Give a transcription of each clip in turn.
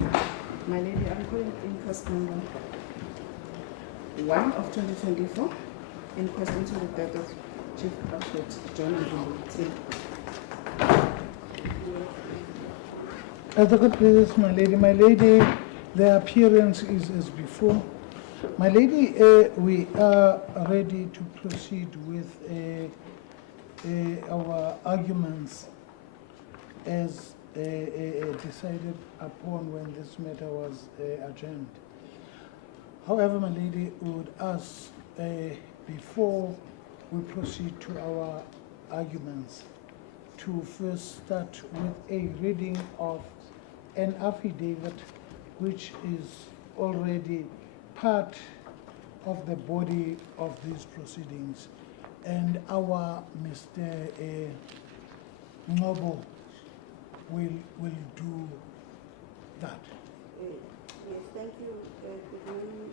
My lady, I'm calling inquest number 1 of 2024, inquest into the death of Chief Albert Luthuli. As the court pleases, my lady, the appearance is as before. My lady, we are ready to proceed with our arguments as decided upon when this matter was adjourned. However, my lady, we would ask before we proceed to our arguments to first start with a reading of an affidavit which is already part of the body of these proceedings, and our Mr. Noble will do that. Yes, thank you. Good morning,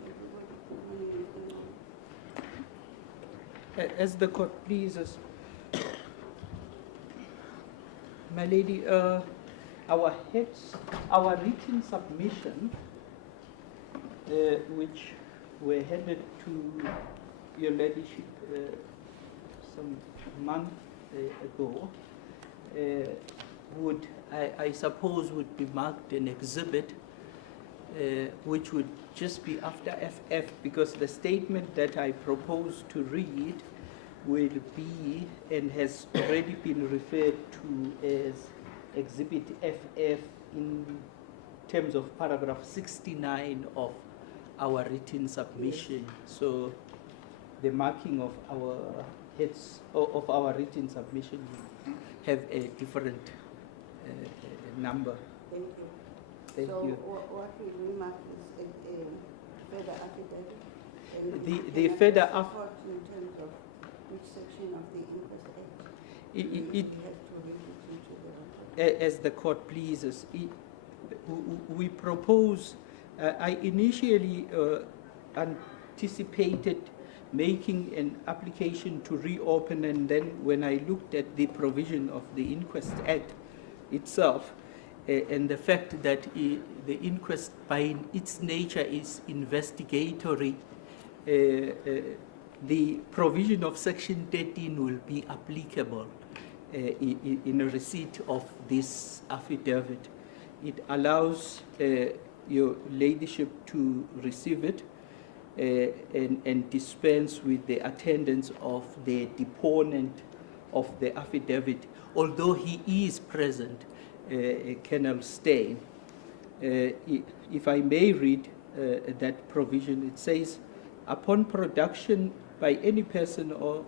everybody. As the court pleases, my lady, our written submission, which were handed to your ladyship some month ago, would, I suppose, would be marked an exhibit, which would just be after FF, because the statement that I propose to read will be and has already been referred to as Exhibit FF in terms of paragraph 69 of our written submission. So the marking of our heads of our written submission will have a different number. Thank you. Thank so you. What will we mark is a further affidavit? And The can I further just report in terms of which section of the Inquest Act it we have to read it into the report? as the court pleases. We propose, I initially anticipated making an application to reopen, and then when I looked at the provision of the Inquest Act itself, and the fact that the inquest by its nature is investigatory, the provision of Section 13 will be applicable in a receipt of this affidavit. It allows your ladyship to receive it and dispense with the attendance of the deponent of the affidavit, although he is present, Colonel Steyn. If I may read that provision, it says, upon production by any person of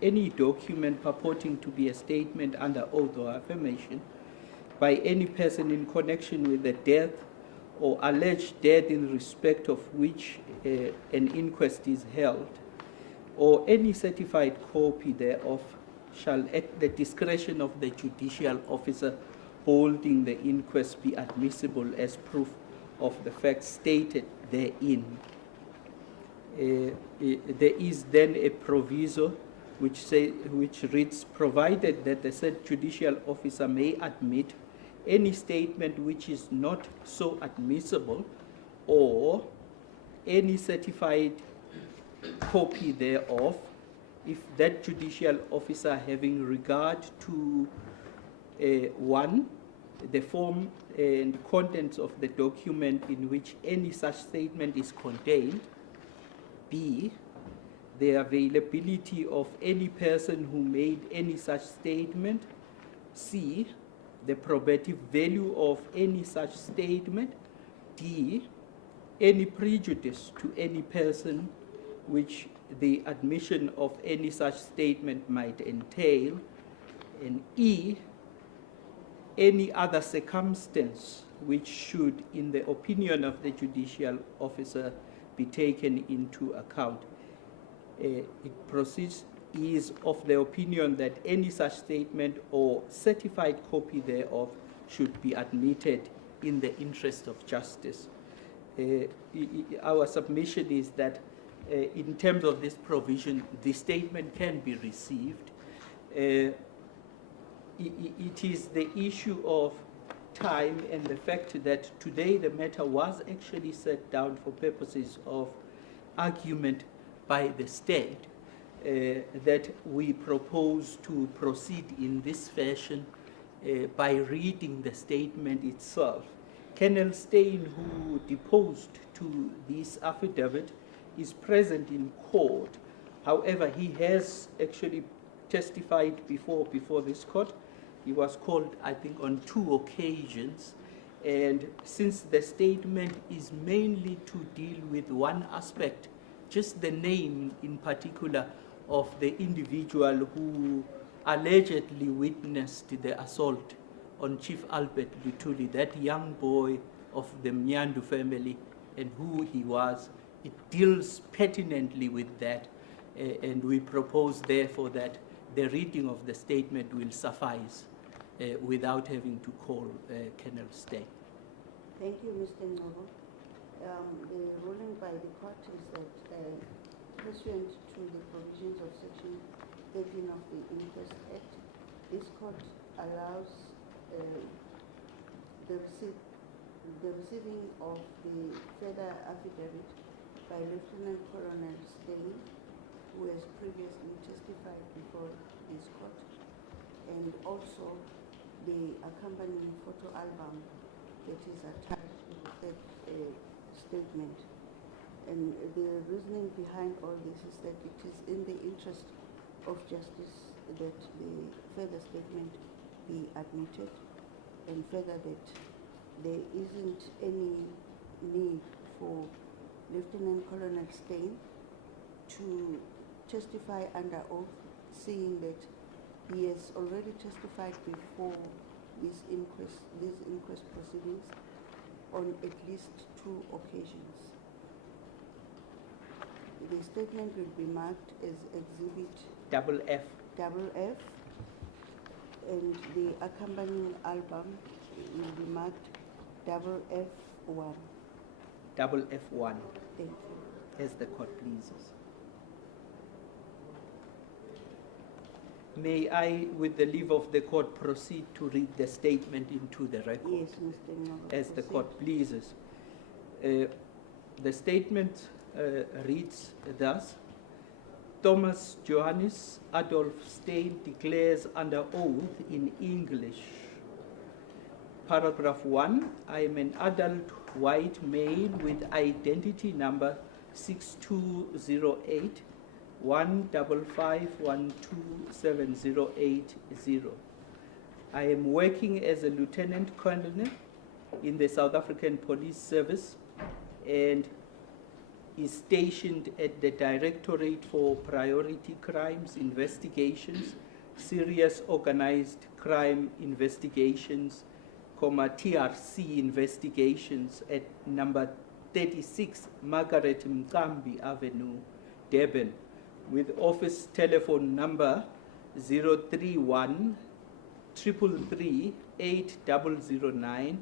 any document purporting to be a statement under oath or affirmation by any person in connection with the death or alleged death in respect of which an inquest is held, or any certified copy thereof, shall at the discretion of the judicial officer holding the inquest be admissible as proof of the facts stated therein. There is then a proviso which reads, provided that the said judicial officer may admit any statement which is not so admissible, or any certified copy thereof, if that judicial officer, having regard to 1, the form and contents of the document in which any such statement is contained, B, the availability of any person who made any such statement, C, the probative value of any such statement, D, any prejudice to any person which the admission of any such statement might entail, and E, any other circumstance which should, in the opinion of the judicial officer, be taken into account. It proceeds, is of the opinion that any such statement or certified copy thereof should be admitted in the interest of justice. Our submission is that in terms of this provision, the statement can be received. It is the issue of time and the fact that today the matter was actually set down for purposes of argument by the state, that we propose to proceed in this fashion by reading the statement itself. Colonel Stein, who deposed to this affidavit, is present in court. However, he has actually testified before this court. He was called, I think, on 2 occasions. And since the statement is mainly to deal with one aspect, just the name in particular of the individual who allegedly witnessed the assault on Chief Albert Luthuli, that young boy of the Mnyandu family, and who he was, it deals pertinently with that. And we propose, therefore, that the reading of the statement will suffice without having to call Colonel Stein. Thank you, Mr. Ngobo. The ruling by the court is that pursuant to the provisions of Section 13 of the Inquest Act, this court allows the receiving of the further affidavit by Lieutenant Colonel Stein, who has previously testified before this court, and also the accompanying photo album that is attached to that statement. And the reasoning behind all this is that it is in the interest of justice that the further statement be admitted, and further that there isn't any need for Lieutenant Colonel Stein to testify under oath, seeing that he has already testified before these inquest proceedings on at least 2 occasions. The statement will be marked as Exhibit F. And the accompanying album will be marked FF1. F1, Thank you. as the court pleases. May I, with the leave of the court, proceed to read the statement into the record? Yes, Mr. Ngobo. As the court pleases. The statement reads thus: Thomas Johannes Adolf Stein declares under oath in English. Paragraph 1, I am an adult white male with identity number 6208 155127080. I am working as a lieutenant colonel in the South African Police Service and is stationed at the Directorate for Priority Crimes Investigations, Serious Organized Crime Investigations, TRC Investigations at number 36 Margaret Mkambi Avenue, Durban, with office telephone number 031 333 8009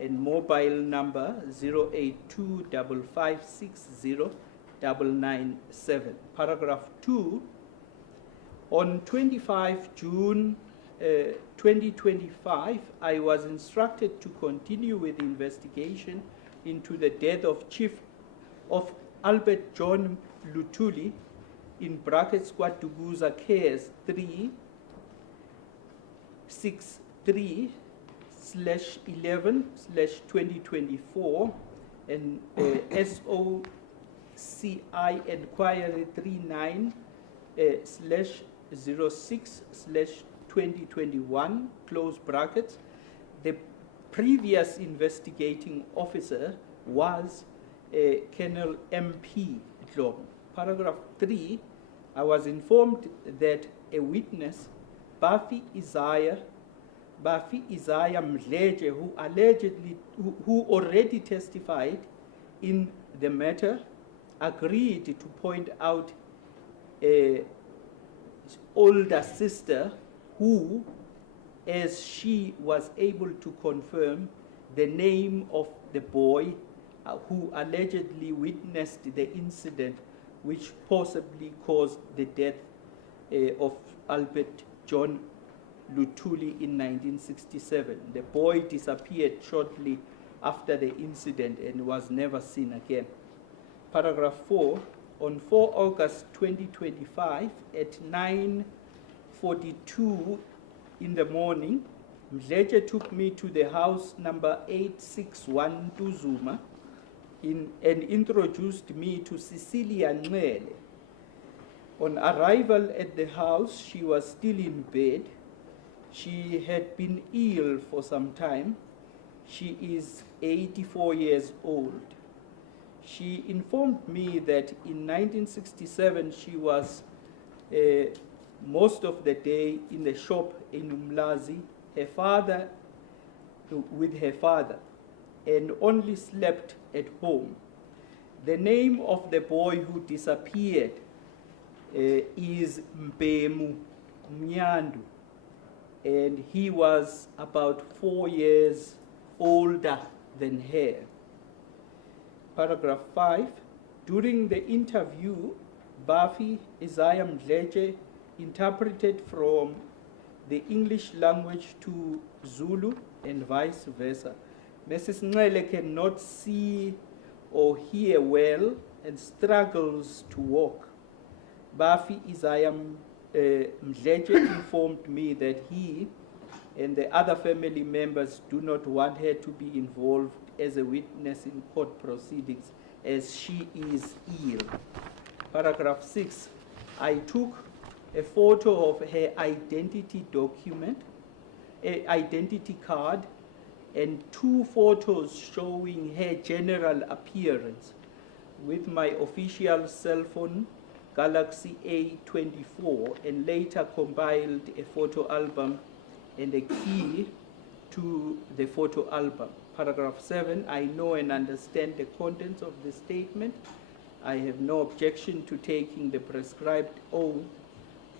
and mobile number 082 5560 997. Paragraph 2, on 25 June 2025, I was instructed to continue with the investigation into the death of Chief of Albert John Luthuli, in brackets Kwaduguza Cares 363/11/2024 and SOCI Enquiry 39/06/2021 close brackets. The previous investigating officer was Colonel MP Dlomo. Paragraph 3, I was informed that a witness, Bafi Isaiah Mdleje, who already testified in the matter, agreed to point out his older sister who, as she was able to confirm the name of the boy who allegedly witnessed the incident which possibly caused the death of Albert John Luthuli in 1967. The boy disappeared shortly after the incident and was never seen again. Paragraph 4, on 4 August 2025 at 9:42 in the morning, Mdletshe took me to the house number 861 Tuzuma and introduced me to Cecilia Ncele. On arrival at the house, she was still in bed. She had been ill for some time. She is 84 years old. She informed me that in 1967 she was most of the day in the shop in Umlazi, with her father, and only slept at home. The name of the boy who disappeared is Mbemu Mnyandu, and he was about 4 years older than her. Paragraph 5, during the interview, Bafi Isaiah Mdletshe interpreted from the English language to Zulu and vice versa. Mrs. Ncele cannot see or hear well and struggles to walk. Bafi Isaiah Mdletshe informed me that he and the other family members do not want her to be involved as a witness in court proceedings as she is ill. Paragraph 6, I took a photo of her identity document, identity card, and 2 photos showing her general appearance with my official cell phone, Galaxy A24, and later compiled a photo album and a key to the photo album. Paragraph 7, I know and understand the contents of the statement. I have no objection to taking the prescribed oath.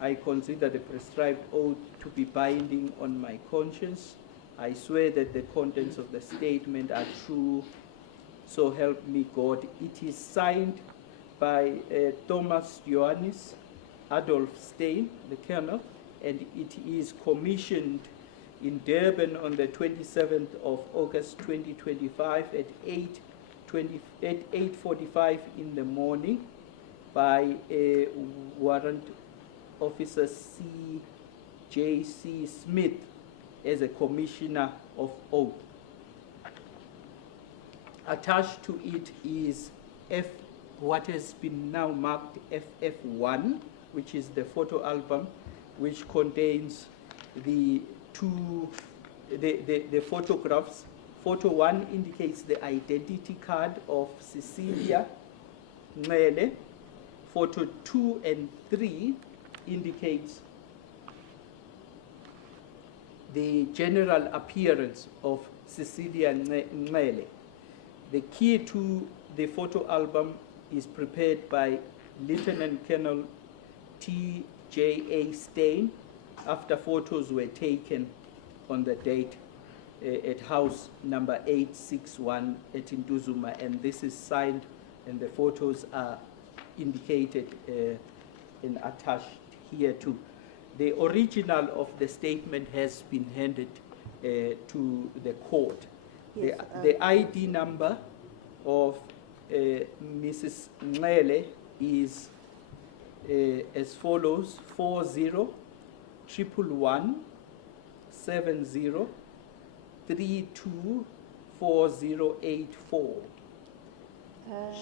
I consider the prescribed oath to be binding on my conscience. I swear that the contents of the statement are true, so help me God. It is signed by Thomas Johannes Adolf Stein, the colonel, and it is commissioned in Durban on the 27th of August 2025 at 8:45 in the morning by a warrant officer C.J.C. Smith as a commissioner of oath. Attached to it is what has been now marked FF1, which is the photo album, which contains the photographs. Photo 1 indicates the identity card of Cecilia Ncele. Photo 2 and 3 indicates the general appearance of Cecilia Ncele. The key to the photo album is prepared by Lieutenant Colonel T.J.A. Stein after photos were taken on the date at house number 861 at Nduzuma, and this is signed and the photos are indicated and attached here too. The original of the statement has been handed to the court. Yes, The ID number of Mrs. Ncele is as follows: 401170324084.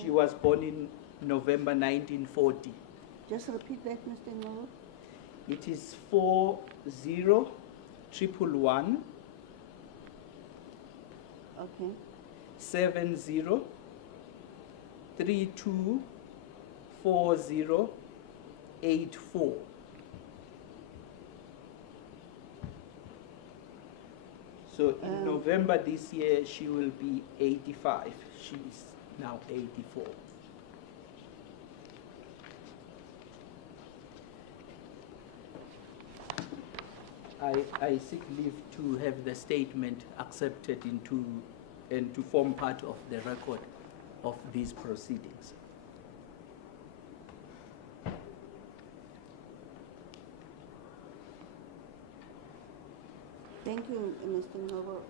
She was born in November 1940. Just repeat that, Mr. Ngolo. It is 4011 Okay. 70324084. So in November this year, she will be 85. She's now 84. I seek leave to have the statement accepted into and to form part of the record of these proceedings. Thank you, Mr. Ngobo.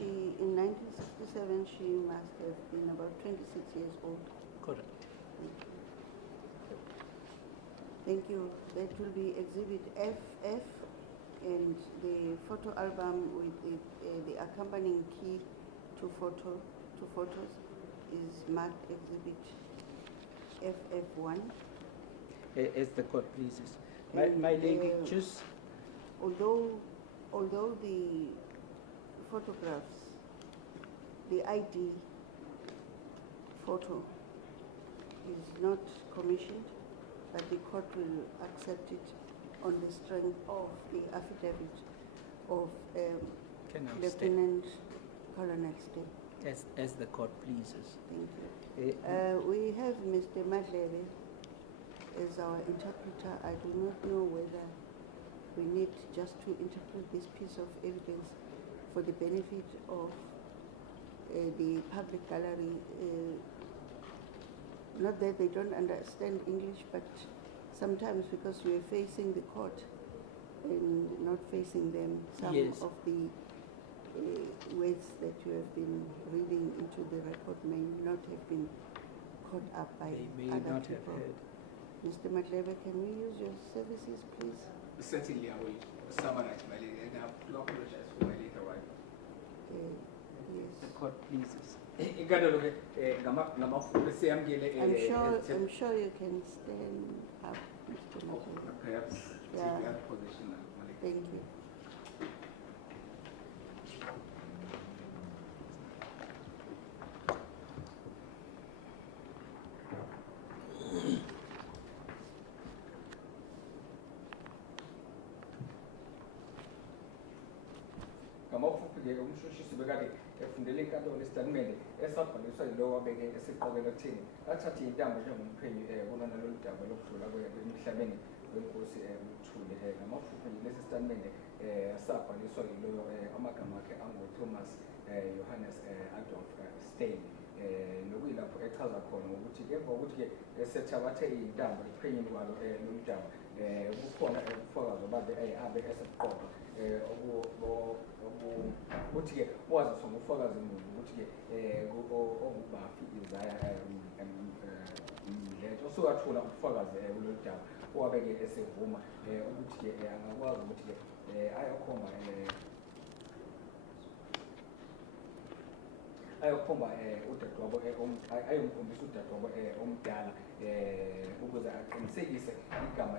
In 1967, she must have been about 26 years old. Correct. Thank you. That will be Exhibit FF, and the photo album with the accompanying key to photos is marked Exhibit FF1. As the court pleases. My lady, just Although the photographs, the ID photo is not commissioned, but the court will accept it on the strength of the affidavit of can I stay? Lieutenant Colonel Stay. As the court pleases. Thank you. We have Mr. Madlebe as our interpreter. I do not know whether we need just to interpret this piece of evidence for the benefit of the public gallery. Not that they don't understand English, but sometimes because we are facing the court and not facing them, some Yes. of the words that you have been reading into the record may not have been caught up by They may other not have people. heard. Mr. Madlebe, can we use your services, please? Certainly, I will summarize my lady, and I have to apologize for my later wife. Yes. The court pleases. I'm sure you can stand up, Mr. Madlebe. Perhaps Yeah. take that position, Malik. Thank you. Ngamaphuphi-ke umshushisi bekade efundele inkantolo isitatimende esabhaliswa yilowo abeke esiqokelo ekutheni athathe intambo njengomphenyi kulona lolu daba lokudlula emhlabeni wenkosi uLuthuli. Ngamaphuphi lesi sitatimende sabhaliswa yilowo amagama akhe angu-Thomas Johannes Adolf Steyn, nokuyilapho echaza khona ngokuthi emva kokuthi-ke esethabathe iy'ntambo ephenyini kwalo lolu daba kukhona ubufakazi abe eseqoqa ukuthi-ke waziswa ngofakazi mbuzi ukuthi-ke ongubafi Isaiah Mdletshe osukathula ubufakazi kulolu daba owabe-ke esevuma ukuthi-ke angakwazi ukuthi-ke ayokhomba udadewabo ayomkhombisa udadewabo omdala ukuze aqinisekise igama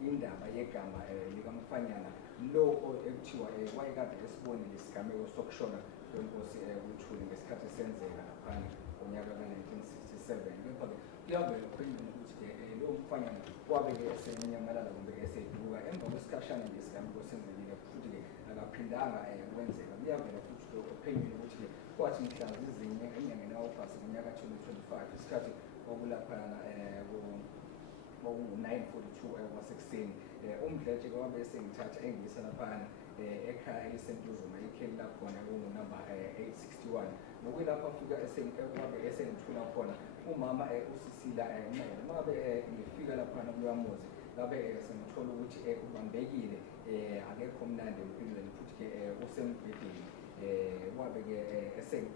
indaba yegama likamfanyana lo ekuthiwa wayekade esibonile isigameko sokushona kwenkosi uLuthuli ngesikhathi esenzeka laphana ngonyaka ka-1967. Kepha-ke kuyavela phezulu ukuthi-ke lo mfanyana wabe-ke esenyamalala kumbe eseduka emva kwesikhashana nje isigameko senzekile, futhi-ke akaphindanga kwenzeka. Kuyavela futhi ophenyweni ukuthi-ke kwathi mhla zizinye enyangeni ka-August ngonyaka 2025 isikhathi okulaphana kwakungu-9:42 kwasekuseni, uMdletshe-ke wabe esengithatha engiyisa laphana ekhaya elisentuzuma ikheli lakhona kungunamba 861. Nokwelapho afika wabe esengithula khona umama uSisila ngabe ngifika laphana kuyamuzi ngabe sengithola ukuthi ubambekile, akekho mnandi empilweni, futhi-ke usembhedeni. Wabe-ke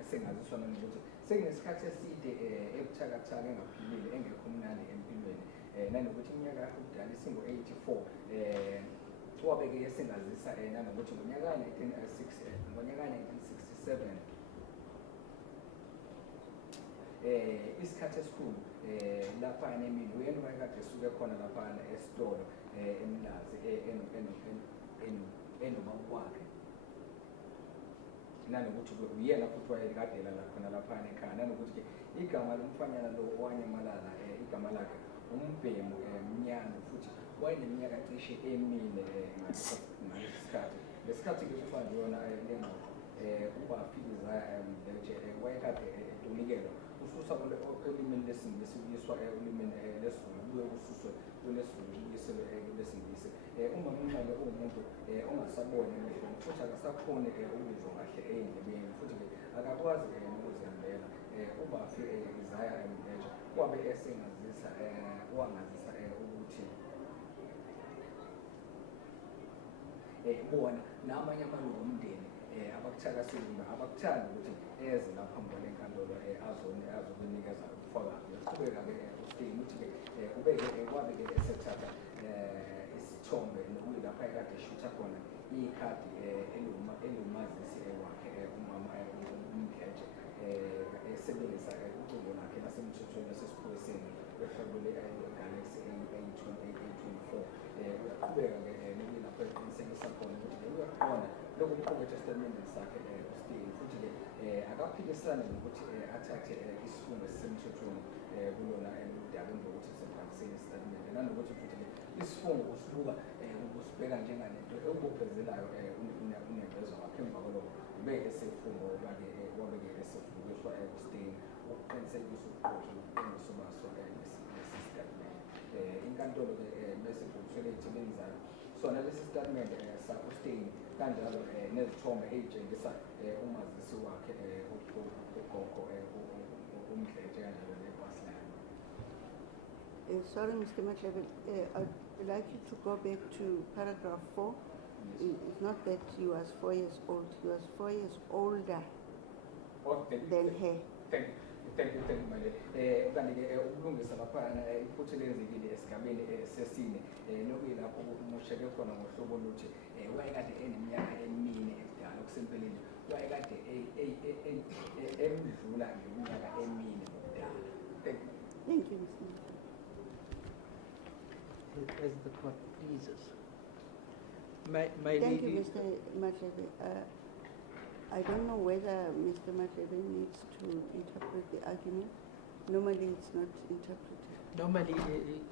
esengaziswa nanokuthi sekunesikhathi eside ebuthakathaka engaphilile engekho mnandi empilweni, nanokuthi iminyaka yakhe ubudala isingu-84. Wabe-ke esengazisa nanokuthi ngonyaka ka-1967 isikhathi esikhulu laphana emini uyena wayekade esuke khona laphana esitolo eMlazi enobaba wakhe, nanokuthi uyena futhi wayekadela lakhona laphana ekhaya, nanokuthi-ke igama lomfanyana lo owanyamalala igama lakhe uMbhemu Mnyando, futhi wayeneminyaka cishe emine ngaleso sikhathi. Ngesikhathi-ke kufanele yona le ngxoxo ubafi Isaiah Mdletshe wayekade etolikelwa ususa elimini lesiNgisi kuyiswa elimini lesiZulu, kuye kususwe kulesiZulu kuyiselwe kulesiNgisi. Uma umncane uwumuntu ongasaboni emehlweni futhi akasakhoni ukuzwa kahle ey'ndlebeni, futhi-ke akakwazi nokuzihambela, ubafi Isaiah Mdletshe wabe esengazisa wangazisa ukuthi bona namanye amalungu omndeni abakuthakaseli abakuthandi ukuthi eze lapha phambi kwale nkantolo azokunikeza ubufakazi. Uyaqhubeka-ke uStay ukuthi-ke ube-ke kwabe-ke esethatha isithombe nokuyilapha ekade eshutha khona ikhadi elumazisi wakhe umama uMkhethe esebenzisa ucingo lakhe lasemthethweni lasesiphoyiseni ehlabule Galaxy A24. Uyaqhubeka-ke nokuyilapha eqinisekisa khona ukuthi uyakhona lokhu kuqukethwe esitatimendeni sakhe uStay futhi-ke akaphikisana nokuthi athathe isifungo esisemthethweni kulona udaba emva kokuthi sibhalisile isitatimende nanokuthi futhi-ke isifungo usibuka ukusibheka njenganento ewubophezelayo unevezwa wakhe emva koloko ube esefungo wabe-ke esefungishwa uStay ukuqinisekisa ukuqotha nokuqiniso baso lesi sitatimende. Inkantolo-ke bese kuthwele ethibeni zayo sona lesi sitatimende sakuStay kanjalo nezithombe ey'tshengisa umazisi wakhe ugogo uMkhethe kanjalo nebhasi layo. Sorry, Mr. Matlebe, I'd like you to go back to paragraph 4. It's not that he was 4 years old, he was 4 years older than her. Thank you, my lady. Kanti-ke ukulungisa laphana iphutha elenzekile esigabeni sesine nokuyilapho umusheke khona ngohlobo oluthi wayekade eneminyaka emine ebudala okusempeleni wayekade emdlula ngeminyaka emine ubudala. Thank you. Thank you, Mr. As the court pleases. My Thank lady. you, Mr. Matlebe. I don't know whether Mr. Matlebe needs to interpret the argument. Normally, it's not interpreted. Normally,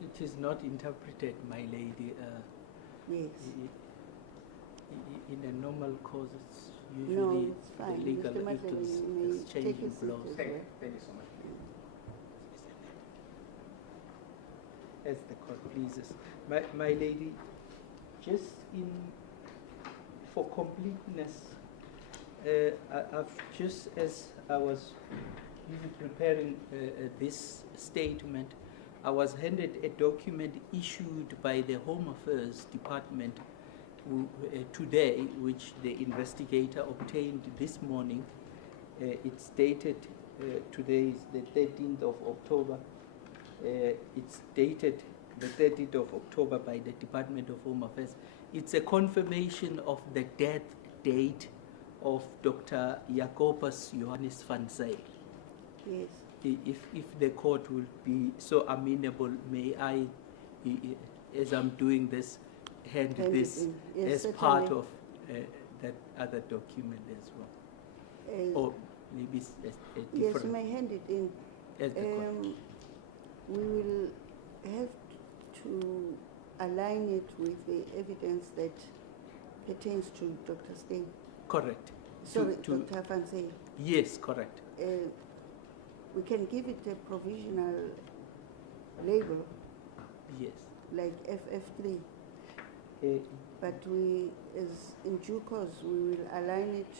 it is not interpreted, my lady. Yes. In a normal course, it's No, usually it's fine. the legal Mr. Matlebe, equals you may take exchanging your seat blows. as Thank well. you so much. As the court pleases. My lady, just for completeness, I've just as I was preparing this statement, I was handed a document issued by the Home Affairs Department today, which the investigator obtained this morning. It's dated, today is the 13th of October. It's dated the 30th of October by the Department of Home Affairs. It's a confirmation of the death date of Dr. Jacobus Johannes van Zyl. Yes. If the court will be so amenable, may I, as I'm doing this, hand Hand it this in. Yes, as part certainly. of that other document as well? As- Or maybe a Yes, different, you may hand it in. as the court. We will have to align it with the evidence that pertains to Dr. Steen. Correct. Sorry, To- Dr. Van Zyl. Yes, correct. We can give it a provisional label, Yes. like FF3, Uh, but we, as in due course, we will align it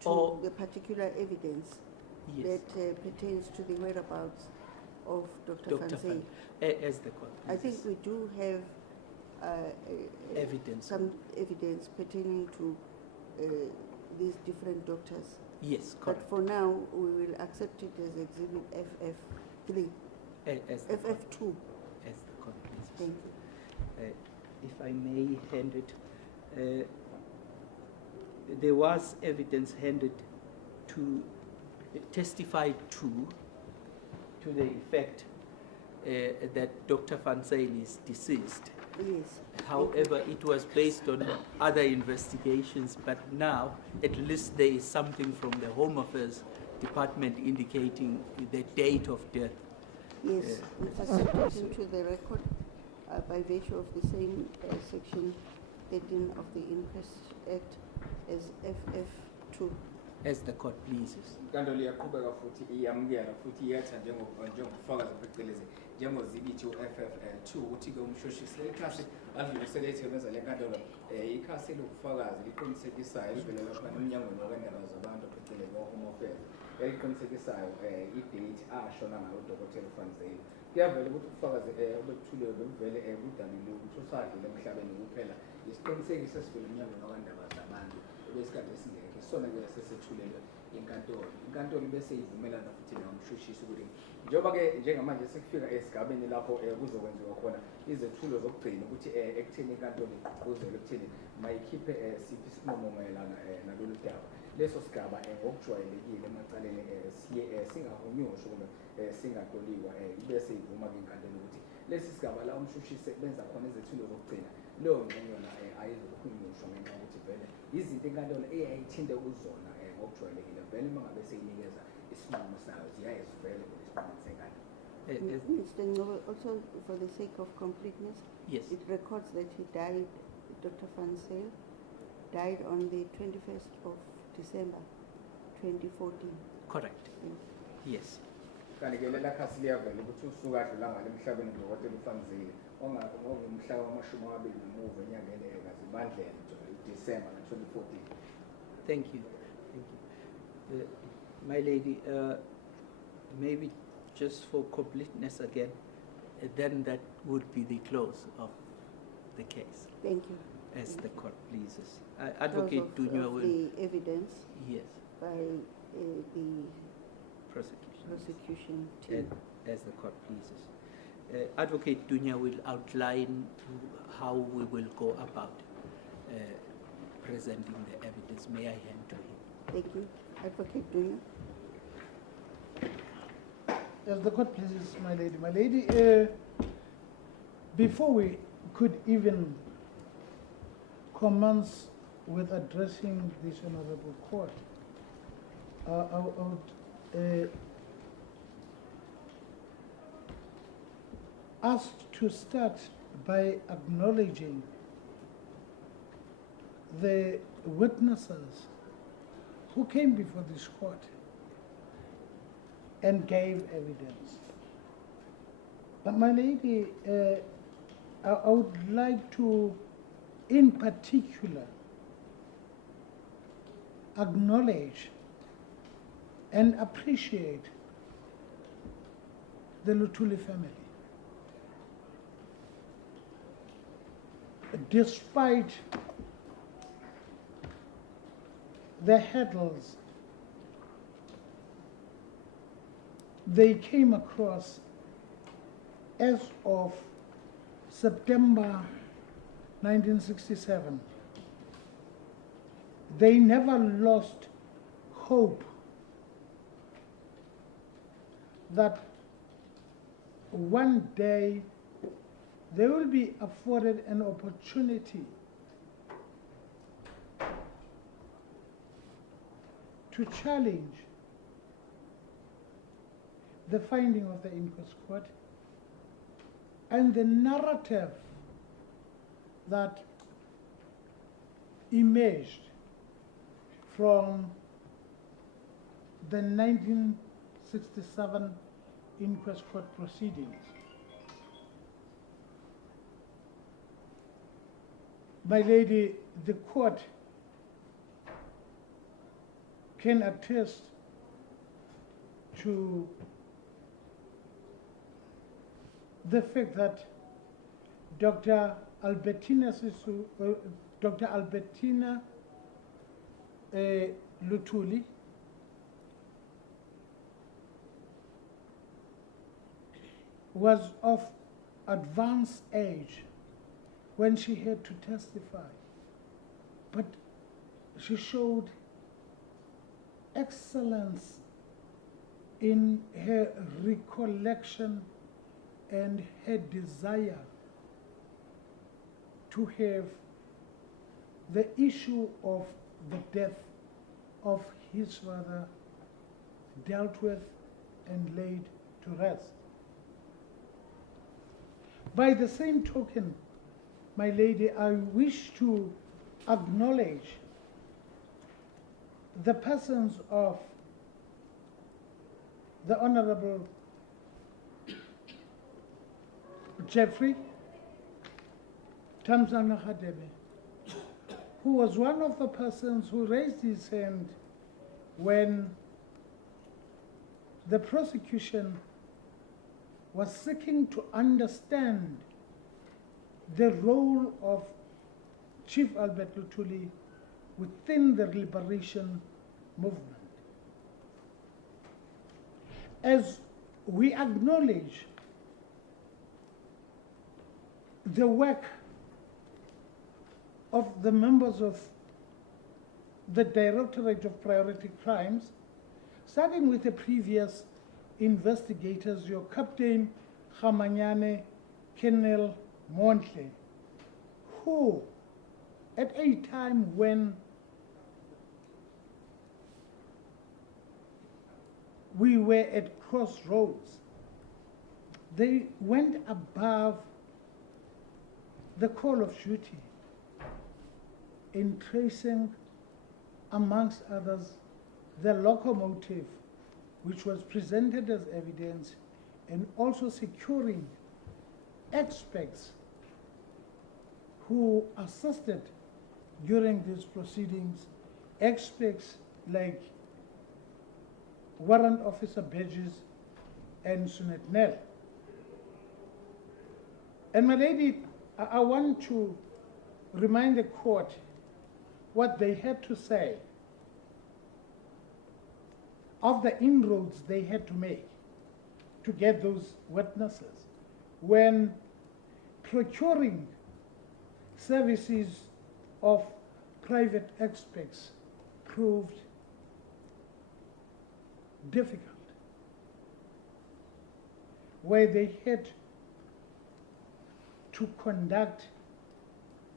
to Or- the particular evidence yes. that pertains to the whereabouts of Dr. Van Dr. Zyl. As the court I think pleases. we do have Evidence. some evidence pertaining to these different doctors. Yes, But correct. for now, we will accept it as exhibit FF3, As the court, FF2. as the court pleases. Thank you. If I may hand it, there was evidence handed to, testified to the effect that Dr. Van Zyl is deceased. Yes. However, it was based on other investigations, but now at least there is something from the Home Affairs Department indicating the date of death. Yes, it is put into the record by virtue of the same section 13 of the Inquest Act as FF2. As the court pleases. Inkantolo iyaqhubeka futhi iyamukela futhi iyetha njengobufakazi phecelezi njengozibithi u-FF2 ukuthi-ke umshushisi leli khasi adlulisele ethebeza le nkantolo ikhasi lokufakazi liqinisekisayo livele laphana emnyangweni wokendaba zabantu phecelezi wa-Home Affairs eliqinisekisayo i-date ashona ngayo udokotela uFanzile. Kuyavela ukuthi ubufakazi obethulwe bevele kudalile ukuthi usadlule emhlabeni kuphela isiqinisekiso esivela emnyangweni wakandaba zabantu besikhathi esingekho isona-ke sesethulelwe inkantolo bese ivumelana futhi nomshushisi ukuthi njengoba-ke njengamanje sekufika esigabeni lapho kuzokwenziwa khona izethulo zokugcina ukuthi ekutheni inkantolo igqugquzele ekutheni mayikhiphe siphi isinqumo mayelana nalolu daba. Leso sigaba ngokujwayelekile emacaleni siye singahunyushwa kumbe singatoliwa bese ivuma-ke inkantolo ukuthi lesi sigaba la umshushisi benza khona izethulo zokugcina leyo ngxenye yona ayizokuhunyushwa ngenxa yokuthi vele izinto inkantolo eyayithinte kuzona ngokujwayelekile vele uma ngabe seyinikeza isinqumo sayo ziyaye zivele kulesinqumo senkantolo. Mr. Ngobe, also for the sake of completeness, Yes. it records that he died, Dr. Fansale died on the 21st of December 2014. Correct. Yes. Kanti-ke lela khasi liyavela ukuthi usuku adlula ngalo emhlabeni udokotela uFanzile ongumhla wama-20 enyangeni kaZibandlela December 2014. Thank you. My lady, maybe just for completeness again, then that would be the close of the case, Thank you. as the court pleases. Advocate Because Dunya of will, the evidence yes, by the prosecution, prosecution team. as the court pleases. Advocate Dunya will outline how we will go about presenting the evidence. May I hand to him? Thank you. Advocate Dunya. As the court pleases, my lady. My lady, before we could even commence with addressing this honorable court, I would ask to start by acknowledging the witnesses who came before this court and gave evidence. But my lady, I would like to, in particular, acknowledge and appreciate the Luthuli family. Despite the hurdles they came across as of September 1967, they never lost hope that one day they will be afforded an opportunity to challenge the finding of the Inquest court and the narrative that emerged from the 1967 Inquest court proceedings. My lady, the court can attest to the fact that Dr. Albertina Luthuli was of advanced age when she had to testify, but she showed excellence in her recollection and her desire to have the issue of the death of his father dealt with and laid to rest. By the same token, my lady, I wish to acknowledge the persons of the Honorable Jeffrey Tamzana Hadebe, who was one of the persons who raised his hand when the prosecution was seeking to understand the role of Chief Albert Luthuli within the liberation movement. As we acknowledge the work of the members of the Directorate of Priority Crimes, starting with the previous investigators, your Captain Khamanyane, Colonel Montle, who at a time when we were at crossroads, they went above the call of duty in tracing, amongst others, the locomotive which was presented as evidence, and also securing experts who assisted during these proceedings, experts like Warrant Officer Badges and Sunet Nell. And my lady, I want to remind the court what they had to say of the inroads they had to make to get those witnesses when procuring services of private experts proved difficult, where they had to conduct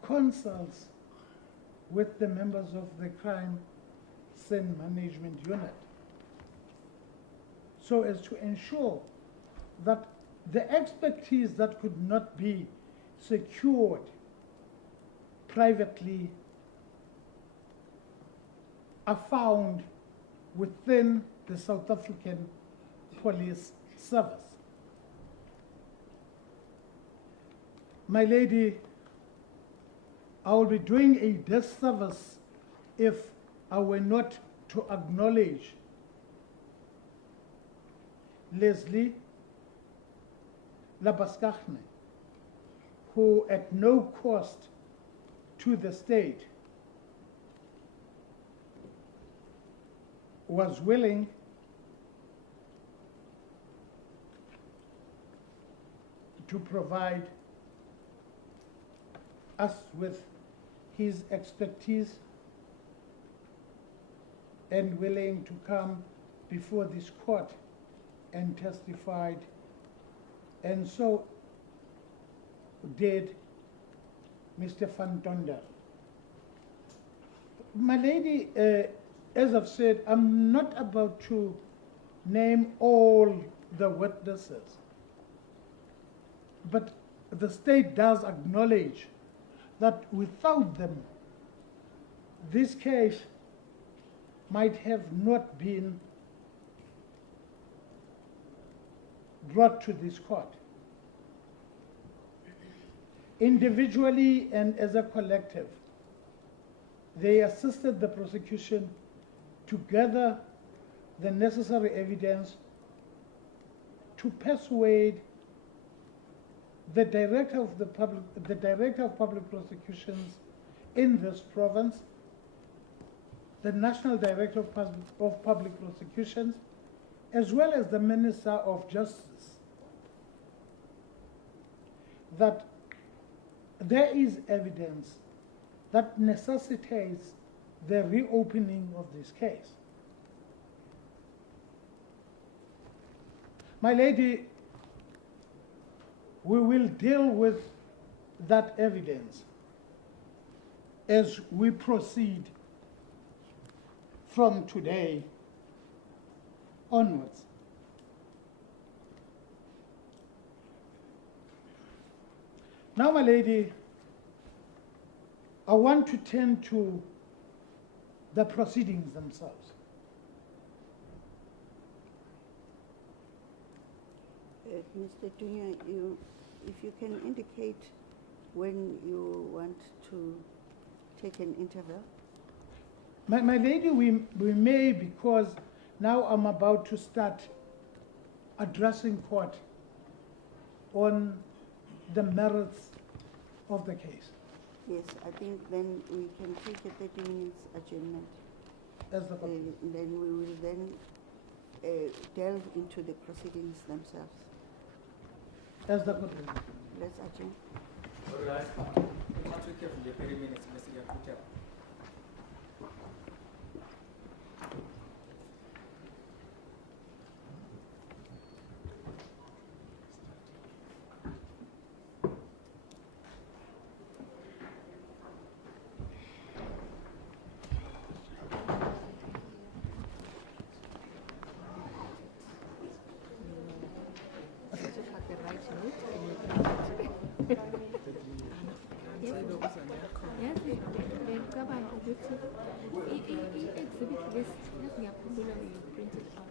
consults with the members of the crime scene management unit, so as to ensure that the expertise that could not be secured privately are found within the South African Police Service. My lady, I will be doing a disservice if I were not to acknowledge Leslie Labaskachne, who at no cost to the state was willing to provide us with his expertise and willing to come before this court and testified, and so did Mr. Van Tonder. My lady, as I've said, I'm not about to name all the witnesses, but the state does acknowledge that without them, this case might have not been brought to this court. Individually and as a collective, they assisted the prosecution to gather the necessary evidence to persuade the director of public prosecutions in this province, the National Director of Public Prosecutions, as well as the Minister of Justice, that there is evidence that necessitates the reopening of this case. My lady, we will deal with that evidence as we proceed from today onwards. Now, my lady, I want to turn to the proceedings themselves. Mr. Dunya, if you can indicate when you want to take an interval. My lady, we may, because now I'm about to start addressing court on the merits of the case. Yes, I think then we can take a 30 minutes adjournment. As the court please. Then we will then delve into the proceedings themselves. As the court please. Let's adjourn. Alright. Once we give the 30 minutes, Mr. Yakuta. Ngicabanga ukuthi i-exhibit list ngiyakhumbula uyi-printed out.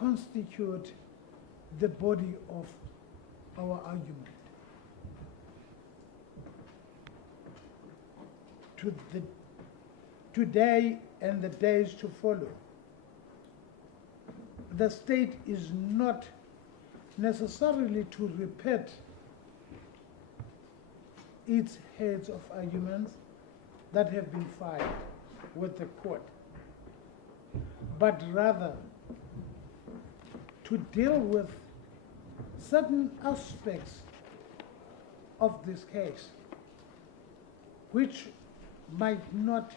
constitute the body of our argument. Today and the days to follow, the state is not necessarily to repeat its heads of arguments that have been filed with the court, but rather to deal with certain aspects of this case which might not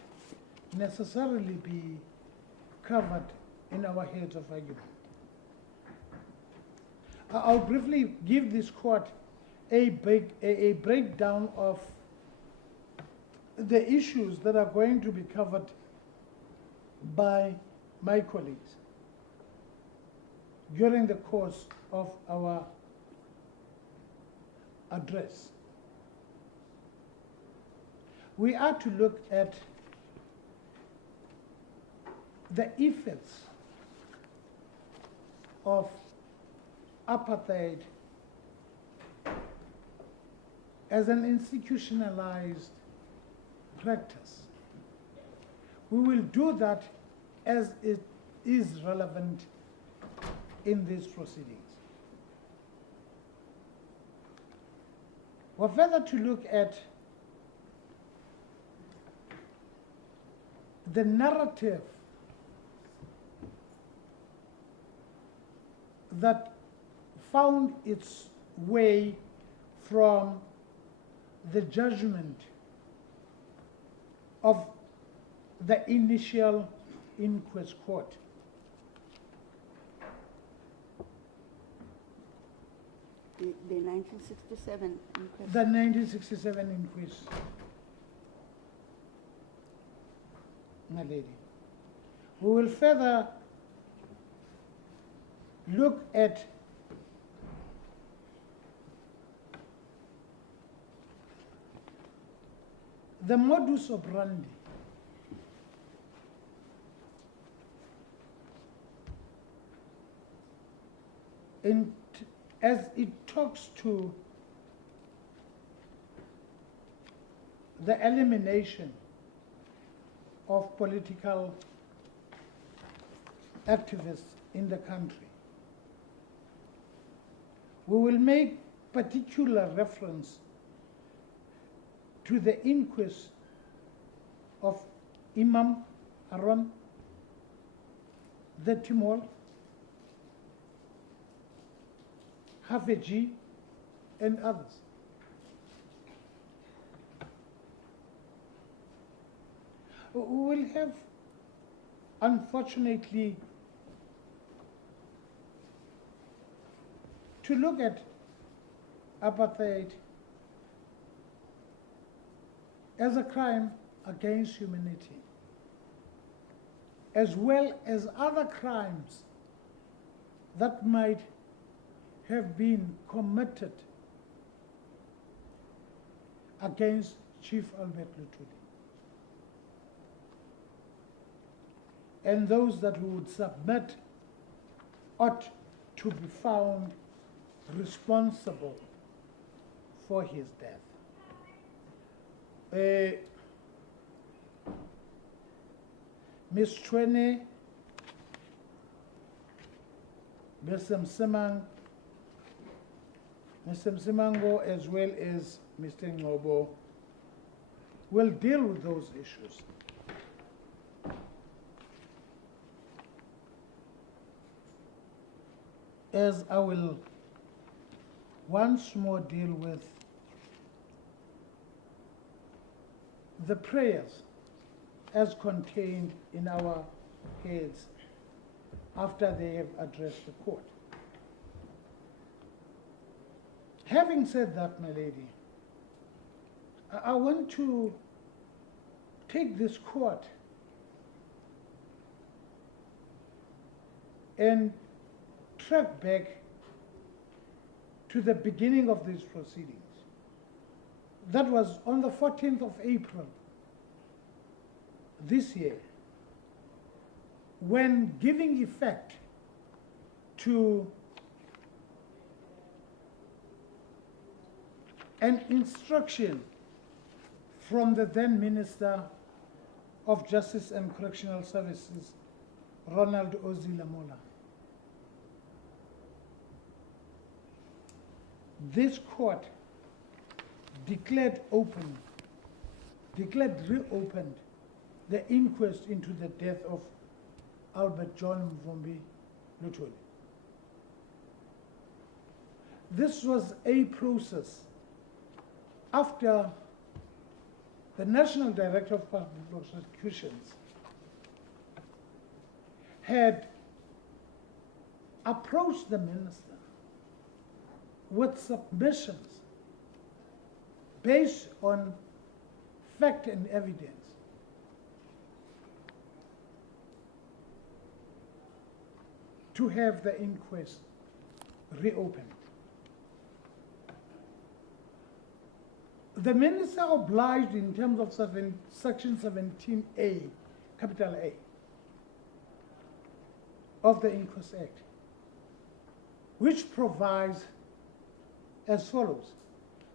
necessarily be covered in our heads of argument. I'll briefly give this court a breakdown of the issues that are going to be covered by my colleagues during the course of our address. We are to look at the effects of apartheid as an institutionalized practice. We will do that as it is relevant in these proceedings. We're further to look at the narrative that found its way from the judgment of the initial inquest court. The 1967 inquest. The 1967 inquest, my lady. We will further look at the modus operandi as it talks to the elimination of political activists in the country. We will make particular reference to the inquest of Imam Haron, the Timor, Hafeji, and others. We will have, unfortunately, to look at apartheid as a crime against humanity, as well as other crimes that might have been committed against Chief Albert Luthuli, and those that we would submit ought to be found responsible for his death. Ms. Twene, Mr. Msimango, as well as Mr. Ngobo, will deal with those issues. As I will once more deal with the prayers as contained in our heads after they have addressed the court. Having said that, my lady, I want to take this court and track back to the beginning of these proceedings. That was on the 14th of April this year, when giving effect to an instruction from the then Minister of Justice and Correctional Services, Ronald Ozilamola. This court declared reopened the inquest into the death of Albert John Mvumbi Luthuli. This was a process after the National Director of Public Prosecutions had approached the minister with submissions based on fact and evidence to have the inquest reopened. The minister obliged in terms of Section 17A, capital A, of the Inquest Act, which provides as follows.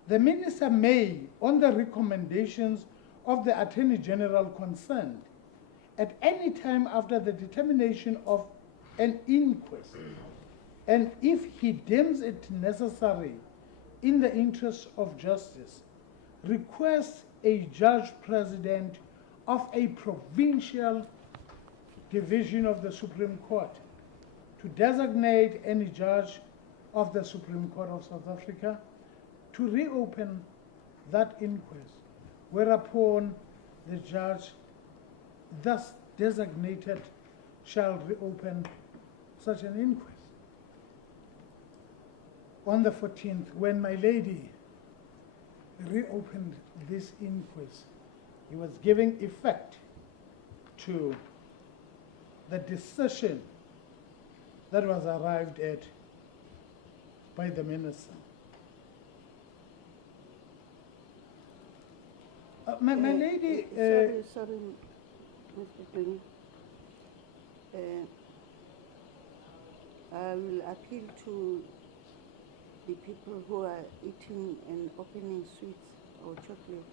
The minister may, on the recommendations of the Attorney General concerned, at any time after the determination of an inquest, and if he deems it necessary in the interest of justice, request a judge president of a provincial division of the Supreme Court to designate any judge of the Supreme Court of South Africa to reopen that inquest, whereupon the judge thus designated shall reopen such an inquest. On the 14th, when my lady reopened this inquest, he was giving effect to the decision that was arrived at by the minister. My lady... sorry, Mr. Dwayne. I will appeal to the people who are eating and opening sweets or chocolate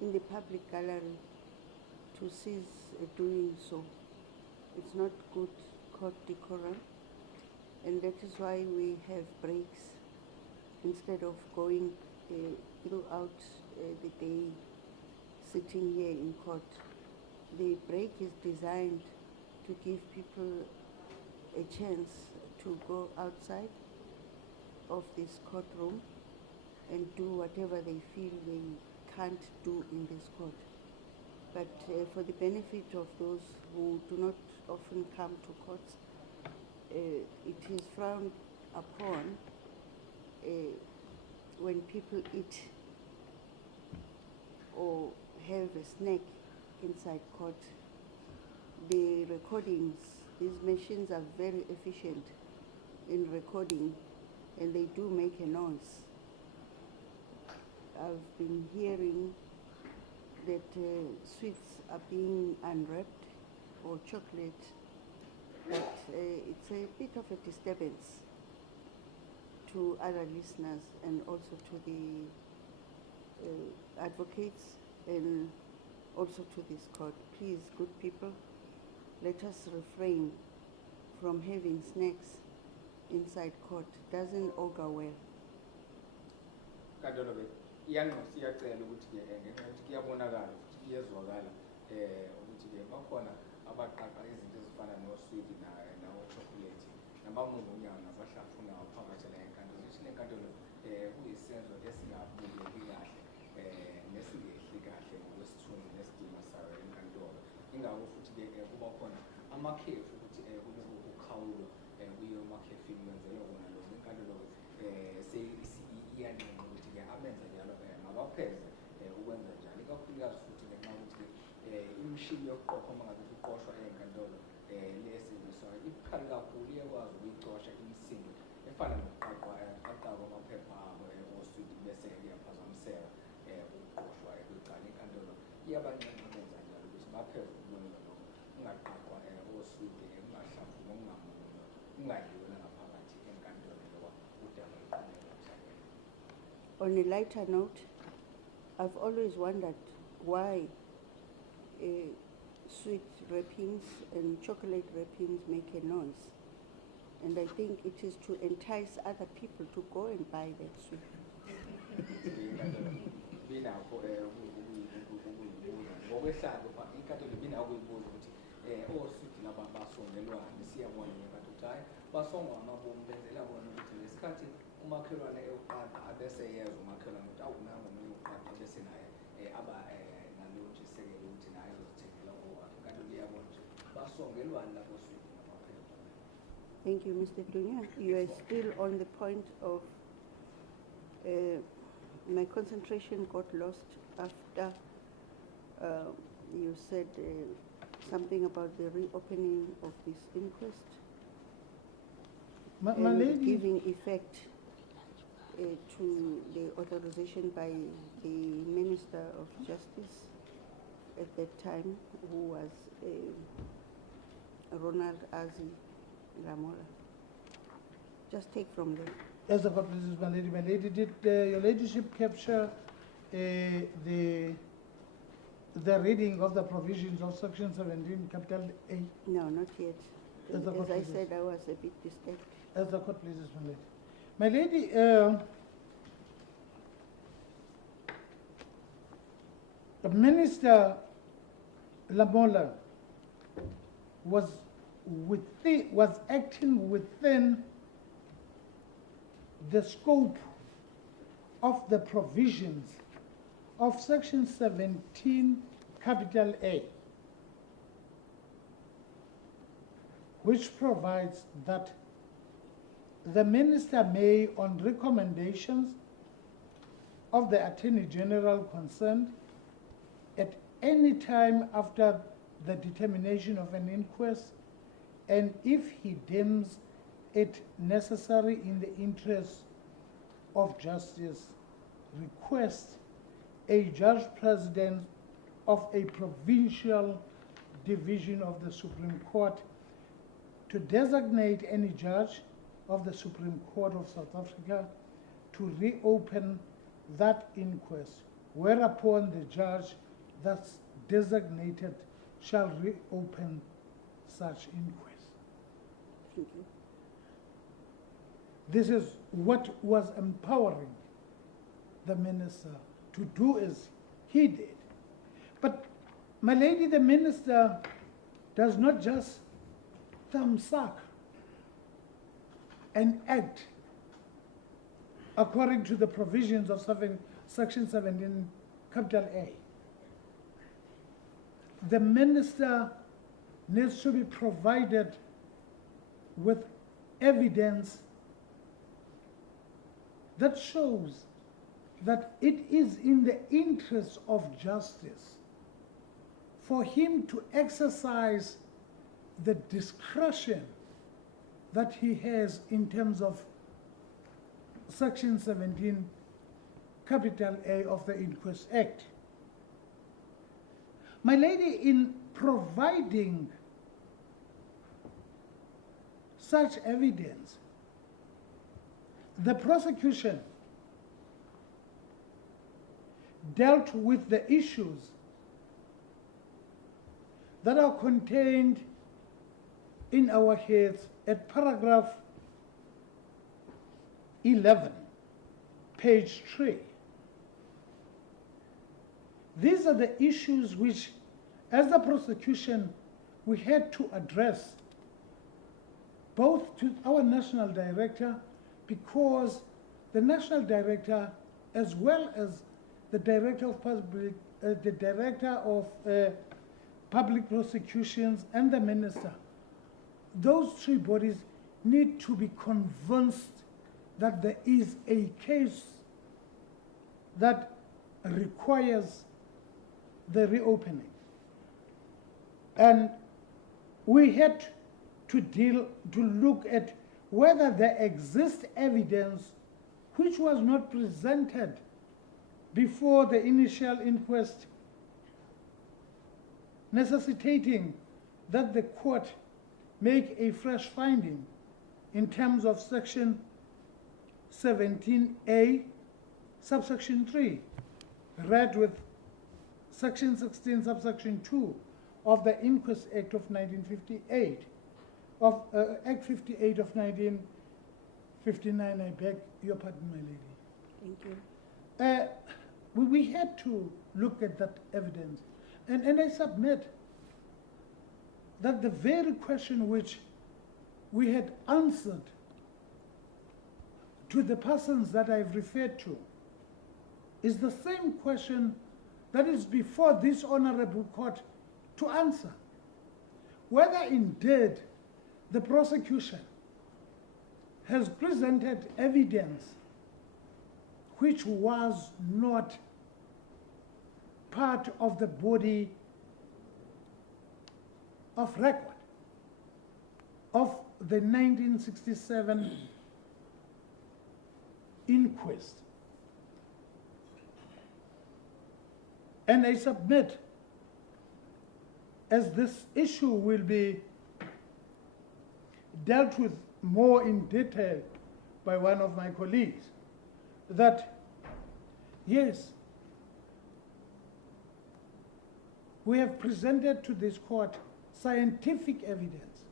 in the public gallery to cease doing so. It's not good court decorum, and that is why we have breaks instead of going throughout the day sitting here in court. The break is designed to give people a chance to go outside of this courtroom and do whatever they feel they can't do in this court. But for the benefit of those who do not often come to courts, it is frowned upon when people eat or have a snack inside court. The recordings, these machines are very efficient in recording, and they do make a noise. I've been hearing that sweets are being unwrapped or chocolate, but it's a bit of a disturbance to other listeners and also to the advocates and also to this court. Please, good people, let us refrain from having snacks inside court. Doesn't augur well. Kadolobe, siyacela ukuthi ngenxa kuyabonakala futhi kuyezwakala ukuthi bakhona abaqaqa izinto ezifana noswidi nawo chocolate nabamungunyana nabahlafuna phakathi la enkantolo. Ukuthi le nkantolo kuyisenzo esingabukeki kahle nesingehli kahle ngokwesithunzi nesidima sayo enkantolo. Ingakho futhi kuba khona amakhefu ukuthi kuloku kukhawulo kuyo amakhefini wenzelwa kona lokho inkantolo iyanenqa ukuthi amenza njalo mabapheze ukwenza njalo, ikakhulukazi futhi ngenxa yokuthi imishini yokuqopha uma ngabe kuqoshwa enkantolo lesebenziswayo ibukhali kakhulu, iyakwazi ukuyicosha imisindo efana nokuqaqwa amaphepha abo oswidi bese iyaphazamiseka ukuqoshwa kwecala. Inkantolo iyabancenga benza njalo ukuthi bapheze ukubona lokho, ungaqaqwa oswidi ungahlafuki ungadliwa On a lighter note, I've always wondered why sweet wrappings and chocolate wrappings make a noise. And I think it is to entice other people to go and buy that sweet. binakho ngokwehlalo inkantolo binakho ukuyibuza ukuthi oswidi laba basongelwane siyabona ngenkathi ukuthi hayi basongwa amabomu benzela bona ukuthi lesikhathi umakhelwane eyoqanda abese yezwa umakhelwane ukuthi awunanga umuntu yoqanda bese naye aba nalo nje sekele ukuthi naye uzithengela ngokwakhe inkantolo iyabona nje basongelwane labo swidi namakhelwane. Thank you, Mr. Dunya. You are still on the point of my concentration got lost after you said something about the reopening of this inquest. My and lady, giving effect to the authorization by the Minister of Justice at that time, who was Ronald Azi Ramora. Just take from there. as the court pleases, my lady, did your ladyship capture the reading of the provisions of section 17, capital A? No, not yet. As the court As I pleases. said, I was a bit distracted. As the court pleases, my lady. My lady, Minister Lamola was acting within the scope of the provisions of section 17, capital A, which provides that the minister may, on recommendations of the Attorney General concerned, at any time after the determination of an inquest, and if he deems it necessary in the interest of justice, request a judge president of a provincial division of the Supreme Court to designate any judge of the Supreme Court of South Africa to reopen that inquest, whereupon the judge that's designated shall reopen such inquest. Thank you. This is what was empowering the minister to do as he did. But, my lady, the minister does not just thumbsuck and act according to the provisions of section 17, capital A. The minister needs to be provided with evidence that shows that it is in the interest of justice for him to exercise the discretion that he has in terms of section 17, capital A of the Inquest Act. My lady, in providing such evidence, the prosecution dealt with the issues that are contained in our heads at paragraph 11, page 3. These are the issues which, as the prosecution, we had to address both to our national director, because the national director, as well as the director of public prosecutions and the minister, those three bodies need to be convinced that there is a case that requires the reopening. And we had to look at whether there exists evidence which was not presented before the initial inquest, necessitating that the court make a fresh finding in terms of section 17A subsection 3, read with section 16, subsection 2 of the Inquest Act of 1958, of Act 58 of 1959, I beg your pardon, my lady. Thank you. We had to look at that evidence, and I submit that the very question which we had answered to the persons that I've referred to is the same question that is before this honorable court to answer. Whether indeed the prosecution has presented evidence which was not part of the body of record of the 1967 inquest. And I submit, as this issue will be dealt with more in detail by one of my colleagues, that yes, we have presented to this court scientific evidence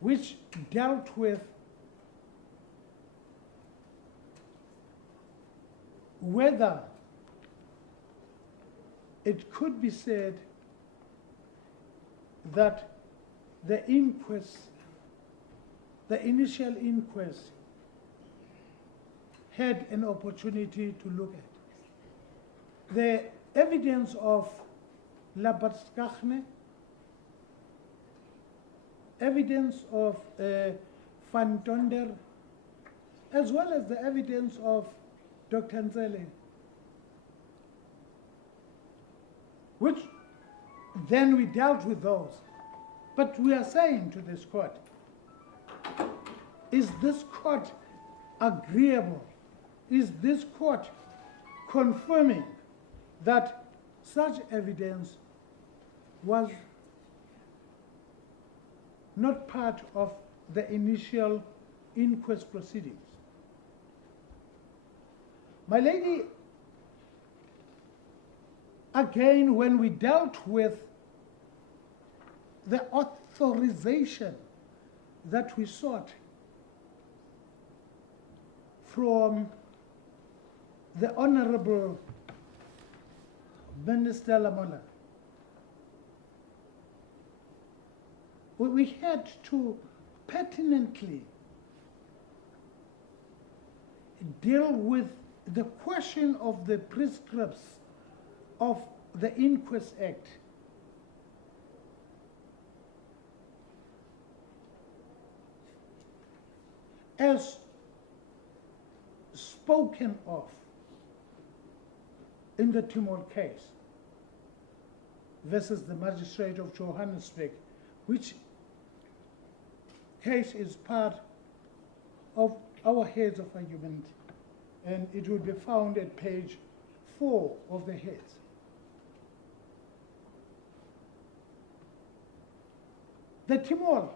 which dealt with whether it could be said that the inquest, the initial inquest, had an opportunity to look at the evidence of Labatskachne, evidence of Van Tonder, as well as the evidence of Dr. Nzele, which then we dealt with those. But we are saying to this court, is this court agreeable? Is this court confirming that such evidence was not part of the initial inquest proceedings? My lady, again, when we dealt with the authorization that we sought from the Honorable Minister Lamola, we had to pertinently deal with the question of the prescripts of the Inquest Act. As spoken of in the Timor case versus the Magistrate of Johannesburg, which case is part of our heads of argument, and it will be found at page 4 of the heads. The Timor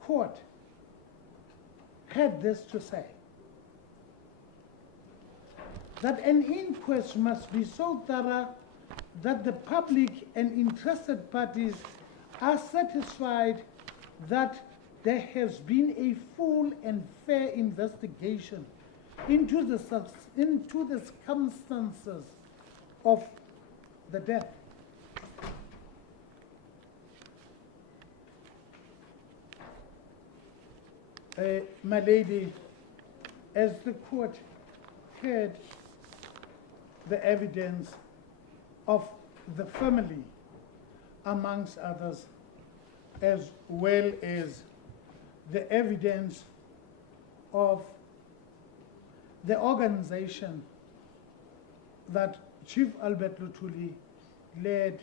court had this to say, that an inquest must be so thorough that the public and interested parties are satisfied that there has been a full and fair investigation into the circumstances of the death. My lady, as the court heard the evidence of the family, amongst others, as well as the evidence of the organization that Chief Albert Luthuli led,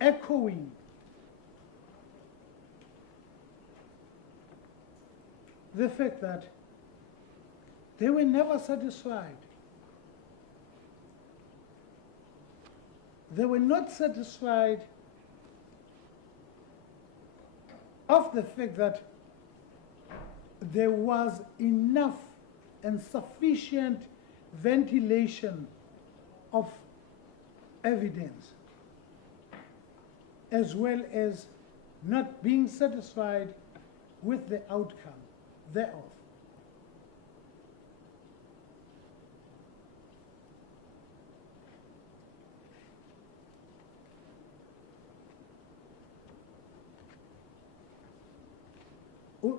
echoing the fact that they were never satisfied. They were not satisfied of the fact that there was enough and sufficient ventilation of evidence, as well as not being satisfied with the outcome thereof.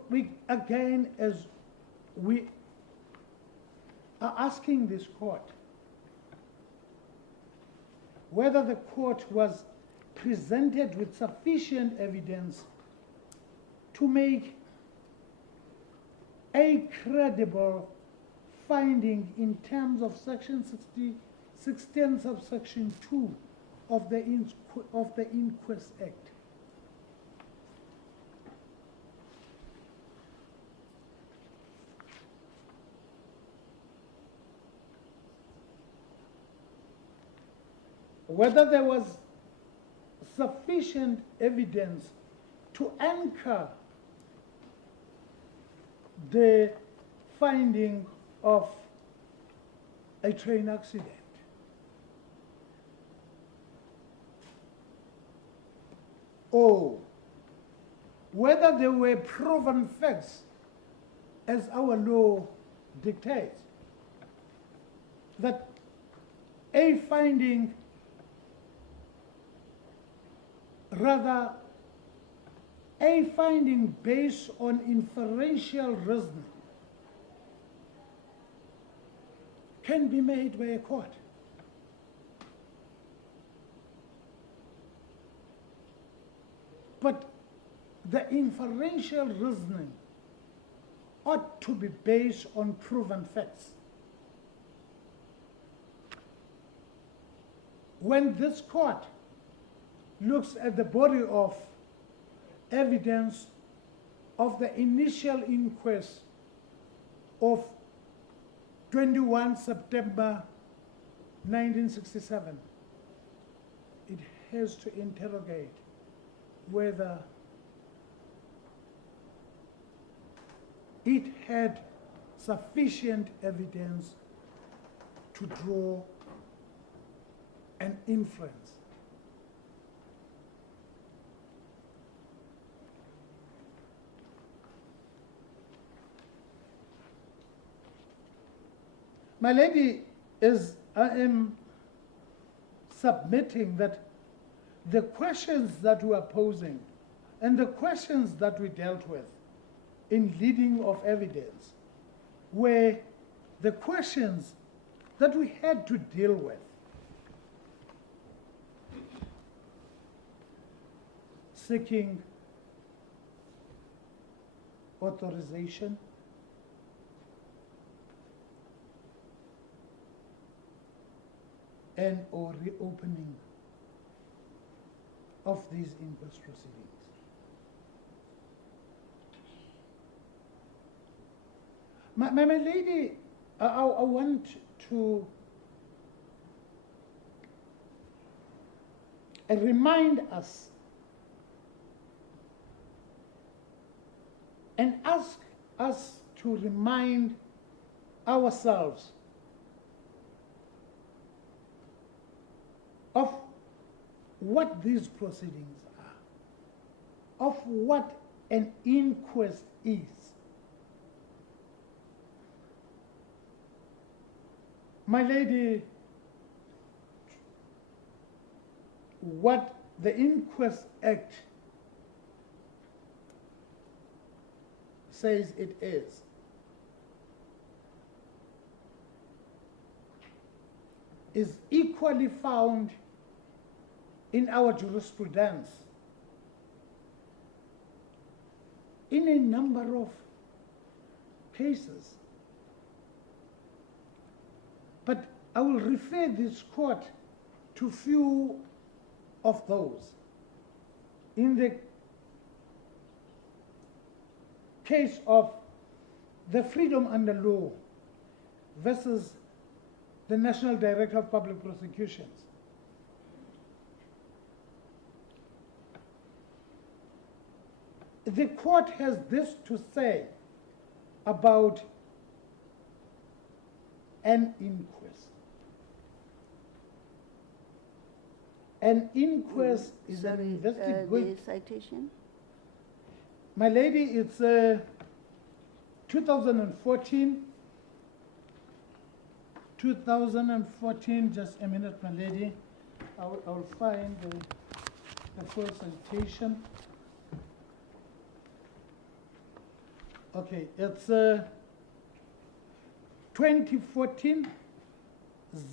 We, again, as we are asking this court whether the court was presented with sufficient evidence to make a credible finding in terms of Section 16 subsection 2 of the Inquest Act. Whether there was sufficient evidence to anchor the finding of a train accident. Or whether there were proven facts as our law dictates, that a finding, rather a finding based on inferential reasoning can be made by a court. But the inferential reasoning ought to be based on proven facts. When this court looks at the body of evidence of the initial inquest of 21 September 1967, it has to interrogate whether it had sufficient evidence to draw an inference. My lady, I am submitting that the questions that we are posing and the questions that we dealt with in leading of evidence were the questions that we had to deal with. Seeking authorization, and or reopening of these inquest proceedings. My lady, I want to remind us and ask us to remind ourselves of what these proceedings are, of what an inquest is. My lady, what the Inquest Act says it is equally found in our jurisprudence in a number of cases. But I will refer this court to few of those. In the case of the freedom under law versus the National Director of Public Prosecutions, the court has this to say about an inquest. An inquest is an Sorry, investigation. the citation? My lady, it's 2014. 2014, just a minute, my lady. I'll find the full citation. Okay, it's 2014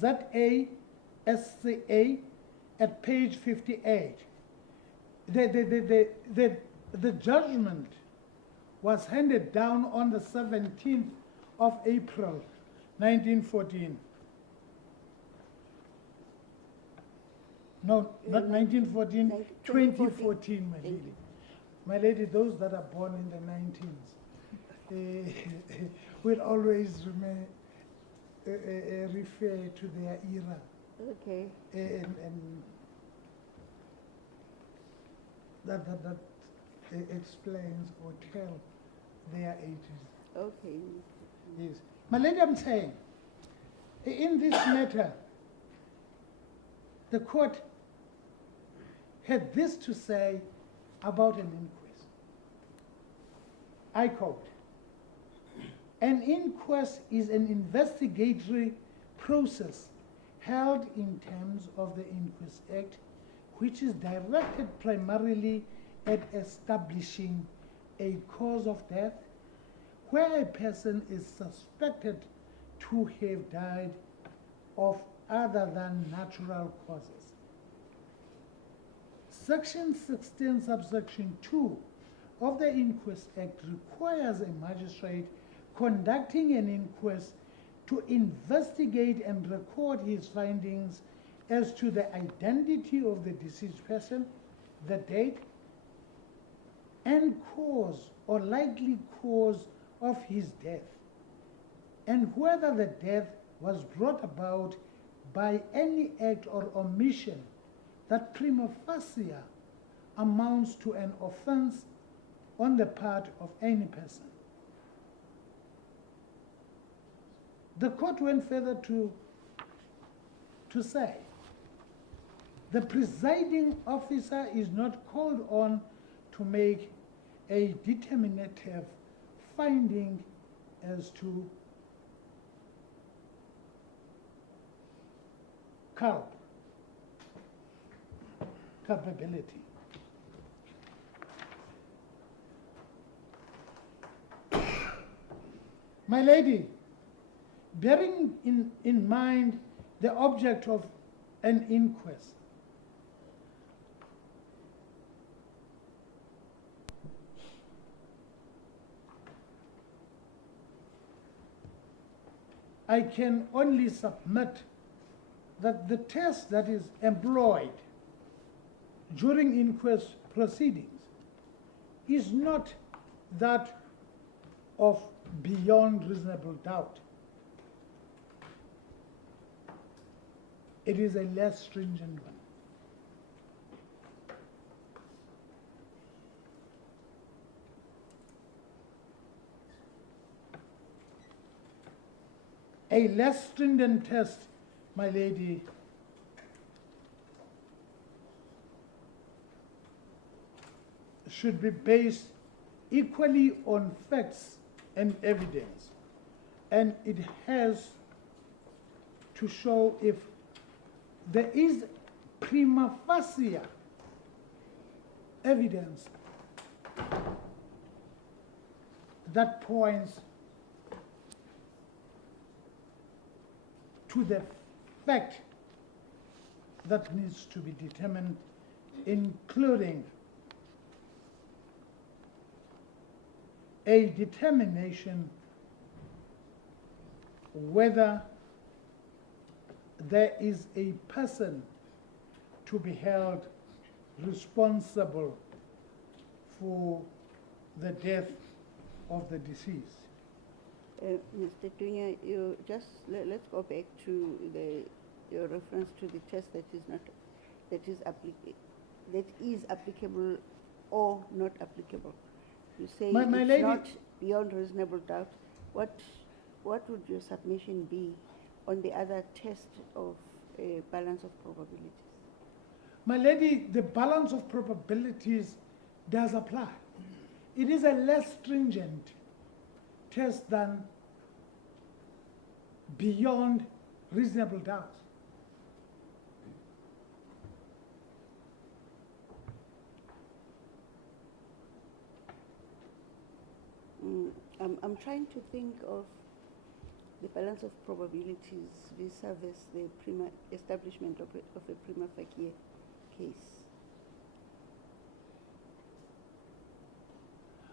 ZASCA at page 58. The judgment was handed down on the 17th of April, 1914. No, not 1914, 2014, my lady. My lady, those that are born in the 19s will always refer to their era. Okay. And that explains or tell their ages. Okay. Yes. My lady, I'm saying, in this matter, the court had this to say about an inquest. I quote, "An inquest is an investigatory process held in terms of the Inquest Act, which is directed primarily at establishing a cause of death where a person is suspected to have died of other than natural causes. Section 16, subsection 2 of the Inquest Act requires a magistrate conducting an inquest to investigate and record his findings as to the identity of the deceased person, the date, and cause or likely cause of his death, and whether the death was brought about by any act or omission that prima facie amounts to an offense on the part of any person." The court went further to say, the presiding officer is not called on to make a determinative finding as to culpability. My lady, bearing in mind the object of an inquest, I can only submit that the test that is employed during inquest proceedings is not that of beyond reasonable doubt. It is a less stringent one. A less stringent test, my lady, should be based equally on facts and evidence, and it has to show if there is prima facie evidence that points to the fact that needs to be determined, including a determination whether there is a person to be held responsible for the death of the deceased. Mr. Tunya, you just let's go back to your reference to the test that is applicable or not applicable. You say My it's lady- not beyond reasonable doubt. What would your submission be on the other test of a balance of probabilities? My lady, the balance of probabilities does apply. It is a less stringent test than beyond reasonable doubt. I'm trying to think of the balance of probabilities vis-a-vis the establishment of a prima facie case.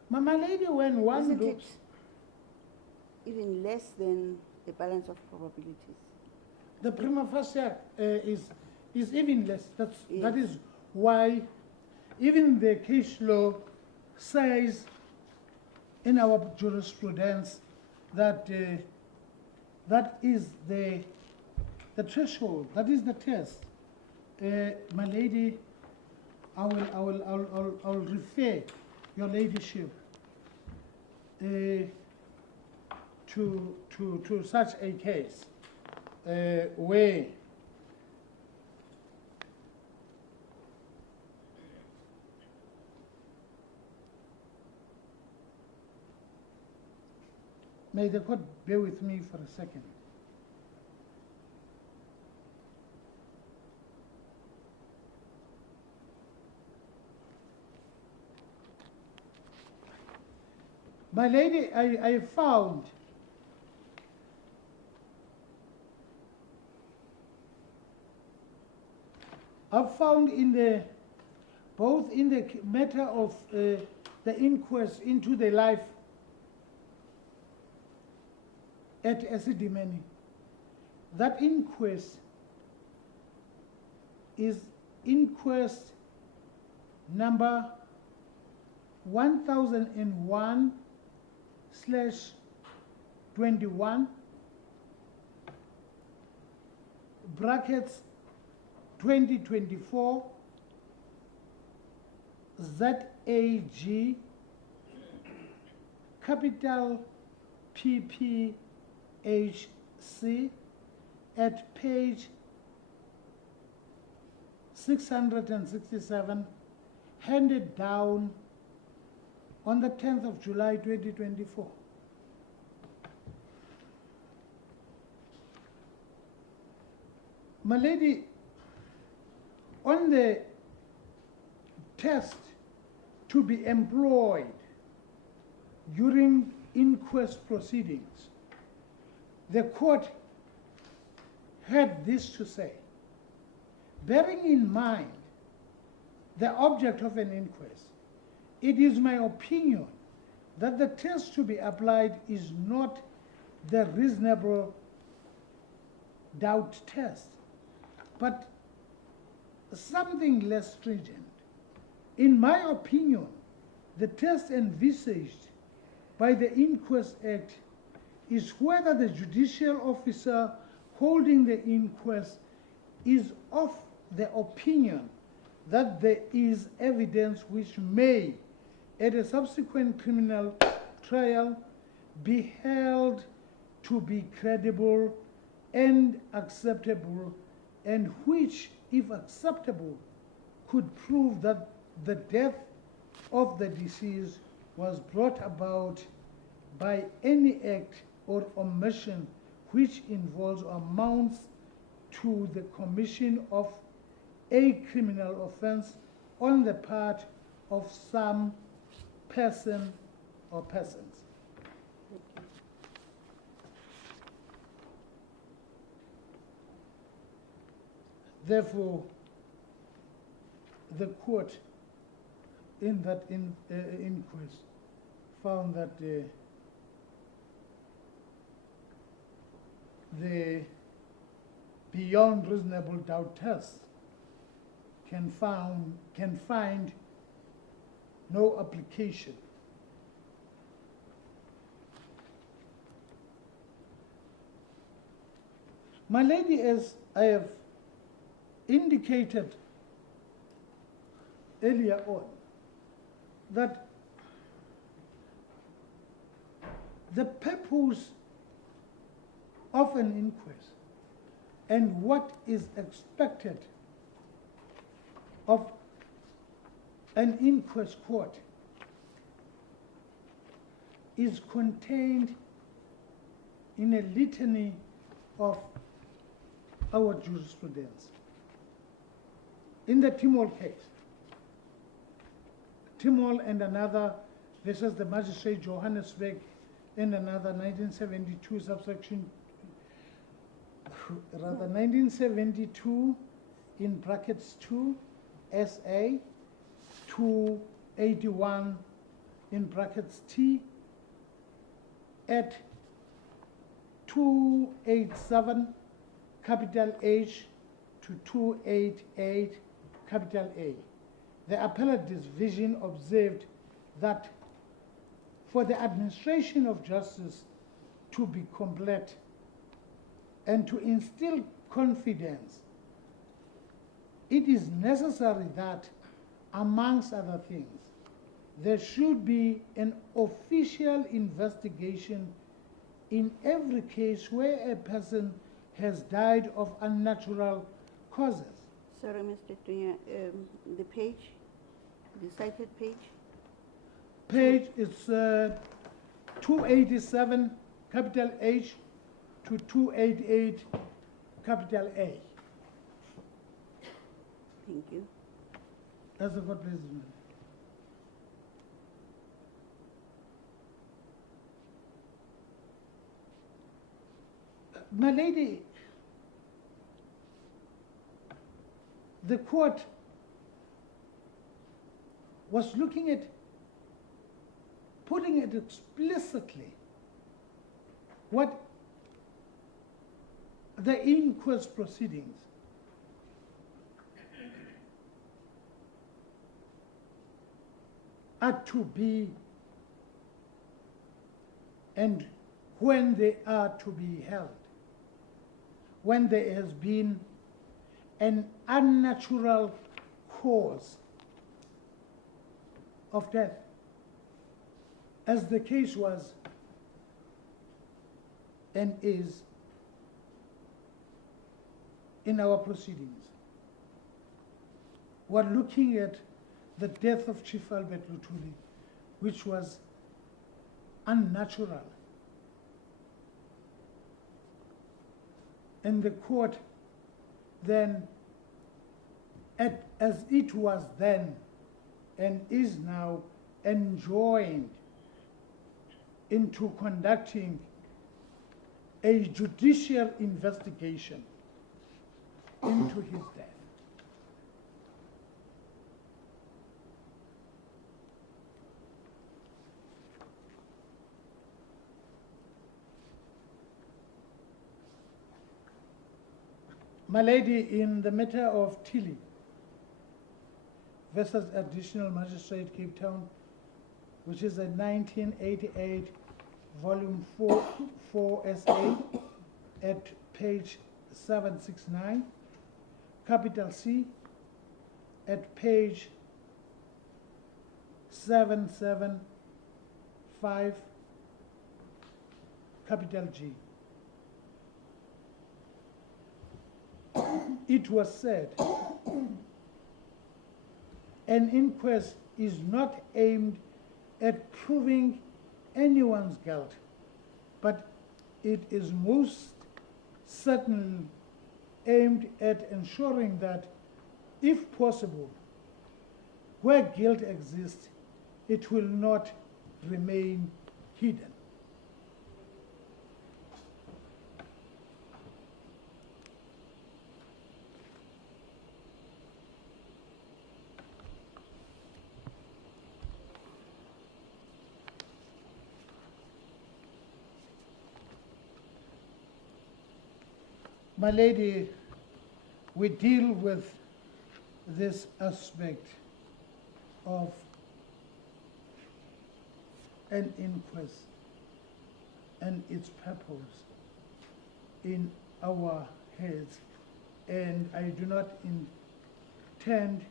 My lady, when one Isn't looks, it even less than the balance of probabilities? the prima facie is even less. That Yes. is why even the case law says in our jurisprudence that that is the threshold, that is the test. My lady, I will refer your ladyship to such a case where may the court bear with me for a second. My lady, I found in the both in the matter of the inquest into the life at SABC, that inquest is inquest number 1001/21 brackets 2024 ZAG capital PPHC at page 667, handed down on the 10th of July 2024. My lady, on the test to be employed during inquest proceedings, the court had this to say: bearing in mind the object of an inquest, it is my opinion that the test to be applied is not the reasonable doubt test, but something less stringent. In my opinion, the test envisaged by the Inquest Act is whether the judicial officer holding the inquest is of the opinion that there is evidence which may, at a subsequent criminal trial, be held to be credible and acceptable, and which, if acceptable, could prove that the death of the deceased was brought about by any act or omission which involves or amounts to the commission of a criminal offense on the part of some person or persons. Therefore, the court in that inquest found that the beyond reasonable doubt test can find no application. My lady, as I have indicated earlier on, that the purpose of an inquest and what is expected of an inquest court is contained in a litany of our jurisprudence. In the Timol case, Timol and another versus the magistrate Johannesburg and another 1972 subsection, rather 1972 in brackets 2 SA 281 in brackets T at 287 capital H to 288 capital A. The appellate division observed that for the administration of justice to be complete and to instill confidence, it is necessary that, amongst other things, there should be an official investigation in every case where a person has died of unnatural causes. Sorry, Mr. Tunya, the page, the cited page? Page is 287 capital H to 288 capital A. Thank you. As the court president. My lady, the court was looking at putting it explicitly what the inquest proceedings are to be and when they are to be held. When there has been an unnatural cause of death, as the case was and is in our proceedings. We're looking at the death of Chief Albert Luthuli, which was unnatural. And the court then, as it was then and is now, enjoined into conducting a judicial investigation into his death. My lady, in the matter of Tilly versus Additional Magistrate Cape Town, which is a 1988 volume 4 SA at page 769, capital C at page 775, capital G. It was said, an inquest is not aimed at proving anyone's guilt, but it is most certainly aimed at ensuring that, if possible, where guilt exists, it will not remain hidden. My lady, we deal with this aspect of an inquest and its purpose in our heads, and I do not intend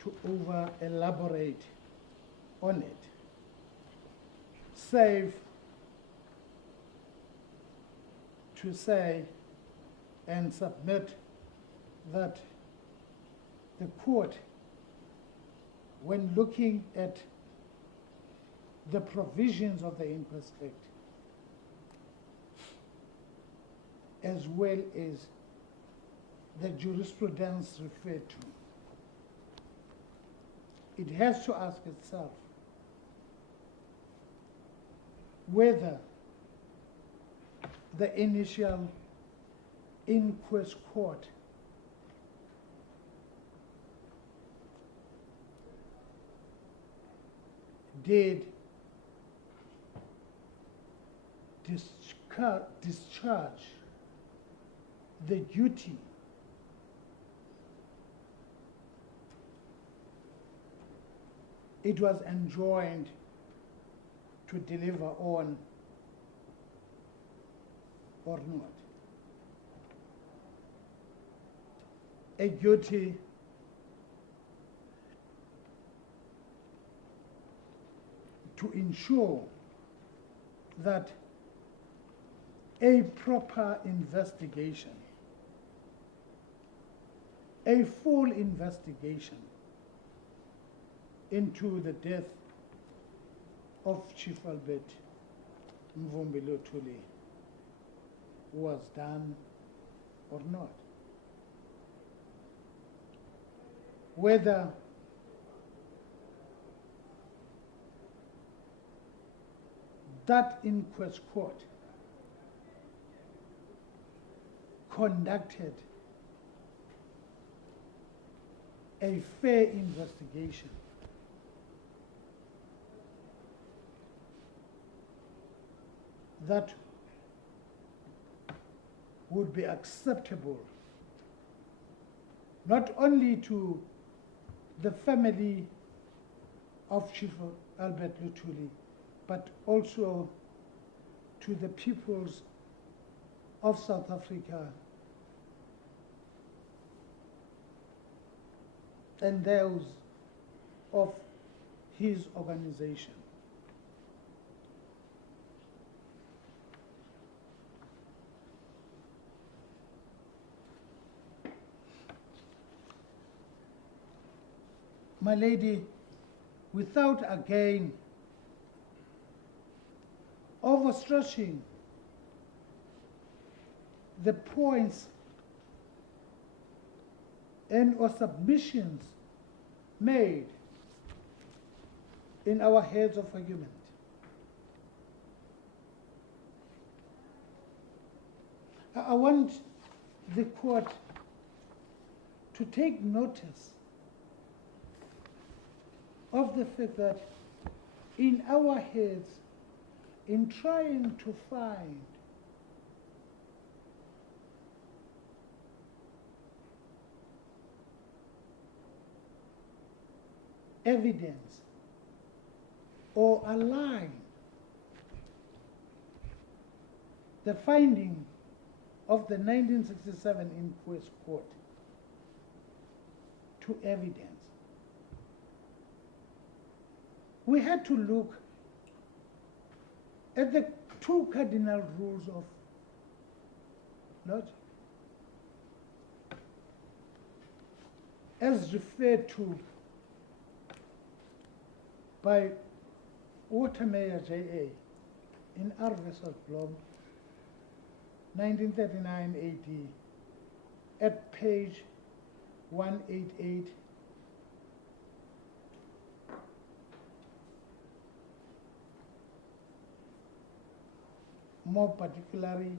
to over-elaborate on it, save to say and submit that the court, when looking at the provisions of the Inquest Act, as well as the jurisprudence referred to, it has to ask itself whether the initial inquest court did discharge the duty it was enjoined to deliver on or not. A duty to ensure that a proper investigation, a full investigation into the death of Chief Albert Luthuli was done or not. Whether that inquest court conducted a fair investigation that would be acceptable not only to the family of Chief Albert Luthuli, but also to the peoples of South Africa and those of his organization. My lady, without again overstretching the points and or submissions made in our heads of argument, I want the court to take notice of the fact that in our heads, in trying to find evidence or align the finding of the 1967 Inquest Court to evidence, we had to look at the two cardinal rules of logic as referred to by Watermeyer J.A. in R. vs. Blom, 1939 AD, at page 188, more particularly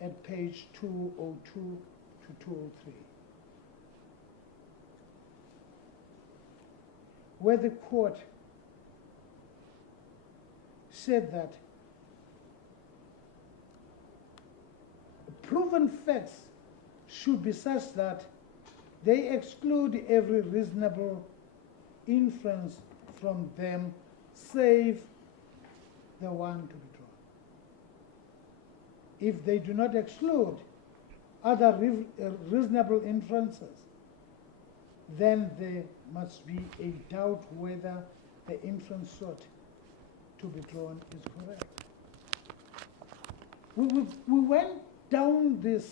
at page 202 to 203, where the court said that proven facts should be such that they exclude every reasonable inference from them, save the one to be drawn. If they do not exclude other reasonable inferences, then there must be a doubt whether the inference sought to be drawn is correct. We went down this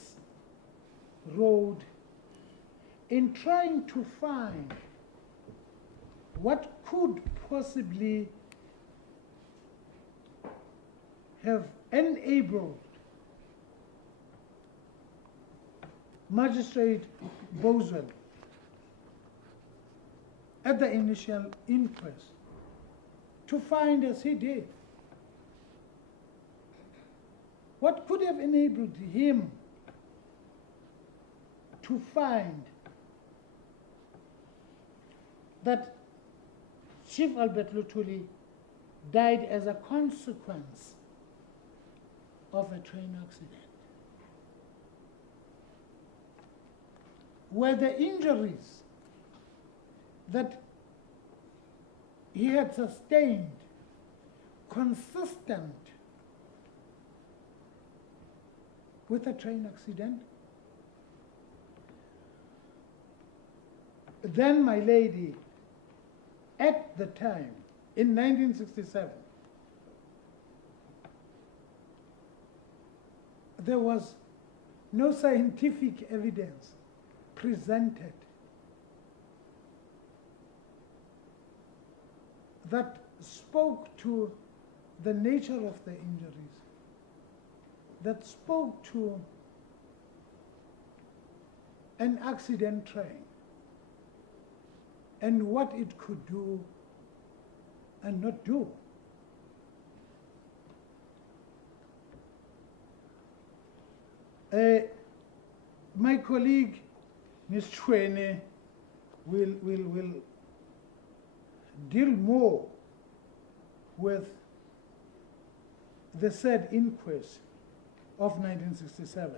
road in trying to find what could possibly have enabled Magistrate Boswell at the initial inquest to find as he did. What could have enabled him to find that Chief Albert Luthuli died as a consequence of a train accident? Were the injuries that he had sustained consistent with a train accident? Then, my lady, at the time, in 1967, there was no scientific evidence presented that spoke to the nature of the injuries, that spoke to an accident train and what it could do and not do. My colleague, Ms. Chwene, will deal more with the said inquest of 1967.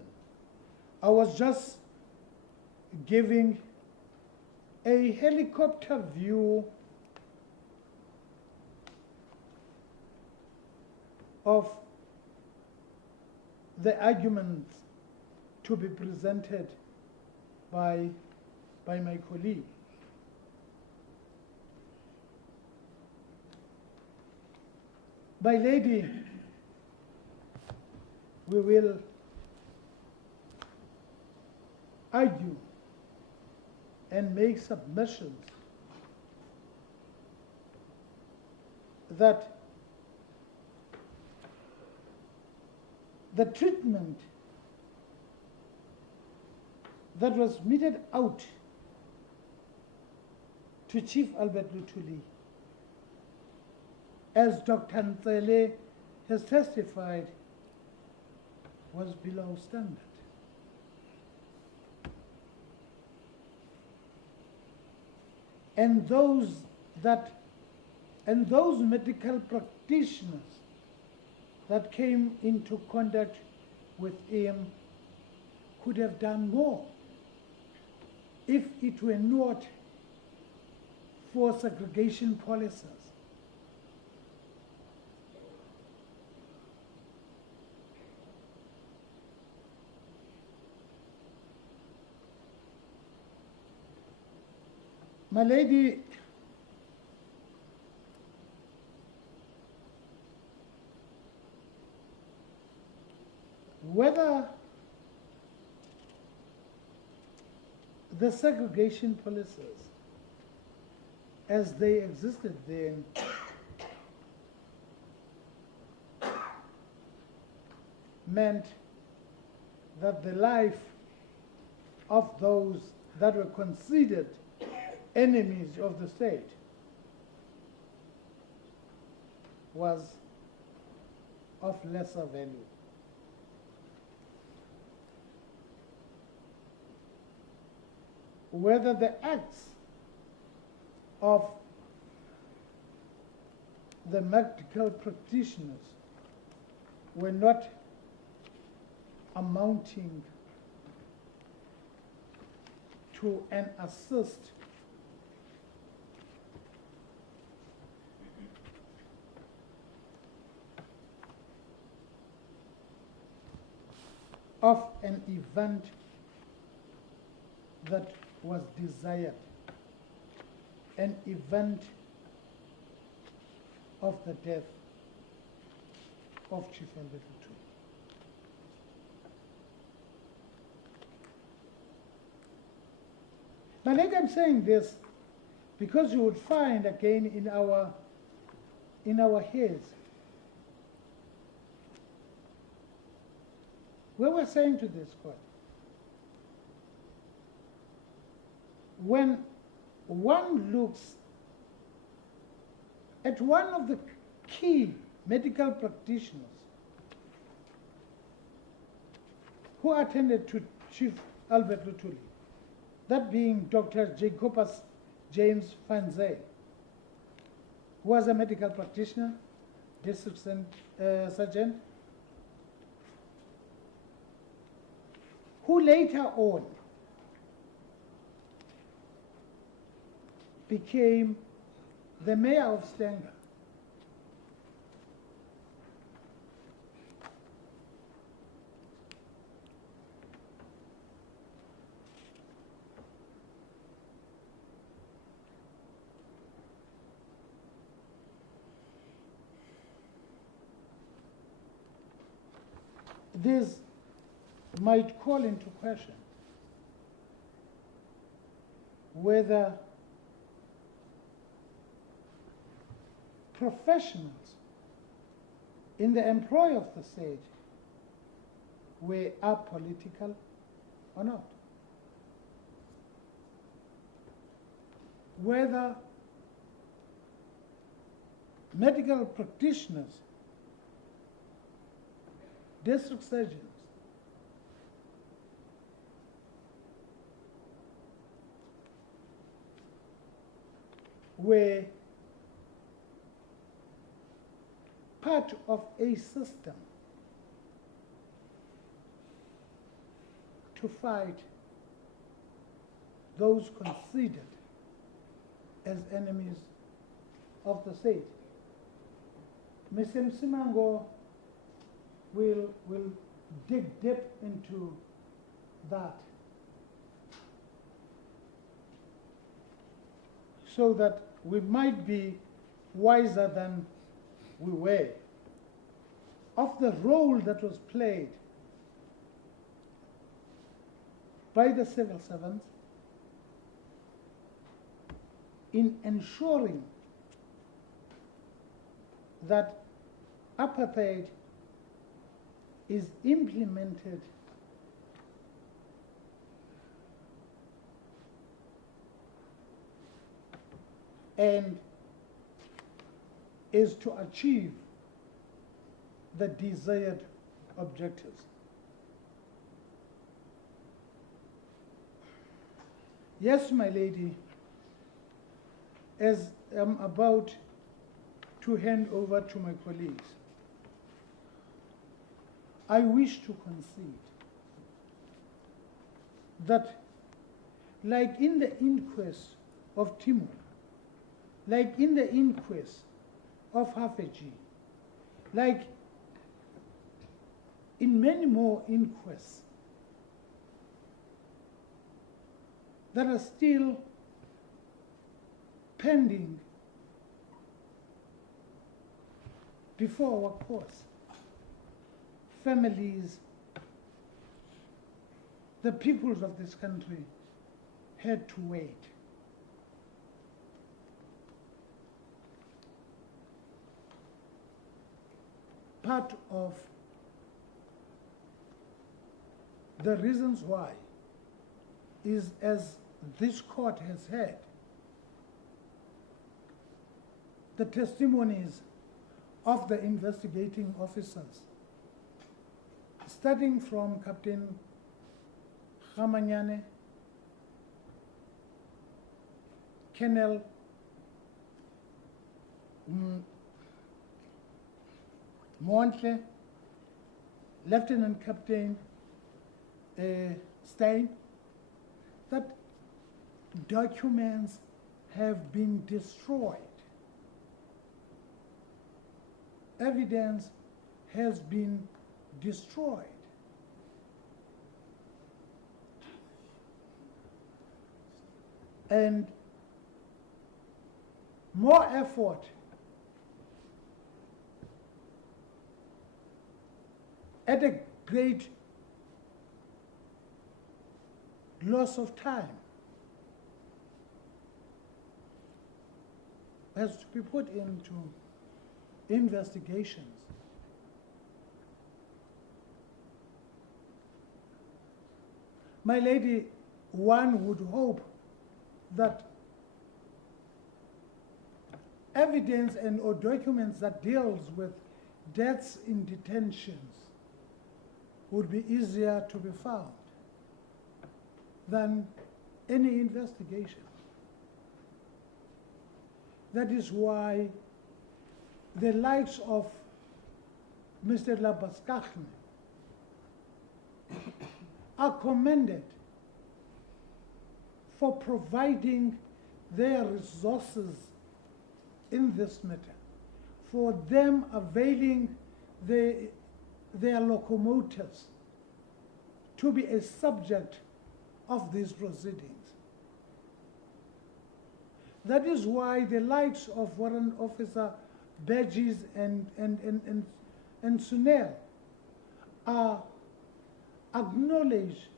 I was just giving a helicopter view of the arguments to be presented by my colleague. My lady, we will argue and make submissions that the treatment that was meted out to Chief Albert Luthuli, as Dr. Ntsele has testified, was below standard. And those medical practitioners that came into contact with him could have done more if it were not for segregation policies. My lady, whether the segregation policies as they existed then meant that the life of those that were considered enemies of the state was of lesser value. Whether the acts of the medical practitioners were not amounting to an assist of an event that was desired, an event of the death of Chief Albert Luthuli. But like I'm saying this, because you would find again in our heads, we were saying to this court, when one looks at one of the key medical practitioners who attended to Chief Albert Luthuli, that being Dr. Jacobus James Fanze, who was a medical practitioner, district surgeon, who later on became the mayor of Stanger. This might call into question whether professionals in the employ of the state were apolitical or not. Whether medical practitioners, district surgeons, were part of a system to fight those considered as enemies of the state. Mr. Msimango will dig deep into that so that we might be wiser than we were of the role that was played by the civil servants in ensuring that apartheid is implemented and is to achieve the desired objectives. Yes, my lady, as I'm about to hand over to my colleagues, I wish to concede that, like in the inquest of Timor, like in the inquest of Hafeji, like in many more inquests that are still pending before our courts, families, the peoples of this country had to wait. Part of the reasons why is, as this court has heard, the testimonies of the investigating officers, starting from Captain Khamanyane, Colonel Montle, Lieutenant Captain Stein, that documents have been destroyed. Evidence has been destroyed. And more effort at a great loss of time has to be put into investigations. My lady, one would hope that evidence and or documents that deals with deaths in detentions would be easier to be found than any investigation. That is why the likes of Mr. Labaskachne are commended for providing their resources in this matter, for them availing their locomotives to be a subject of these proceedings. That is why the likes of Warrant Officer Burgess and Sunel are acknowledged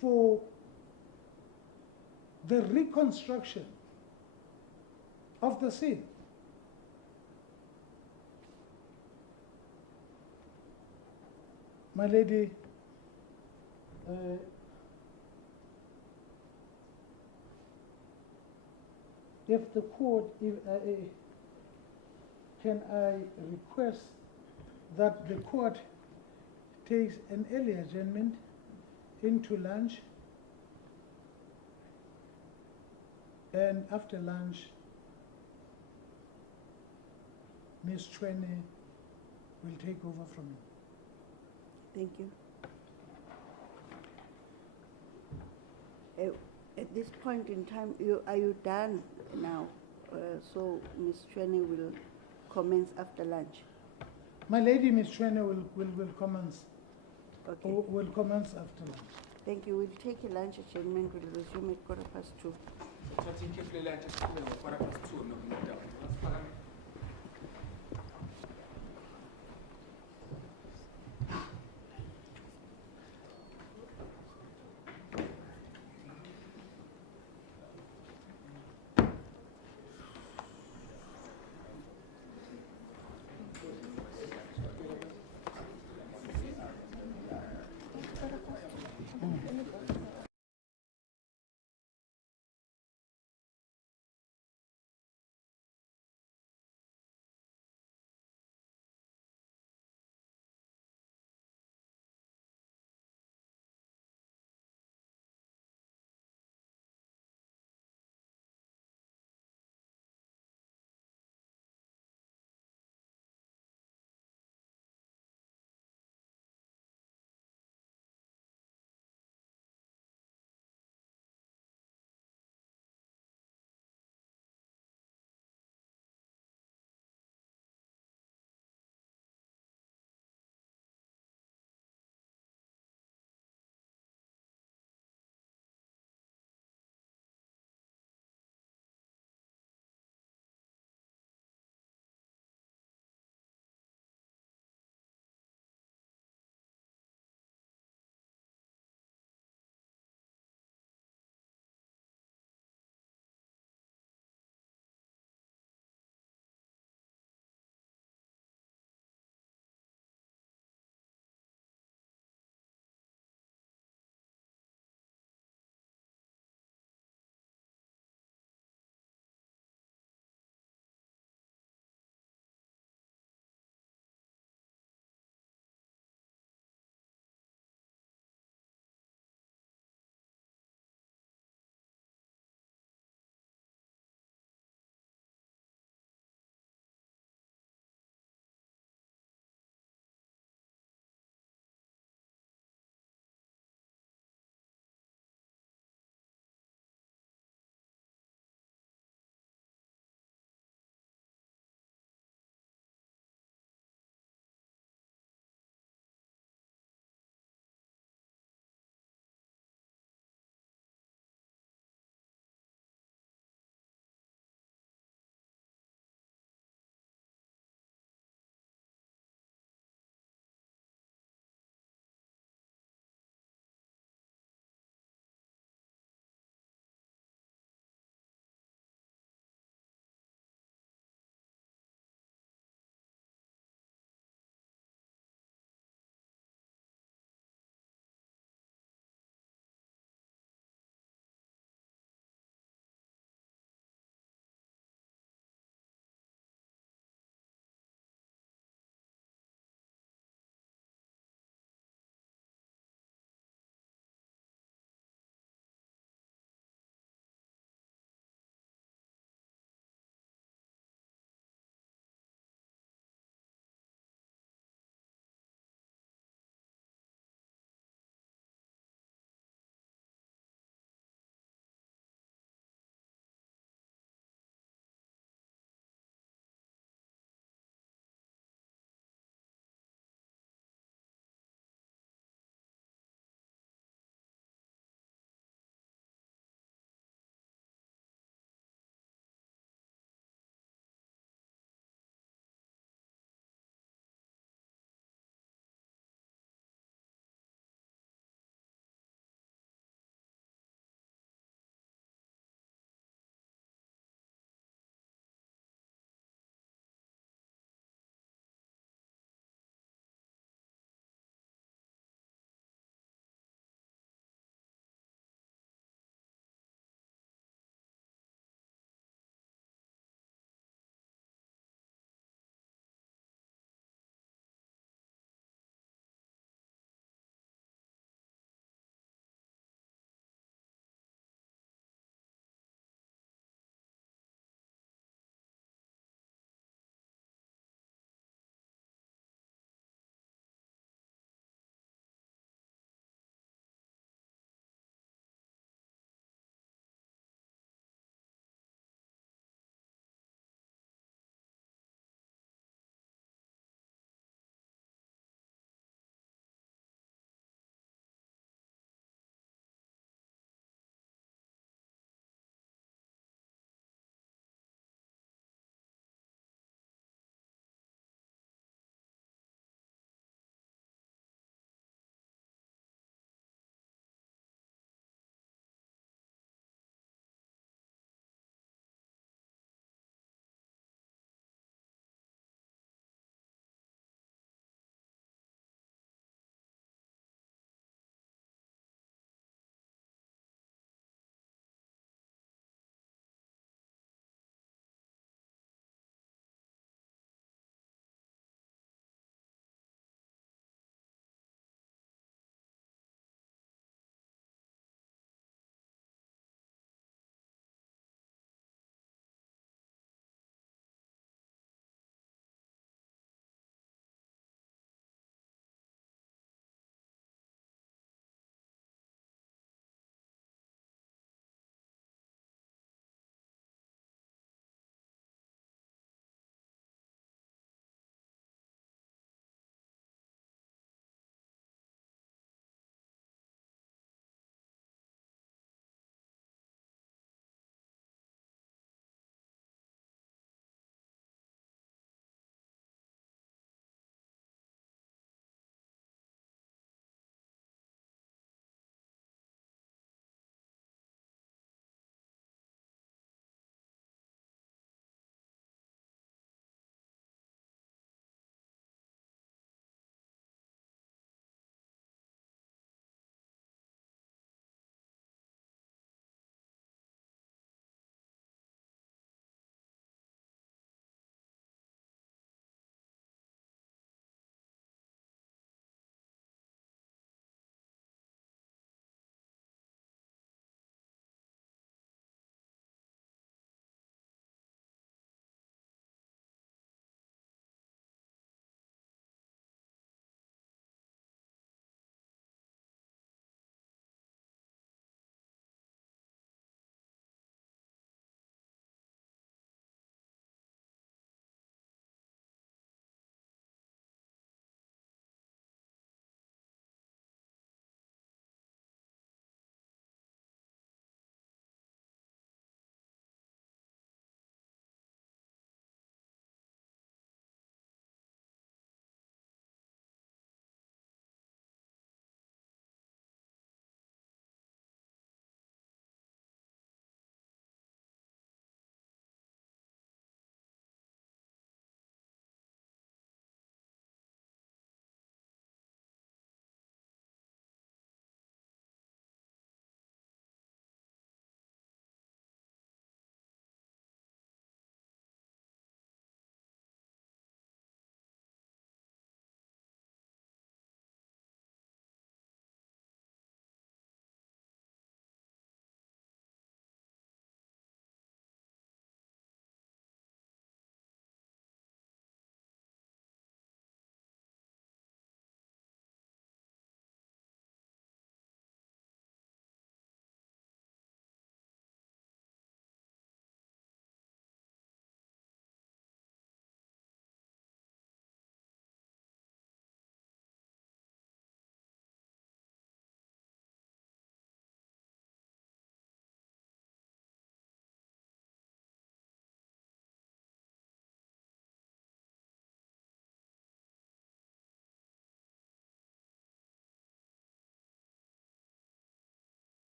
for the reconstruction of the scene. My lady, if the court, can I request that the court takes an early adjournment into lunch, and after lunch, Ms. Twene will take over from you. Thank you. At this point in time, are you done now? So Ms. Twene will commence after lunch. My lady, Ms. Twene will commence. Okay. Will commence after lunch. Thank you. We'll take a lunch adjournment. We'll resume at 2:15.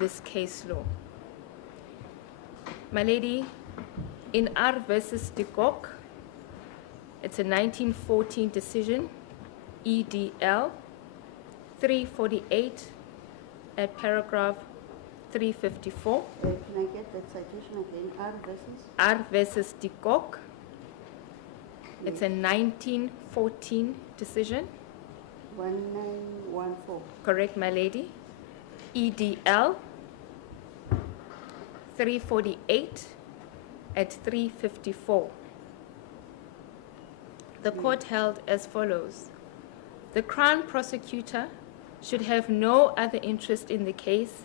this case law. My lady, in R versus de Kock, it's a 1914 decision, EDL 348 at paragraph 354. Can I get that citation again? R versus de Kock. It's a 1914 decision. 1914. Correct, my lady. EDL 348 at 354. The court held as follows. The Crown Prosecutor should have no other interest in the case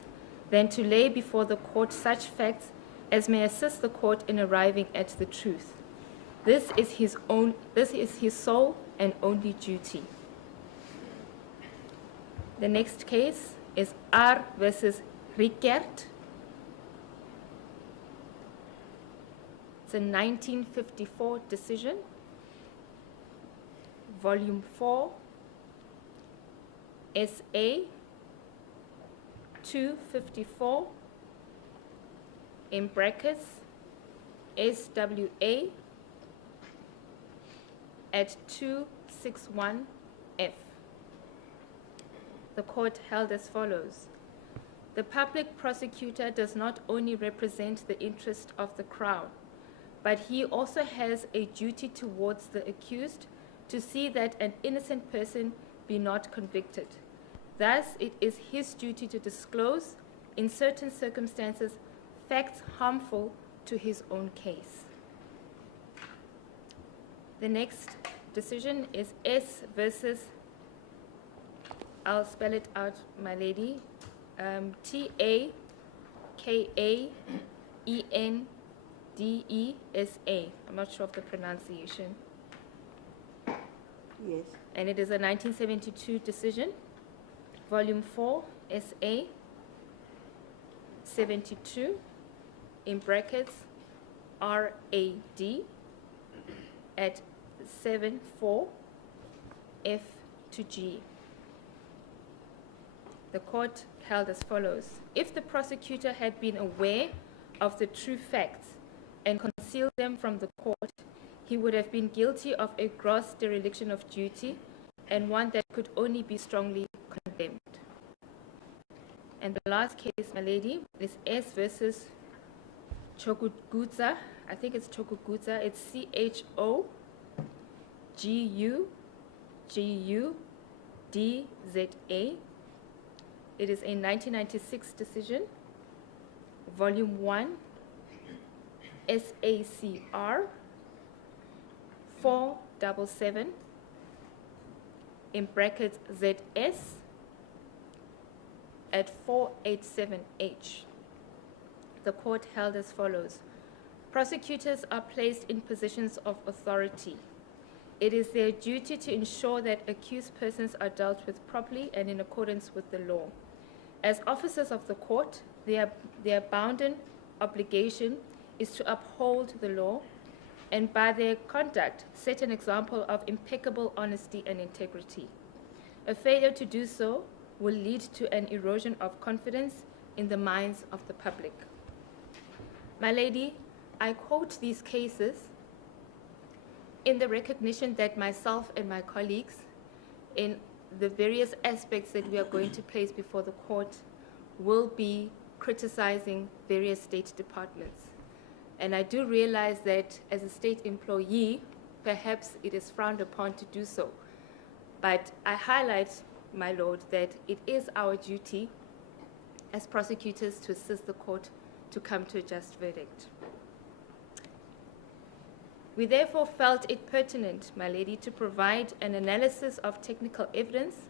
than to lay before the court such facts as may assist the court in arriving at the truth. This is his sole and only duty. The next case is R versus Rickert. It's a 1954 decision, volume 4, SA 254, in brackets, SWA at 261F. The court held as follows. The public prosecutor does not only represent the interest of the Crown, but he also has a duty towards the accused to see that an innocent person be not convicted. Thus, it is his duty to disclose, in certain circumstances, facts harmful to his own case. The next decision is S versus, I'll spell it out, my lady, TAKAENDESA. I'm not sure of the pronunciation. Yes. And it is a 1972 decision, volume 4, SA 72, in brackets, RAD at 74F to G. The court held as follows. If the prosecutor had been aware of the true facts and concealed them from the court, he would have been guilty of a gross dereliction of duty and one that could only be strongly condemned. And the last case, my lady, is S versus Chokugudza. I think it's Chokugudza. It's CHOGUGUDZA. It is a 1996 decision, volume 1, SACR 477, in brackets ZS at 487H. The court held as follows. Prosecutors are placed in positions of authority. It is their duty to ensure that accused persons are dealt with properly and in accordance with the law. As officers of the court, their bounden obligation is to uphold the law and by their conduct set an example of impeccable honesty and integrity. A failure to do so will lead to an erosion of confidence in the minds of the public. My lady, I quote these cases in the recognition that myself and my colleagues, in the various aspects that we are going to place before the court, will be criticizing various state departments. And I do realize that as a state employee, perhaps it is frowned upon to do so. But I highlight, my lord, that it is our duty as prosecutors to assist the court to come to a just verdict. We therefore felt it pertinent, my lady, to provide an analysis of technical evidence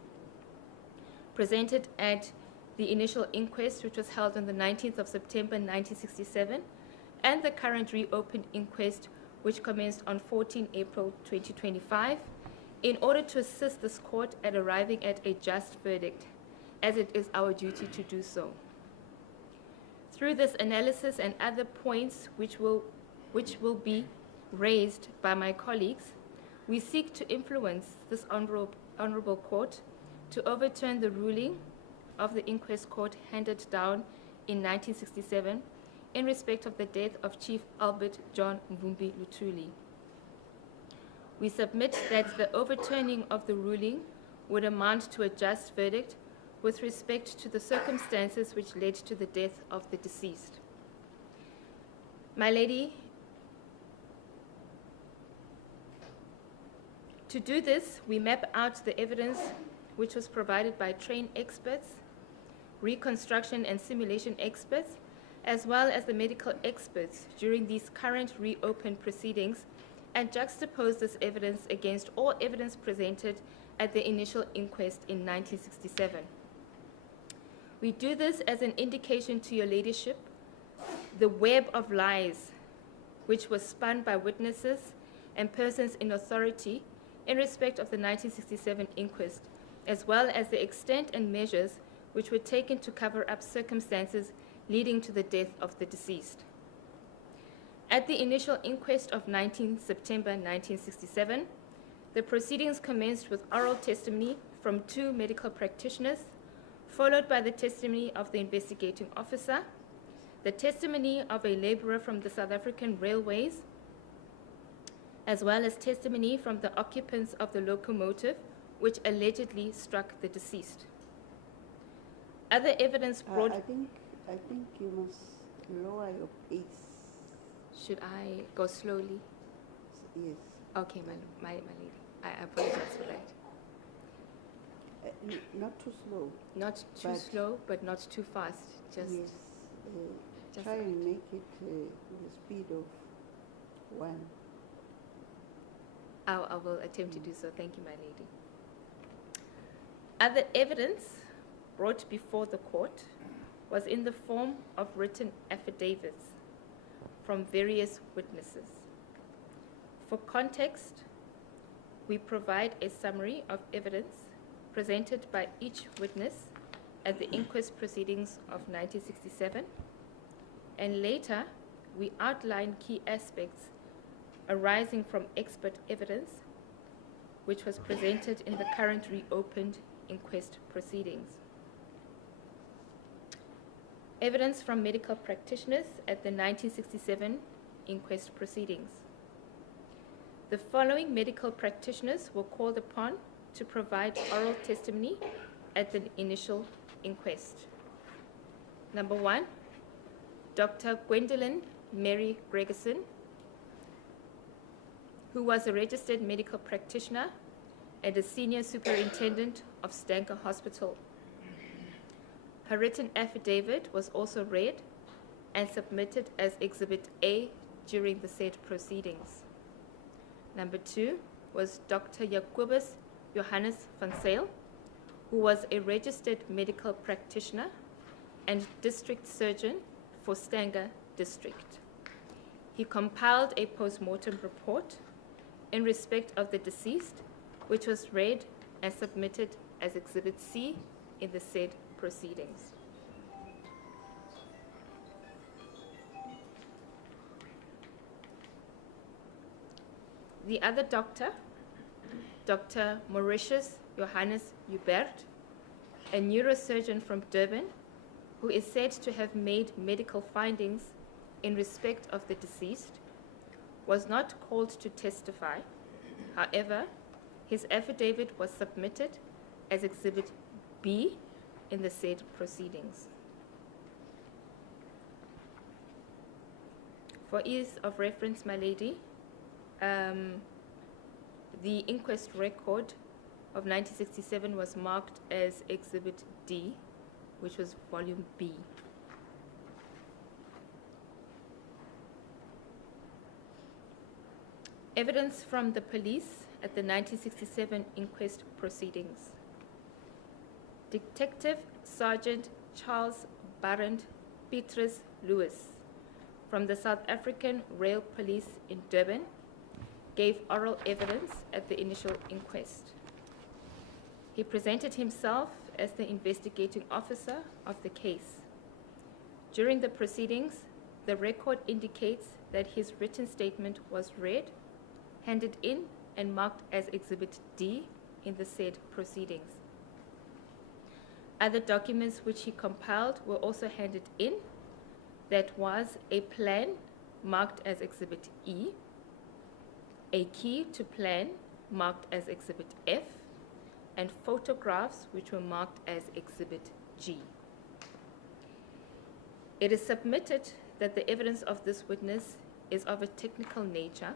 presented at the initial inquest, which was held on the 19th of September 1967, and the current reopened inquest, which commenced on 14 April 2025, in order to assist this court at arriving at a just verdict, as it is our duty to do so. Through this analysis and other points which will be raised by my colleagues, we seek to influence this honorable court to overturn the ruling of the inquest court handed down in 1967 in respect of the death of Chief Albert John Mvumbi Luthuli. We submit that the overturning of the ruling would amount to a just verdict with respect to the circumstances which led to the death of the deceased. My lady, to do this, we map out the evidence which was provided by trained experts, reconstruction and simulation experts, as well as the medical experts during these current reopened proceedings, and juxtapose this evidence against all evidence presented at the initial inquest in 1967. We do this as an indication to your ladyship the web of lies which was spun by witnesses and persons in authority in respect of the 1967 inquest, as well as the extent and measures which were taken to cover up circumstances leading to the death of the deceased. At the initial inquest of 19 September 1967, the proceedings commenced with oral testimony from 2 medical practitioners, followed by the testimony of the investigating officer, the testimony of a laborer from the South African Railways, as well as testimony from the occupants of the locomotive which allegedly struck the deceased. Other evidence brought... I think you must lower your pace. Should I go slowly? Yes. Okay, my lady. I apologize for that. Not too slow. Not too slow, but not too fast. Just, yes. just Try and make it the speed of 1. I will attempt to do so. Thank you, my lady. Other evidence brought before the court was in the form of written affidavits from various witnesses. For context, we provide a summary of evidence presented by each witness at the inquest proceedings of 1967, and later we outline key aspects arising from expert evidence which was presented in the current reopened inquest proceedings. Evidence from medical practitioners at the 1967 inquest proceedings. The following medical practitioners were called upon to provide oral testimony at the initial inquest. Number 1, Dr. Gwendolyn Mary Gregerson, who was a registered medical practitioner and a senior superintendent of Stanker Hospital. Her written affidavit was also read and submitted as Exhibit A during the said proceedings. Number 2 was Dr. Jacobus Johannes van Zyl, who was a registered medical practitioner and district surgeon for Stanger District. He compiled a post-mortem report in respect of the deceased, which was read and submitted as Exhibit C in the said proceedings. The other doctor, Dr. Mauritius Johannes Hubert, a neurosurgeon from Durban, who is said to have made medical findings in respect of the deceased, was not called to testify. However, his affidavit was submitted as Exhibit B in the said proceedings. For ease of reference, my lady, the inquest record of 1967 was marked as Exhibit D, which was Volume B. Evidence from the police at the 1967 inquest proceedings. Detective Sergeant Charles Barend Petrus Lewis from the South African Rail Police in Durban gave oral evidence at the initial inquest. He presented himself as the investigating officer of the case. During the proceedings, the record indicates that his written statement was read, handed in, and marked as Exhibit D in the said proceedings. Other documents which he compiled were also handed in. That was a plan marked as Exhibit E, a key to plan marked as Exhibit F, and photographs which were marked as Exhibit G. It is submitted that the evidence of this witness is of a technical nature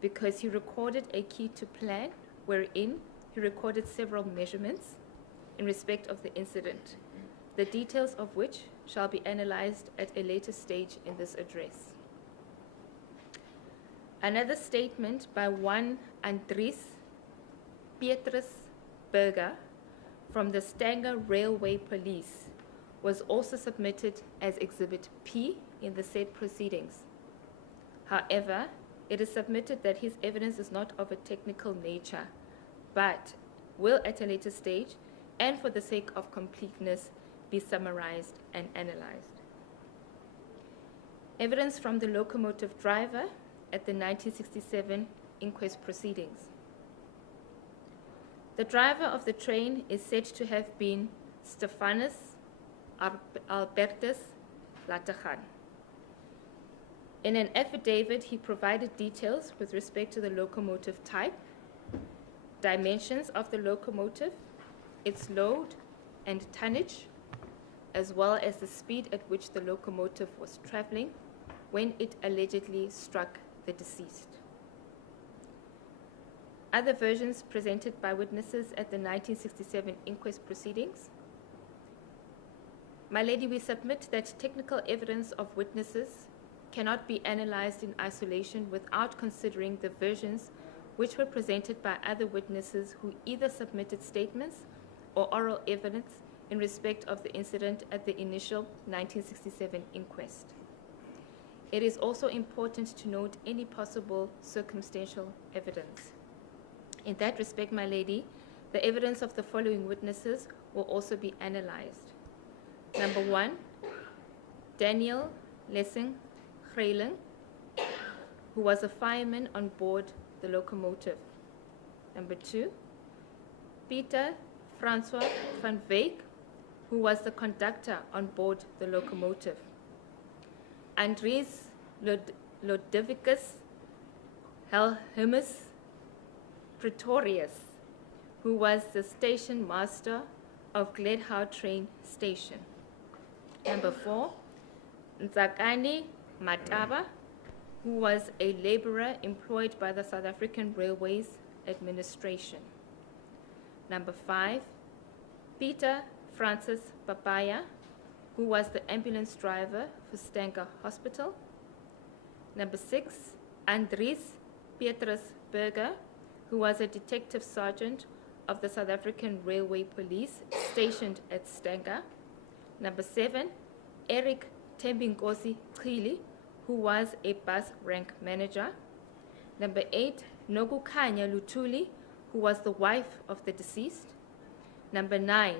because he recorded a key to plan wherein he recorded several measurements in respect of the incident, the details of which shall be analyzed at a later stage in this address. Another statement by one Andries Petrus Berger from the Stanger Railway Police was also submitted as Exhibit P in the said proceedings. However, it is submitted that his evidence is not of a technical nature, but will at a later stage, and for the sake of completeness, be summarized and analyzed. Evidence from the locomotive driver at the 1967 inquest proceedings. The driver of the train is said to have been Stephanus Albertus Latachan. In an affidavit, he provided details with respect to the locomotive type, dimensions of the locomotive, its load and tonnage, as well as the speed at which the locomotive was traveling when it allegedly struck the deceased. Other versions presented by witnesses at the 1967 inquest proceedings. My lady, we submit that technical evidence of witnesses cannot be analyzed in isolation without considering the versions which were presented by other witnesses who either submitted statements or oral evidence in respect of the incident at the initial 1967 inquest. It is also important to note any possible circumstantial evidence. In that respect, my lady, the evidence of the following witnesses will also be analyzed. Number 1, Daniel Lessing Greyling, who was a fireman on board the locomotive. Number 2, Peter Francois van Wyk, who was the conductor on board the locomotive. Andries Lodovicus Helhemus Pretorius, who was the station master of Gledhow train station. Number 4, Nzakani Mataba, who was a laborer employed by the South African Railways Administration. Number 5, Peter Francis Papaya, who was the ambulance driver for Stanger Hospital. Number 6, Andries Petrus Berger, who was a detective sergeant of the South African Railway Police stationed at Stanger. Number 7, Eric Tembinkosi Chili, who was a bus rank manager. Number 8, Nokukhanya Luthuli, who was the wife of the deceased. Number 9,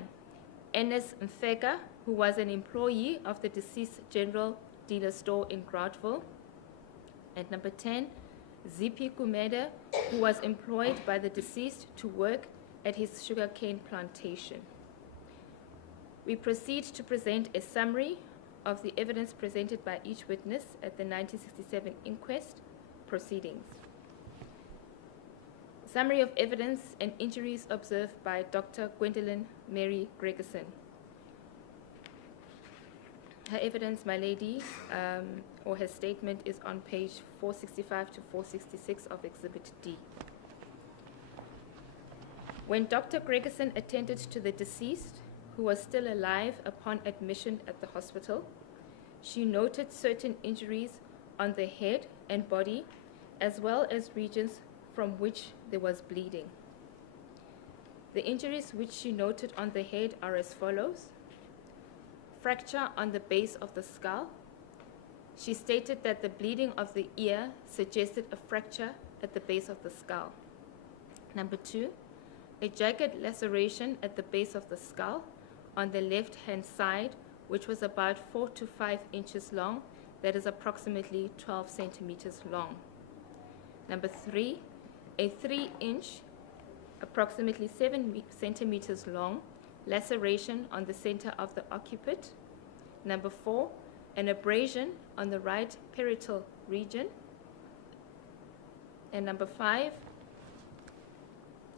Enes Mfeka, who was an employee of the deceased general dealer store in Groutville. And number 10, Zipi Kumeda, who was employed by the deceased to work at his sugarcane plantation. We proceed to present a summary of the evidence presented by each witness at the 1967 inquest proceedings. Summary of evidence and injuries observed by Dr. Gwendolyn Mary Gregerson. Her evidence, my lady, or her statement is on page 465 to 466 of Exhibit D. When Dr. Gregerson attended to the deceased, who was still alive upon admission at the hospital, she noted certain injuries on the head and body, as well as regions from which there was bleeding. The injuries which she noted on the head are as follows. Fracture on the base of the skull. She stated that the bleeding of the ear suggested a fracture at the base of the skull. Number 2, a jagged laceration at the base of the skull on the left-hand side, which was about 4 to 5 inches long, that is approximately 12 centimeters long. Number 3, a 3-inch, approximately 7 centimeters long, laceration on the center of the occiput. Number 4, an abrasion on the right parietal region. And number 5,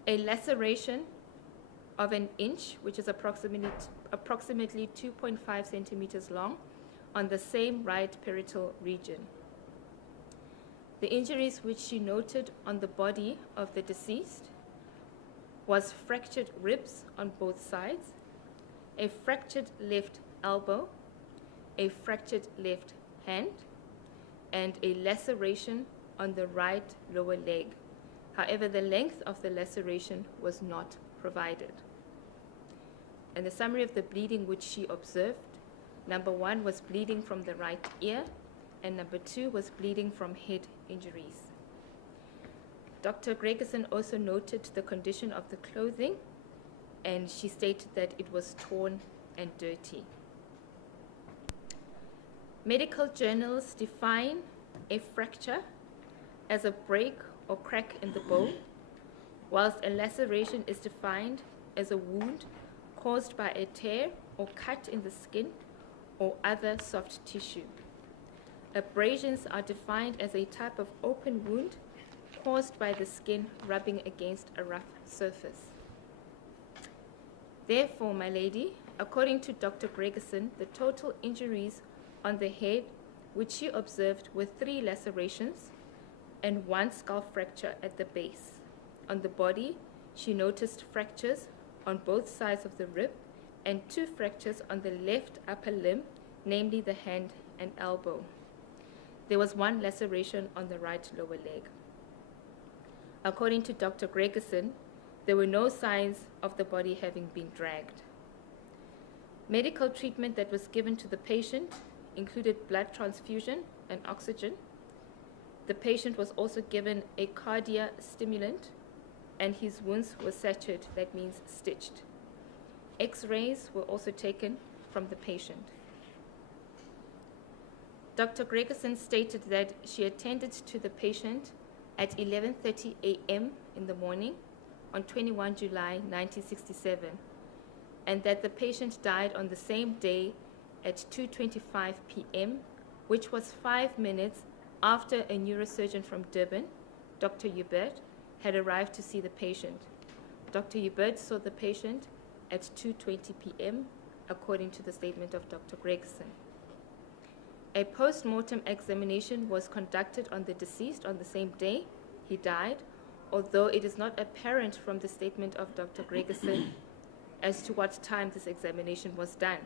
a laceration of an inch, which is approximately 2.5 centimeters long, on the same right parietal region. The injuries which she noted on the body of the deceased was fractured ribs on both sides, a fractured left elbow, a fractured left hand, and a laceration on the right lower leg. However, the length of the laceration was not provided. And the summary of the bleeding which she observed: number 1 was bleeding from the right ear, and number 2 was bleeding from head injuries. Dr. Gregerson also noted the condition of the clothing, and she stated that it was torn and dirty. Medical journals define a fracture as a break or crack in the bone, whilst a laceration is defined as a wound caused by a tear or cut in the skin or other soft tissue. Abrasions are defined as a type of open wound caused by the skin rubbing against a rough surface. Therefore, my lady, according to Dr. Gregerson, the total injuries on the head which she observed were 3 lacerations and 1 skull fracture at the base. On the body, she noticed fractures on both sides of the rib and 2 fractures on the left upper limb, namely the hand and elbow. There was 1 laceration on the right lower leg. According to Dr. Gregerson, there were no signs of the body having been dragged. Medical treatment that was given to the patient included blood transfusion and oxygen. The patient was also given a cardiac stimulant, and his wounds were sutured, that means stitched. X-rays were also taken from the patient. Dr. Gregerson stated that she attended to the patient at 11:30 a.m. in the morning on 21 July 1967, and that the patient died on the same day at 2:25 p.m., which was 5 minutes after a neurosurgeon from Durban, Dr. Hubert, had arrived to see the patient. Dr. Hubert saw the patient at 2:20 p.m., according to the statement of Dr. Gregerson. A post-mortem examination was conducted on the deceased on the same day he died, although it is not apparent from the statement of Dr. Gregerson as to what time this examination was done.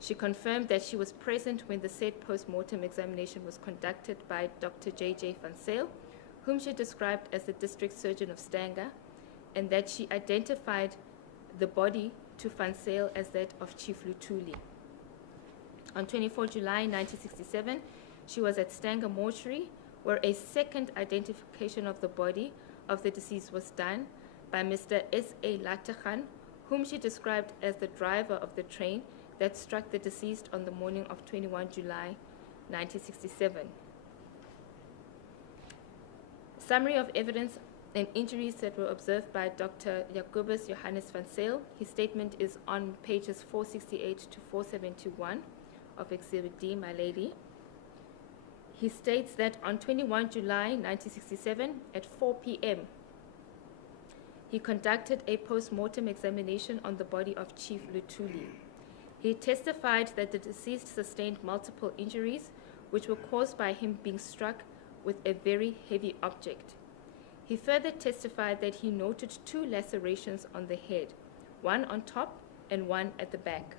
She confirmed that she was present when the said post-mortem examination was conducted by Dr. J.J. van Zyl, whom she described as the district surgeon of Stanger, and that she identified the body to van Zyl as that of Chief Luthuli. On 24 July 1967, she was at Stanger Mortuary, where a second identification of the body of the deceased was done by Mr. S.A. Latachan, whom she described as the driver of the train that struck the deceased on the morning of 21 July 1967. Summary of evidence and injuries that were observed by Dr. Jacobus Johannes van Zyl. His statement is on pages 468 to 471 of Exhibit D, my lady. He states that on 21 July 1967 at 4 p.m., he conducted a post-mortem examination on the body of Chief Luthuli. He testified that the deceased sustained multiple injuries which were caused by him being struck with a very heavy object. He further testified that he noted 2 lacerations on the head, 1 on top and 1 at the back.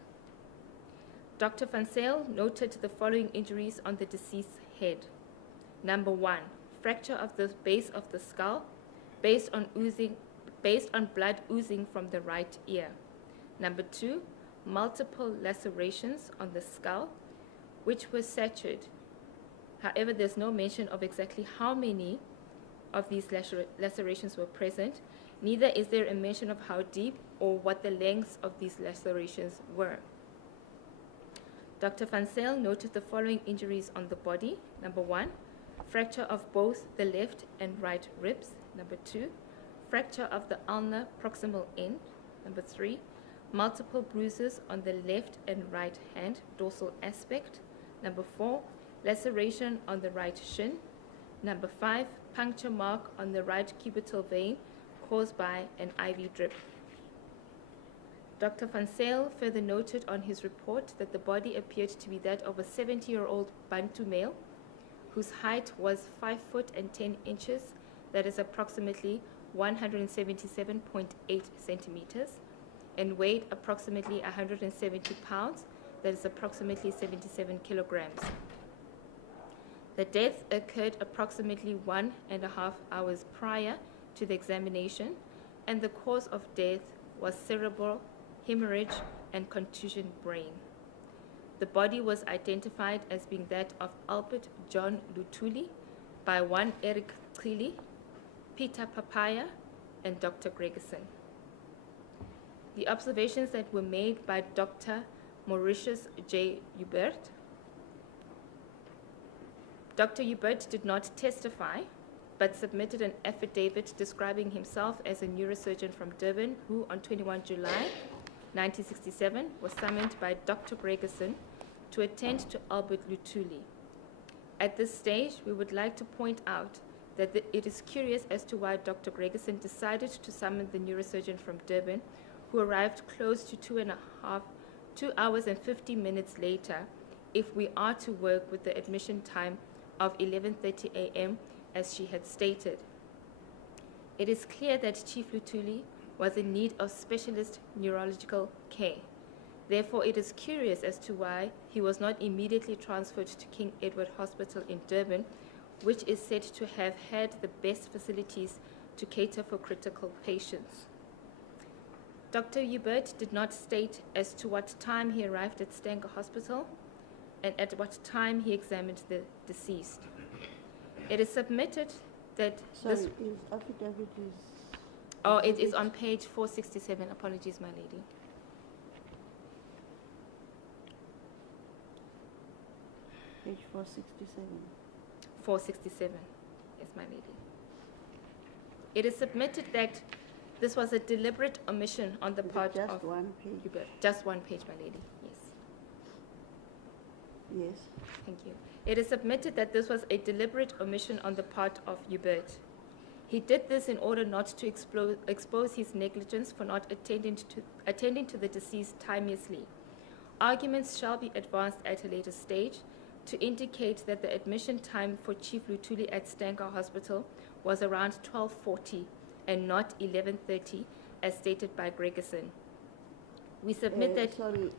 Dr. van Zyl noted the following injuries on the deceased's head. Number 1, fracture of the base of the skull based on blood oozing from the right ear. Number 2, multiple lacerations on the skull, which were sutured. However, there's no mention of exactly how many of these lacerations were present. Neither is there a mention of how deep or what the lengths of these lacerations were. Dr. van Zyl noted the following injuries on the body. Number 1, fracture of both the left and right ribs. Number 2, fracture of the ulnar proximal end. Number 3, multiple bruises on the left and right hand dorsal aspect. Number 4, laceration on the right shin. Number 5, puncture mark on the right cubital vein caused by an IV drip. Dr. Van Zyl further noted on his report that the body appeared to be that of a 70-year-old Bantu male whose height was 5 foot and 10 inches, that is approximately 177.8 centimeters, and weighed approximately 170 pounds, that is approximately 77 kilograms. The death occurred approximately 1.5 hours prior to the examination, and the cause of death was cerebral hemorrhage and contusion brain. The body was identified as being that of Albert John Luthuli by one Eric Cili, Peter Papaya, and Dr. Gregerson. The observations that were made by Dr. Mauritius J. Hubert. Dr. Hubert did not testify, but submitted an affidavit describing himself as a neurosurgeon from Durban who, on 21 July 1967, was summoned by Dr. Gregerson to attend to Albert Luthuli. At this stage, we would like to point out that it is curious as to why Dr. Gregerson decided to summon the neurosurgeon from Durban, who arrived close to 2 hours and 50 minutes later, if we are to work with the admission time of 11:30 a.m. as she had stated. It is clear that Chief Luthuli was in need of specialist neurological care. Therefore, it is curious as to why he was not immediately transferred to King Edward Hospital in Durban, which is said to have had the best facilities to cater for critical patients. Dr. Hubert did not state as to what time he arrived at Stanger Hospital and at what time he examined the deceased. It is submitted that Sorry, this... his affidavit is... Oh, it is on page 467. Apologies, my lady. Page 467. 467. Yes, my lady. It is submitted that this was a deliberate omission on the Is it part just of one page? Hubert. Just one page, my lady. Yes. Yes. Thank you. It is submitted that this was a deliberate omission on the part of Hubert. He did this in order not to expose his negligence for not attending to the deceased timeously. Arguments shall be advanced at a later stage to indicate that the admission time for Chief Luthuli at Stanger Hospital was around 12:40 and not 11:30, as stated by Gregerson. We submit that Sorry,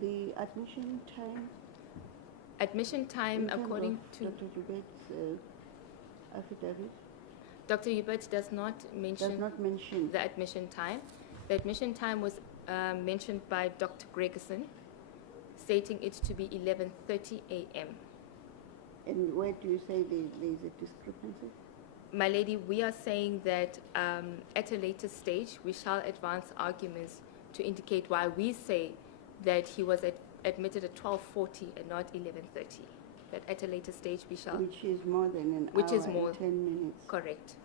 the admission time... admission time, in terms according of to Dr. Hubert's affidavit, Dr. Hubert, does not mention the admission time. The admission time was mentioned by Dr. Gregerson, stating it to be 11:30 a.m. And where do you say there is a discrepancy? My lady, we are saying that at a later stage, we shall advance arguments to indicate why we say that he was admitted at 12:40 and not 11:30. That at a later stage we shall... Which is more than an Which hour is more... and 10 minutes. Correct.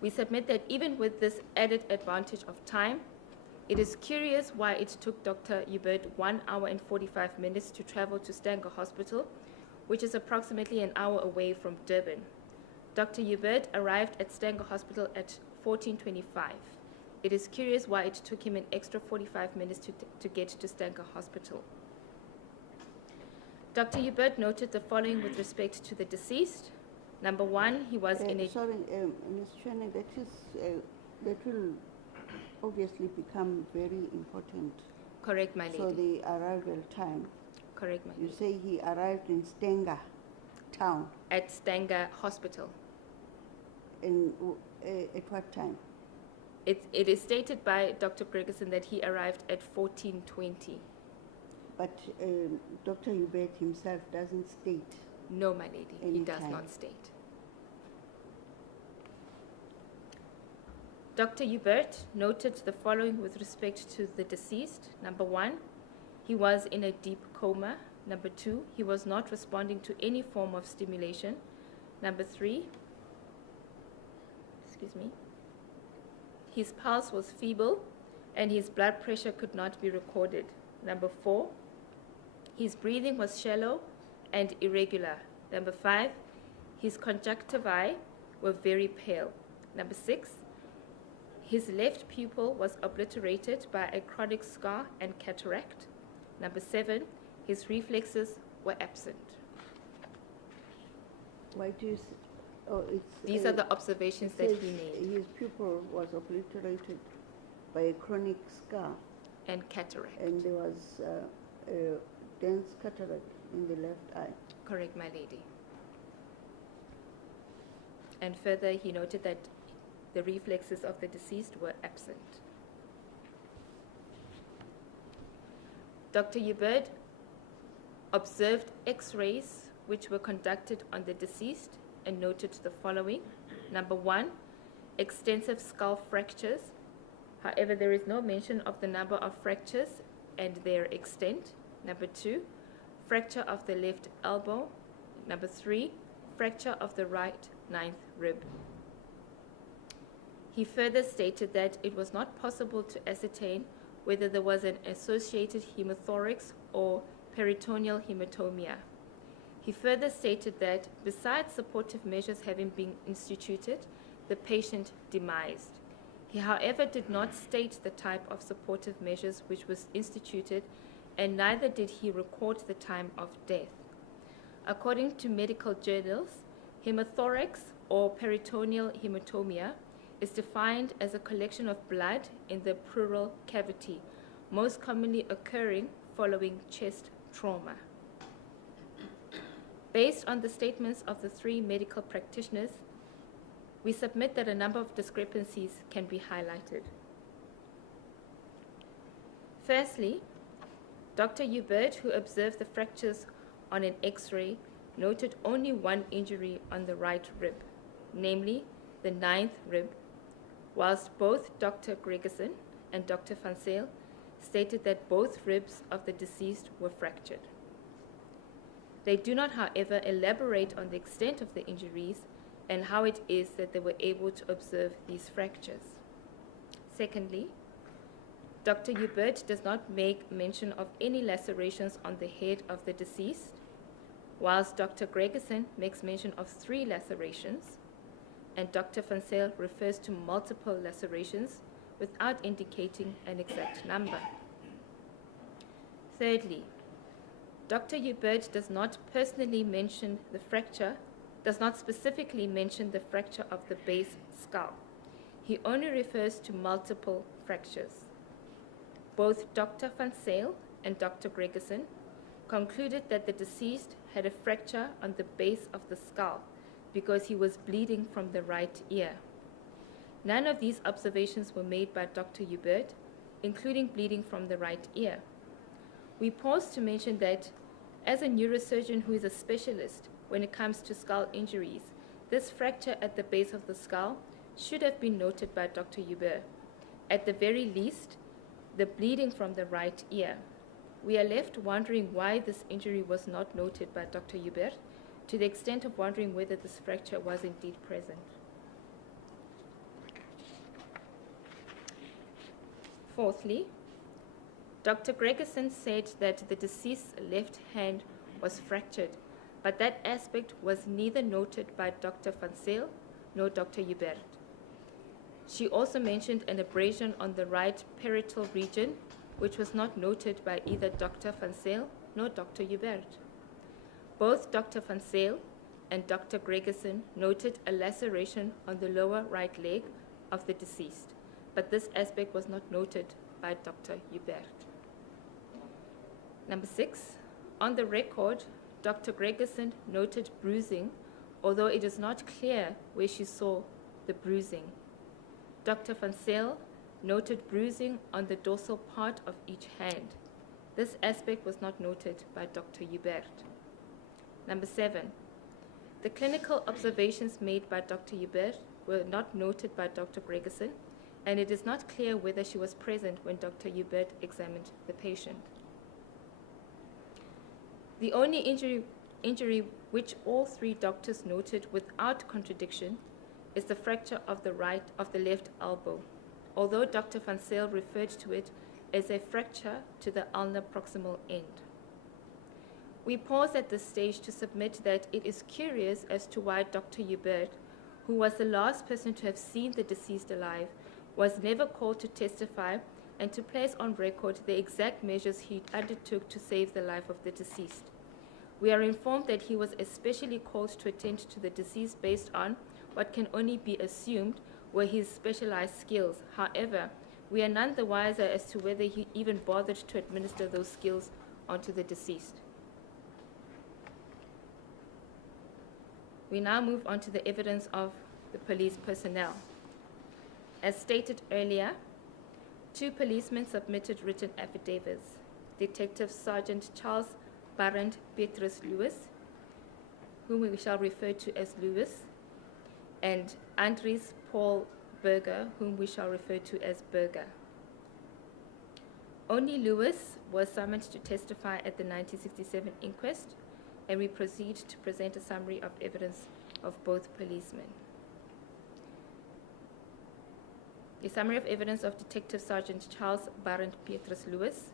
We submit that even with this added advantage of time, it is curious why it took Dr. Hubert 1 hour and 45 minutes to travel to Stanger Hospital, which is approximately an hour away from Durban. Dr. Hubert arrived at Stanger Hospital at 14:25. It is curious why it took him an extra 45 minutes to get to Stanger Hospital. Dr. Hubert noted the following with respect to the deceased. Number 1, he was in a... Sorry, Ms. Chene, that will obviously become very important. Correct, my lady. So the arrival time. Correct, my You lady. say he arrived in Stanger town. At Stanger Hospital. At what time? It is stated by Dr. Gregerson that he arrived at 14:20. But Dr. Hubert himself doesn't state. No, my lady, he does Anytime. not state. Dr. Hubert noted the following with respect to the deceased. Number 1, he was in a deep coma. Number 2, he was not responding to any form of stimulation. Number 3, his pulse was feeble and his blood pressure could not be recorded. Number 4, his breathing was shallow and irregular. Number 5, his conjunctivae were very pale. Number 6, his left pupil was obliterated by a chronic scar and cataract. Number 7, his reflexes were absent. Why do you, These are the observations that he made. His pupil was obliterated by a chronic scar And cataract. and there was a dense cataract in the left eye. Correct, my lady. And further, he noted that the reflexes of the deceased were absent. Dr. Hubert observed X-rays which were conducted on the deceased and noted the following. Number 1, extensive skull fractures. However, there is no mention of the number of fractures and their extent. Number 2, fracture of the left elbow. Number 3, fracture of the right 9th rib. He further stated that it was not possible to ascertain whether there was an associated hemothorax or peritoneal hematomia. He further stated that besides supportive measures having been instituted, the patient demised. He, however, did not state the type of supportive measures which was instituted, and neither did he record the time of death. According to medical journals, hemothorax or peritoneal hematomia is defined as a collection of blood in the pleural cavity, most commonly occurring following chest trauma. Based on the statements of the 3 medical practitioners, we submit that a number of discrepancies can be highlighted. Firstly, Dr. Hubert, who observed the fractures on an X-ray, noted only one injury on the right rib, namely the 9th rib, whilst both Dr. Gregerson and Dr. Van Zyl stated that both ribs of the deceased were fractured. They do not, however, elaborate on the extent of the injuries and how it is that they were able to observe these fractures. Secondly, Dr. Hubert does not make mention of any lacerations on the head of the deceased, whilst Dr. Gregerson makes mention of 3 lacerations, and Dr. Van Zyl refers to multiple lacerations without indicating an exact number. Thirdly, Dr. Hubert does not personally mention the fracture, does not specifically mention the fracture of the base skull. He only refers to multiple fractures. Both Dr. Van Zyl and Dr. Gregerson concluded that the deceased had a fracture on the base of the skull because he was bleeding from the right ear. None of these observations were made by Dr. Hubert, including bleeding from the right ear. We pause to mention that as a neurosurgeon who is a specialist when it comes to skull injuries, this fracture at the base of the skull should have been noted by Dr. Hubert. At the very least, the bleeding from the right ear. We are left wondering why this injury was not noted by Dr. Hubert, to the extent of wondering whether this fracture was indeed present. Fourthly, Dr. Gregerson said that the deceased's left hand was fractured, but that aspect was neither noted by Dr. Van Zyl nor Dr. Hubert. She also mentioned an abrasion on the right parietal region, which was not noted by either Dr. Van Zyl nor Dr. Hubert. Both Dr. Van Zyl and Dr. Gregerson noted a laceration on the lower right leg of the deceased, but this aspect was not noted by Dr. Hubert. Number 6, on the record, Dr. Gregerson noted bruising, although it is not clear where she saw the bruising. Dr. Van Zyl noted bruising on the dorsal part of each hand. This aspect was not noted by Dr. Hubert. Number 7, the clinical observations made by Dr. Hubert were not noted by Dr. Gregerson, and it is not clear whether she was present when Dr. Hubert examined the patient. The only injury which all 3 doctors noted without contradiction is the fracture of the left elbow. although Dr. Van Zyl referred to it as a fracture to the ulnar proximal end. We pause at this stage to submit that it is curious as to why Dr. Hubert, who was the last person to have seen the deceased alive, was never called to testify and to place on record the exact measures he undertook to save the life of the deceased. We are informed that he was especially called to attend to the deceased based on what can only be assumed were his specialized skills. However, we are none the wiser as to whether he even bothered to administer those skills onto the deceased. We now move on to the evidence of the police personnel. As stated earlier, 2 policemen submitted written affidavits. Detective Sergeant Charles Barend Petrus Lewis, whom we shall refer to as Lewis, and Andries Paul Berger, whom we shall refer to as Berger. Only Lewis was summoned to testify at the 1967 inquest, and we proceed to present a summary of evidence of both policemen. The summary of evidence of Detective Sergeant Charles Barend Petrus Lewis.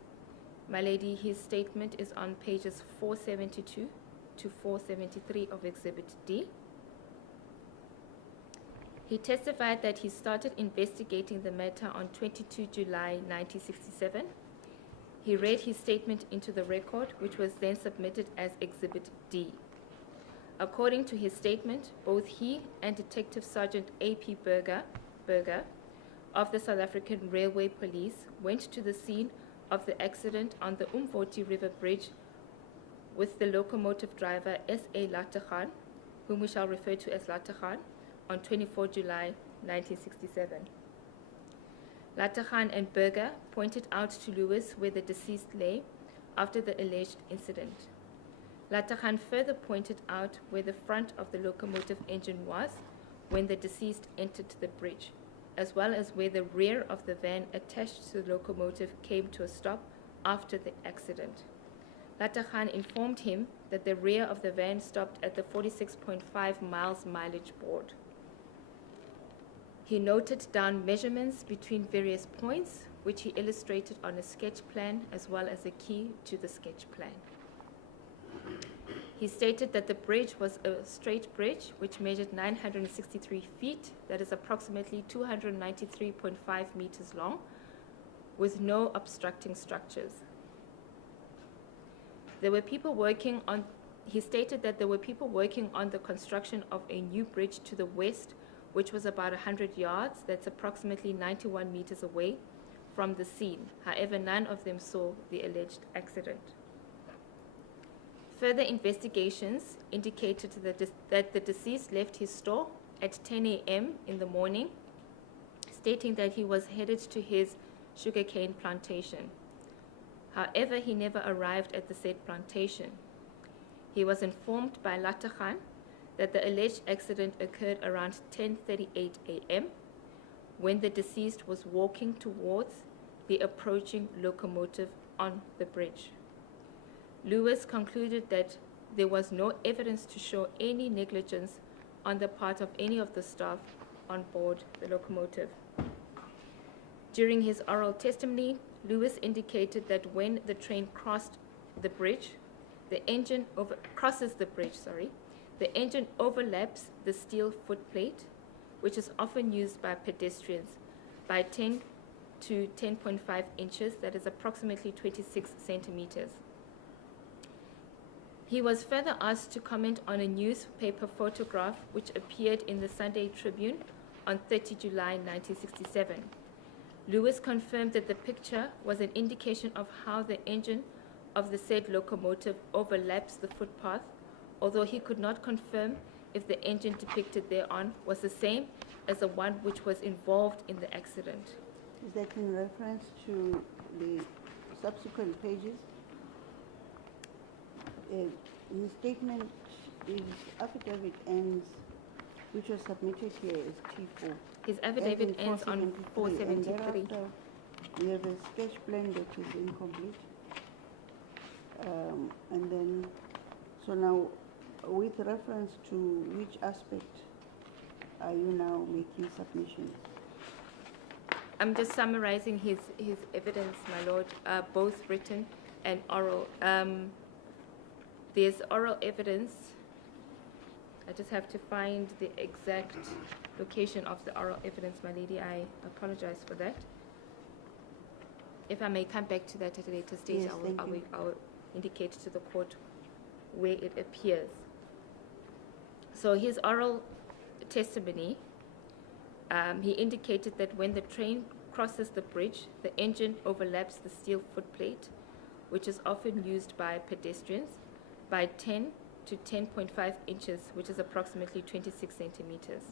My lady, his statement is on pages 472 to 473 of Exhibit D. He testified that he started investigating the matter on 22 July 1967. He read his statement into the record, which was then submitted as Exhibit D. According to his statement, both he and Detective Sergeant A.P. Berger of the South African Railway Police went to the scene of the accident on the Umvoti River Bridge with the locomotive driver S.A. Latachan, whom we shall refer to as Latachan, on 24 July 1967. Latachan and Berger pointed out to Lewis where the deceased lay after the alleged incident. Latachan further pointed out where the front of the locomotive engine was when the deceased entered the bridge, as well as where the rear of the van attached to the locomotive came to a stop after the accident. Latachan informed him that the rear of the van stopped at the 46.5 miles mileage board. He noted down measurements between various points, which he illustrated on a sketch plan as well as a key to the sketch plan. He stated that the bridge was a straight bridge which measured 963 feet, that is approximately 293.5 meters long, with no obstructing structures. He stated that there were people working on the construction of a new bridge to the west, which was about 100 yards, that's approximately 91 meters away from the scene. However, none of them saw the alleged accident. Further investigations indicated that the deceased left his store at 10 a.m. in the morning, stating that he was headed to his sugarcane plantation. However, he never arrived at the said plantation. He was informed by Latachan that the alleged accident occurred around 10:38 a.m. when the deceased was walking towards the approaching locomotive on the bridge. Lewis concluded that there was no evidence to show any negligence on the part of any of the staff on board the locomotive. During his oral testimony, Lewis indicated that when the train crosses the bridge, the engine overlaps the steel footplate, which is often used by pedestrians, by 10 to 10.5 inches, that is approximately 26 centimeters. He was further asked to comment on a newspaper photograph which appeared in the Sunday Tribune on 30 July 1967. Lewis confirmed that the picture was an indication of how the engine of the said locomotive overlaps the footpath, although he could not confirm if the engine depicted thereon was the same as the one which was involved in the accident. Is that in reference to the subsequent pages? His statement, his affidavit ends, which was submitted here as T4. His affidavit ends on 473. And thereafter, we have a sketch plan that is incomplete. And then, so now, with reference to which aspect are you now making submissions? I'm just summarizing his evidence, my lord, both written and oral. There's oral evidence. I just have to find the exact location of the oral evidence, my lady. I apologize for that. If I may come back to that at a later stage, Yes, I will indicate to the court where it appears. So his oral testimony, he indicated that when the train crosses the bridge, the engine overlaps the steel footplate, which is often used by pedestrians, by 10 to 10.5 inches, which is approximately 26 centimeters.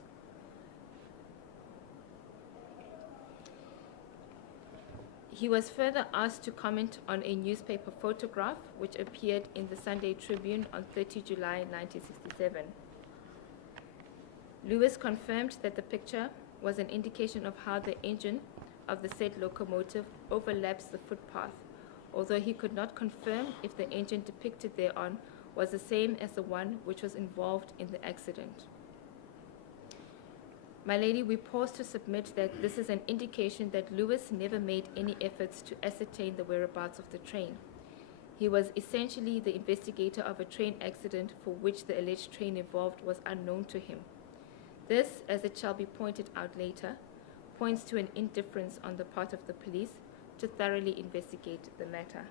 He was further asked to comment on a newspaper photograph which appeared in the Sunday Tribune on 30 July 1967. Lewis confirmed that the picture was an indication of how the engine of the said locomotive overlaps the footpath, although he could not confirm if the engine depicted thereon was the same as the one which was involved in the accident. My lady, we pause to submit that this is an indication that Lewis never made any efforts to ascertain the whereabouts of the train. He was essentially the investigator of a train accident for which the alleged train involved was unknown to him. This, as it shall be pointed out later, points to an indifference on the part of the police to thoroughly investigate the matter.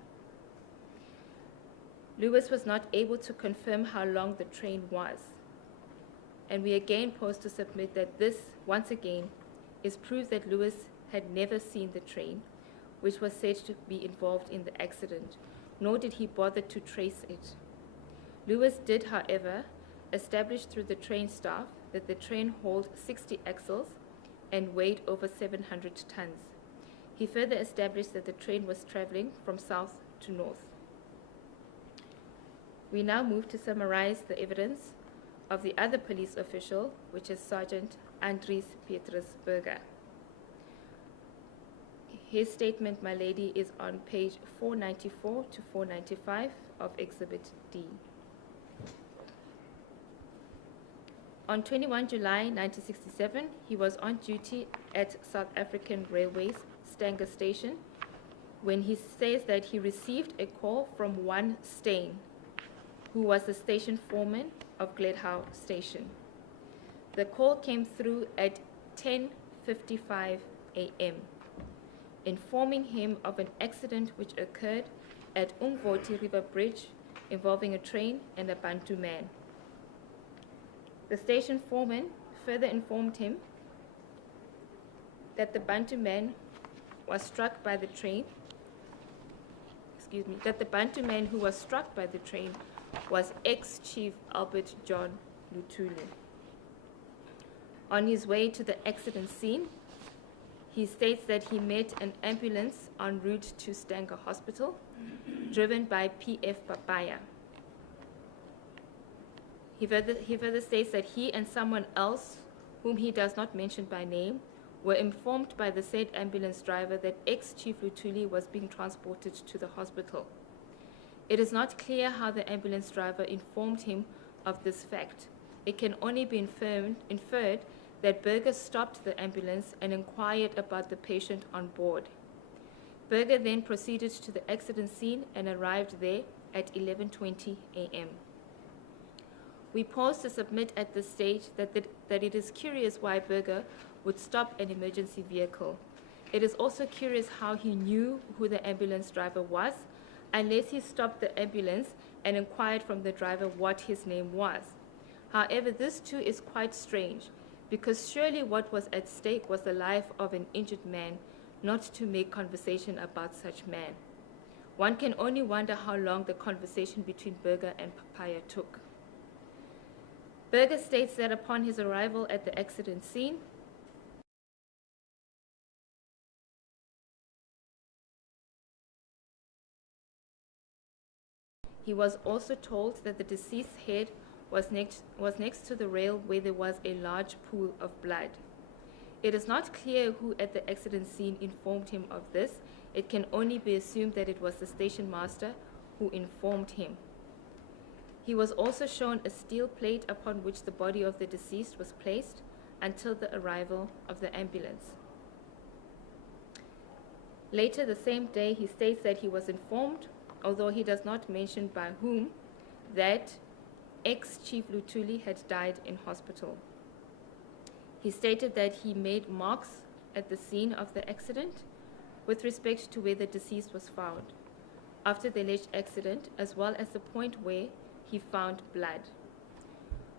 Lewis was not able to confirm how long the train was, and we again pause to submit that this, once again, is proof that Lewis had never seen the train, which was said to be involved in the accident, nor did he bother to trace it. Lewis did, however, establish through the train staff that the train hauled 60 axles and weighed over 700 tons. He further established that the train was traveling from south to north. We now move to summarize the evidence of the other police official, which is Sergeant Andries Petrus Burger. His statement, my lady, is on page 494 to 495 of Exhibit D. On 21 July 1967, he was on duty at South African Railways Stanger Station when he says that he received a call from one Steyn, who was the station foreman of Gledhow Station. The call came through at 10:55 a.m., informing him of an accident which occurred at Umvoti River Bridge involving a train and a Bantu man. The station foreman further informed him that the Bantu man was struck by the train, that the Bantu man who was struck by the train was ex-Chief Albert John Luthuli. On his way to the accident scene, he states that he met an ambulance en route to Stanger Hospital, driven by P.F. Papaya. He further states that he and someone else, whom he does not mention by name, were informed by the said ambulance driver that ex-Chief Luthuli was being transported to the hospital. It is not clear how the ambulance driver informed him of this fact. It can only be inferred that Burger stopped the ambulance and inquired about the patient on board. Burger then proceeded to the accident scene and arrived there at 11:20 a.m. We pause to submit at this stage that it is curious why Burger would stop an emergency vehicle. It is also curious how he knew who the ambulance driver was, unless he stopped the ambulance and inquired from the driver what his name was. However, this too is quite strange, because surely what was at stake was the life of an injured man, not to make conversation about such man. One can only wonder how long the conversation between Burger and Papaya took. Burger states that upon his arrival at the accident scene, he was also told that the deceased's head was next to the rail where there was a large pool of blood. It is not clear who at the accident scene informed him of this. It can only be assumed that it was the station master who informed him. He was also shown a steel plate upon which the body of the deceased was placed until the arrival of the ambulance. Later the same day, he states that he was informed, although he does not mention by whom, that ex-Chief Luthuli had died in hospital. He stated that he made marks at the scene of the accident with respect to where the deceased was found after the alleged accident, as well as the point where he found blood.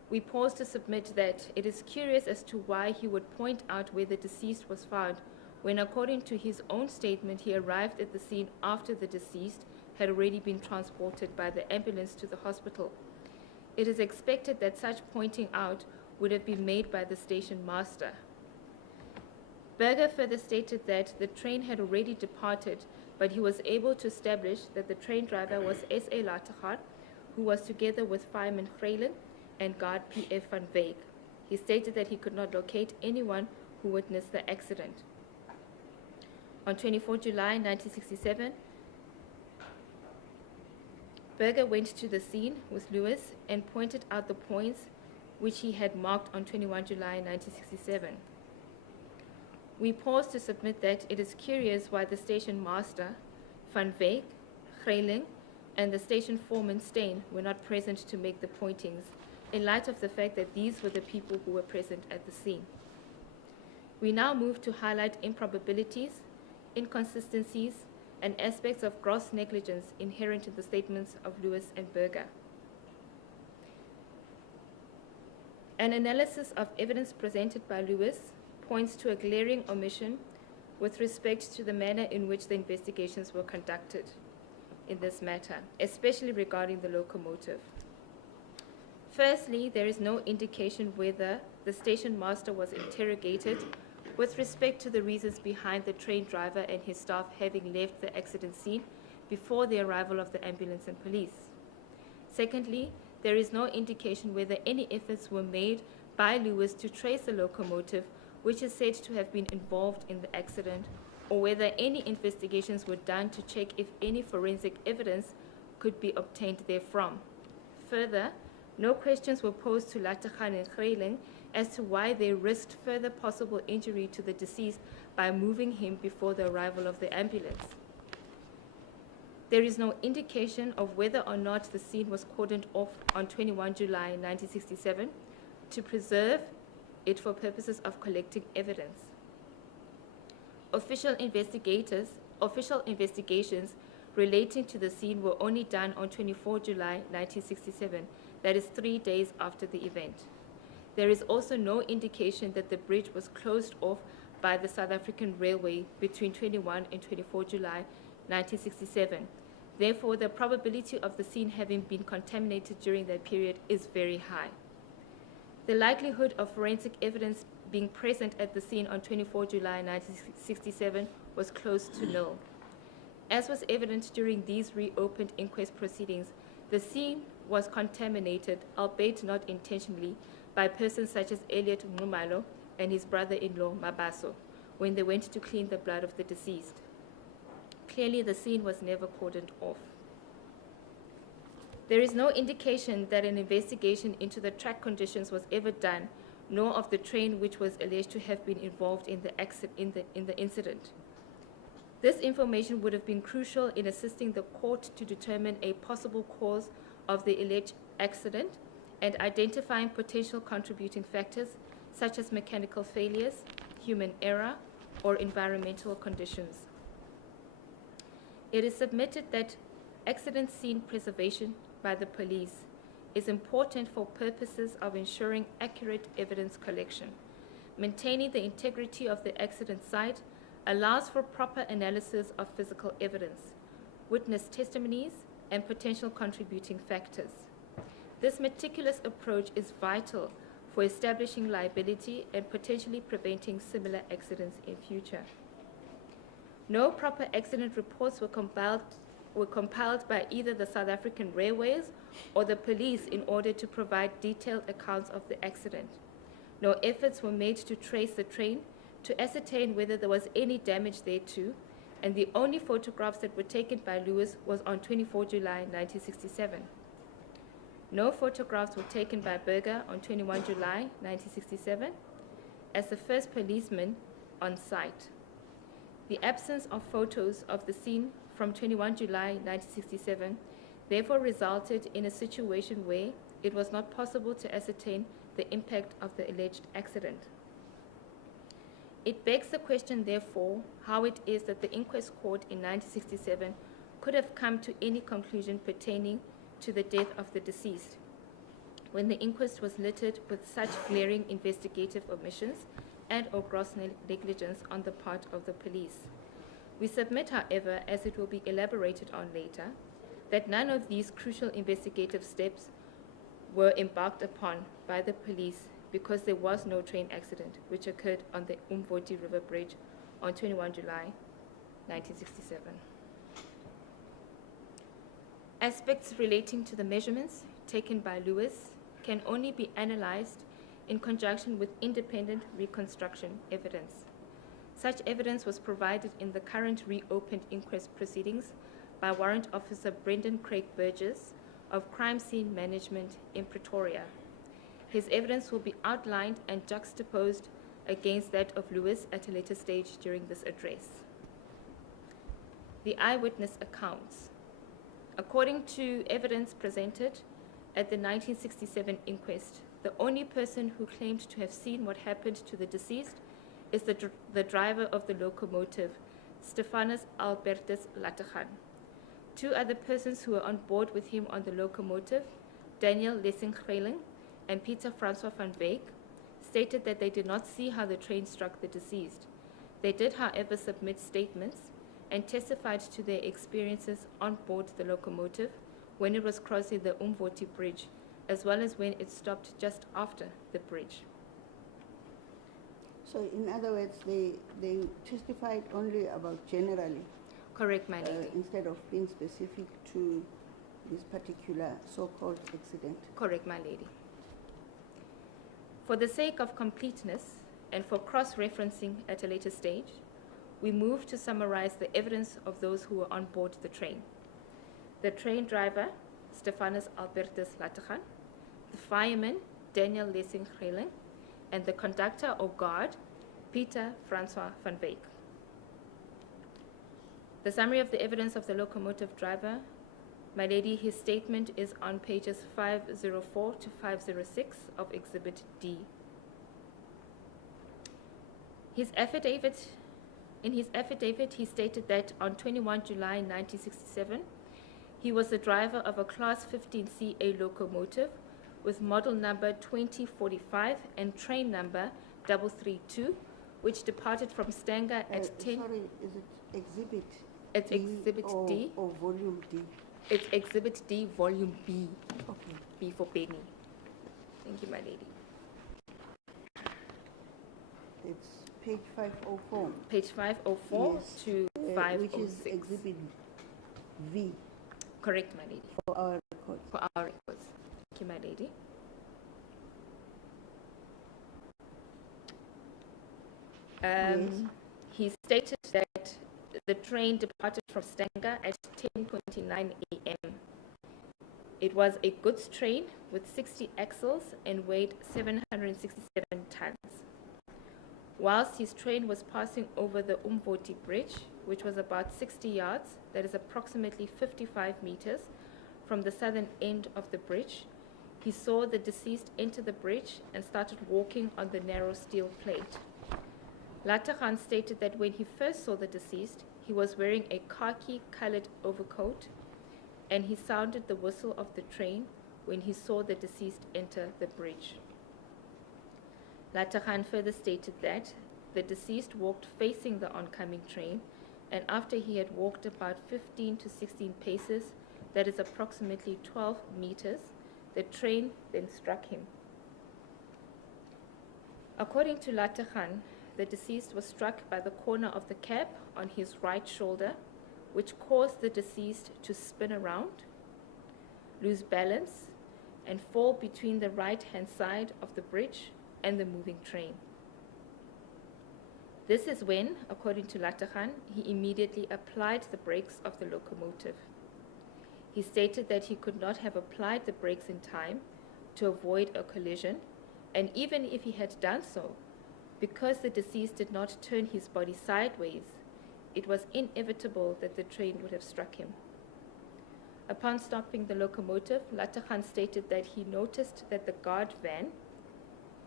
We pause to submit that it is curious as to why he would point out where the deceased was found when, according to his own statement, he arrived at the scene after the deceased had already been transported by the ambulance to the hospital. It is expected that such pointing out would have been made by the station master. Berger further stated that the train had already departed, but he was able to establish that the train driver was S.A. Lategaard, who was together with fireman Greylen and guard P.F. van Veek. He stated that he could not locate anyone who witnessed the accident. On 24 July 1967, Berger went to the scene with Lewis and pointed out the points which he had marked on 21 July 1967. We pause to submit that it is curious why the station master, Van Veek, Greyling, and the station foreman, Steen, were not present to make the pointings, in light of the fact that these were the people who were present at the scene. We now move to highlight improbabilities, inconsistencies, and aspects of gross negligence inherent in the statements of Lewis and Berger. An analysis of evidence presented by Lewis points to a glaring omission with respect to the manner in which the investigations were conducted in this matter, especially regarding the locomotive. Firstly, there is no indication whether the station master was interrogated with respect to the reasons behind the train driver and his staff having left the accident scene before the arrival of the ambulance and police. Secondly, there is no indication whether any efforts were made by Lewis to trace the locomotive, which is said to have been involved in the accident, or whether any investigations were done to check if any forensic evidence could be obtained therefrom. Further, no questions were posed to Lategan and Greyling as to why they risked further possible injury to the deceased by moving him before the arrival of the ambulance. There is no indication of whether or not the scene was cordoned off on 21 July 1967 to preserve it for purposes of collecting evidence. Official investigations relating to the scene were only done on 24 July 1967, that is 3 days after the event. There is also no indication that the bridge was closed off by the South African Railway between 21 and 24 July 1967. Therefore, the probability of the scene having been contaminated during that period is very high. The likelihood of forensic evidence being present at the scene on 24 July 1967 was close to nil. As was evident during these reopened inquest proceedings, the scene was contaminated, albeit not intentionally, by persons such as Elliot Mumalo and his brother-in-law Mabaso when they went to clean the blood of the deceased. Clearly, the scene was never cordoned off. There is no indication that an investigation into the track conditions was ever done, nor of the train which was alleged to have been involved in the incident. This information would have been crucial in assisting the court to determine a possible cause of the alleged accident and identifying potential contributing factors such as mechanical failures, human error, or environmental conditions. It is submitted that accident scene preservation by the police is important for purposes of ensuring accurate evidence collection. Maintaining the integrity of the accident site allows for proper analysis of physical evidence, witness testimonies, and potential contributing factors. This meticulous approach is vital for establishing liability and potentially preventing similar accidents in future. No proper accident reports were compiled by either the South African Railways or the police in order to provide detailed accounts of the accident. No efforts were made to trace the train to ascertain whether there was any damage thereto, and the only photographs that were taken by Lewis was on 24 July 1967. No photographs were taken by Berger on 21 July 1967 as the first policeman on site. The absence of photos of the scene from 21 July 1967 therefore resulted in a situation where it was not possible to ascertain the impact of the alleged accident. It begs the question, therefore, how it is that the inquest court in 1967 could have come to any conclusion pertaining to the death of the deceased, when the inquest was littered with such glaring investigative omissions and/or gross negligence on the part of the police. We submit, however, as it will be elaborated on later, that none of these crucial investigative steps were embarked upon by the police because there was no train accident which occurred on the Umvoti River Bridge on 21 July 1967. Aspects relating to the measurements taken by Lewis can only be analyzed in conjunction with independent reconstruction evidence. Such evidence was provided in the current reopened inquest proceedings by Warrant Officer Brendan Craig Burgess of Crime Scene Management in Pretoria. His evidence will be outlined and juxtaposed against that of Lewis at a later stage during this address. The eyewitness accounts. According to evidence presented at the 1967 inquest, the only person who claimed to have seen what happened to the deceased is the driver of the locomotive, Stephanus Albertus Lategan. Two other persons who were on board with him on the locomotive, Daniel Lessing-Greling and Peter Francois van Wyk, stated that they did not see how the train struck the deceased. They did, however, submit statements and testified to their experiences on board the locomotive when it was crossing the Umvoti Bridge, as well as when it stopped just after the bridge. So in other words, they testified only about generally, Correct, my lady. instead of being specific to this particular so-called accident. Correct, my lady. For the sake of completeness and for cross-referencing at a later stage, we move to summarize the evidence of those who were on board the train. The train driver, Stephanus Albertus Lategan, the fireman, Daniel Lessing-Greling, and the conductor or guard, Peter Francois van Wyk. The summary of the evidence of the locomotive driver, my lady, his statement is on pages 504 to 506 of Exhibit D. In his affidavit, he stated that on 21 July 1967, he was the driver of a Class 15CA locomotive with model number 2045 and train number 332, which departed from Stanger at 10. Sorry, is it Exhibit It's D Exhibit D. or Volume D? It's Exhibit D, Volume B. Okay. B for Benny. Thank you, my lady. It's page 504. Page 504 Yes. to Which is 506. Exhibit V Correct, my lady. for our records. For our records. Thank you, my lady. Yes. He stated that the train departed from Stanger at 10:29 a.m. It was a goods train with 60 axles and weighed 767 tons. Whilst his train was passing over the Umvoti Bridge, which was about 60 yards, that is approximately 55 meters, from the southern end of the bridge, he saw the deceased enter the bridge and started walking on the narrow steel plate. Lategan stated that when he first saw the deceased, he was wearing a khaki-colored overcoat, and he sounded the whistle of the train when he saw the deceased enter the bridge. Lategan further stated that the deceased walked facing the oncoming train, and after he had walked about 15 to 16 paces, that is approximately 12 meters, the train then struck him. According to Lategan, the deceased was struck by the corner of the cab on his right shoulder, which caused the deceased to spin around, lose balance, and fall between the right-hand side of the bridge and the moving train. This is when, according to Lategan, he immediately applied the brakes of the locomotive. He stated that he could not have applied the brakes in time to avoid a collision, and even if he had done so, because the deceased did not turn his body sideways, it was inevitable that the train would have struck him. Upon stopping the locomotive, Latakhan stated that he noticed that the guard van,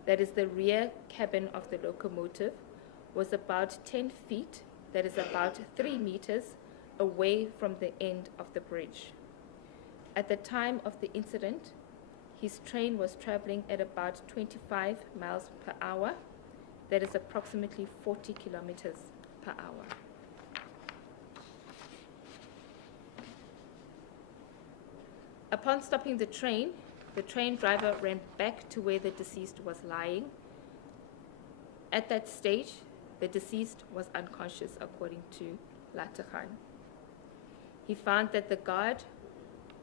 that is the rear cabin of the locomotive, was about 10 feet, that is about 3 meters, away from the end of the bridge. At the time of the incident, his train was traveling at about 25 miles per hour, that is approximately 40 kilometers per hour. Upon stopping the train driver ran back to where the deceased was lying. At that stage, the deceased was unconscious, according to Latakhan. He found that the guard,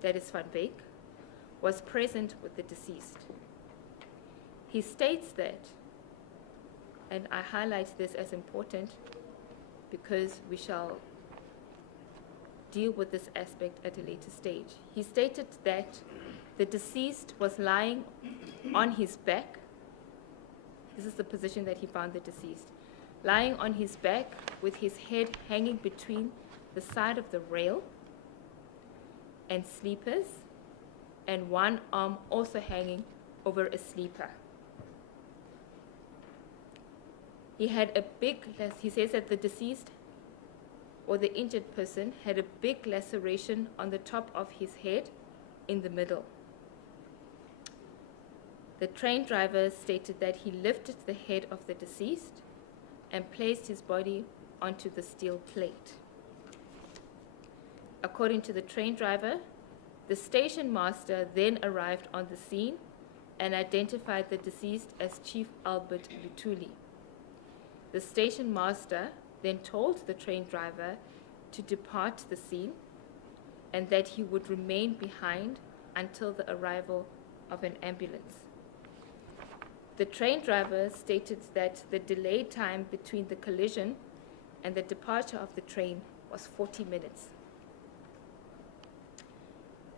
that is Van Wyk, was present with the deceased. He states that, and I highlight this as important because we shall deal with this aspect at a later stage. He stated that the deceased was lying on his back. This is the position that he found the deceased. Lying on his back with his head hanging between the side of the rail and sleepers, and one arm also hanging over a sleeper. He says that the deceased or the injured person had a big laceration on the top of his head in the middle. The train driver stated that he lifted the head of the deceased and placed his body onto the steel plate. According to the train driver, the station master then arrived on the scene and identified the deceased as Chief Albert Luthuli. The station master then told the train driver to depart the scene and that he would remain behind until the arrival of an ambulance. The train driver stated that the delay time between the collision and the departure of the train was 40 minutes.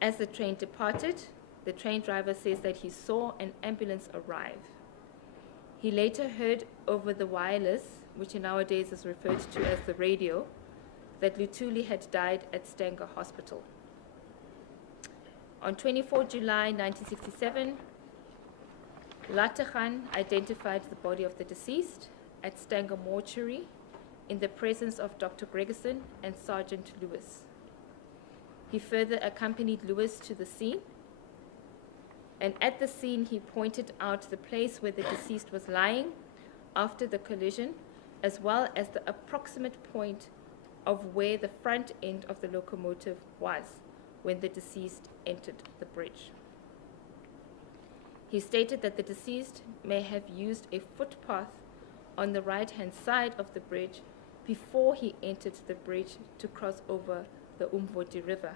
As the train departed, the train driver says that he saw an ambulance arrive. He later heard over the wireless, which nowadays is referred to as the radio, that Luthuli had died at Stanger Hospital. On 24 July 1967, Latakhan identified the body of the deceased at Stanger Mortuary in the presence of Dr. Gregerson and Sergeant Lewis. He further accompanied Lewis to the scene, and at the scene he pointed out the place where the deceased was lying after the collision, as well as the approximate point of where the front end of the locomotive was when the deceased entered the bridge. He stated that the deceased may have used a footpath on the right-hand side of the bridge before he entered the bridge to cross over the Umvoti River.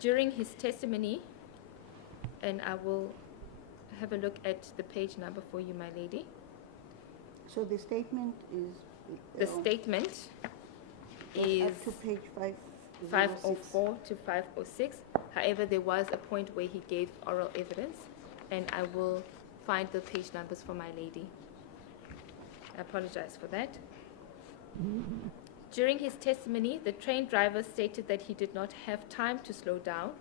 During his testimony, and I will have a look at the page number for you, my lady. So the statement is... The statement is up to page 504 to 506. However, there was a point where he gave oral evidence, and I will find the page numbers for my lady. I apologize for that. During his testimony, the train driver stated that he did not have time to slow down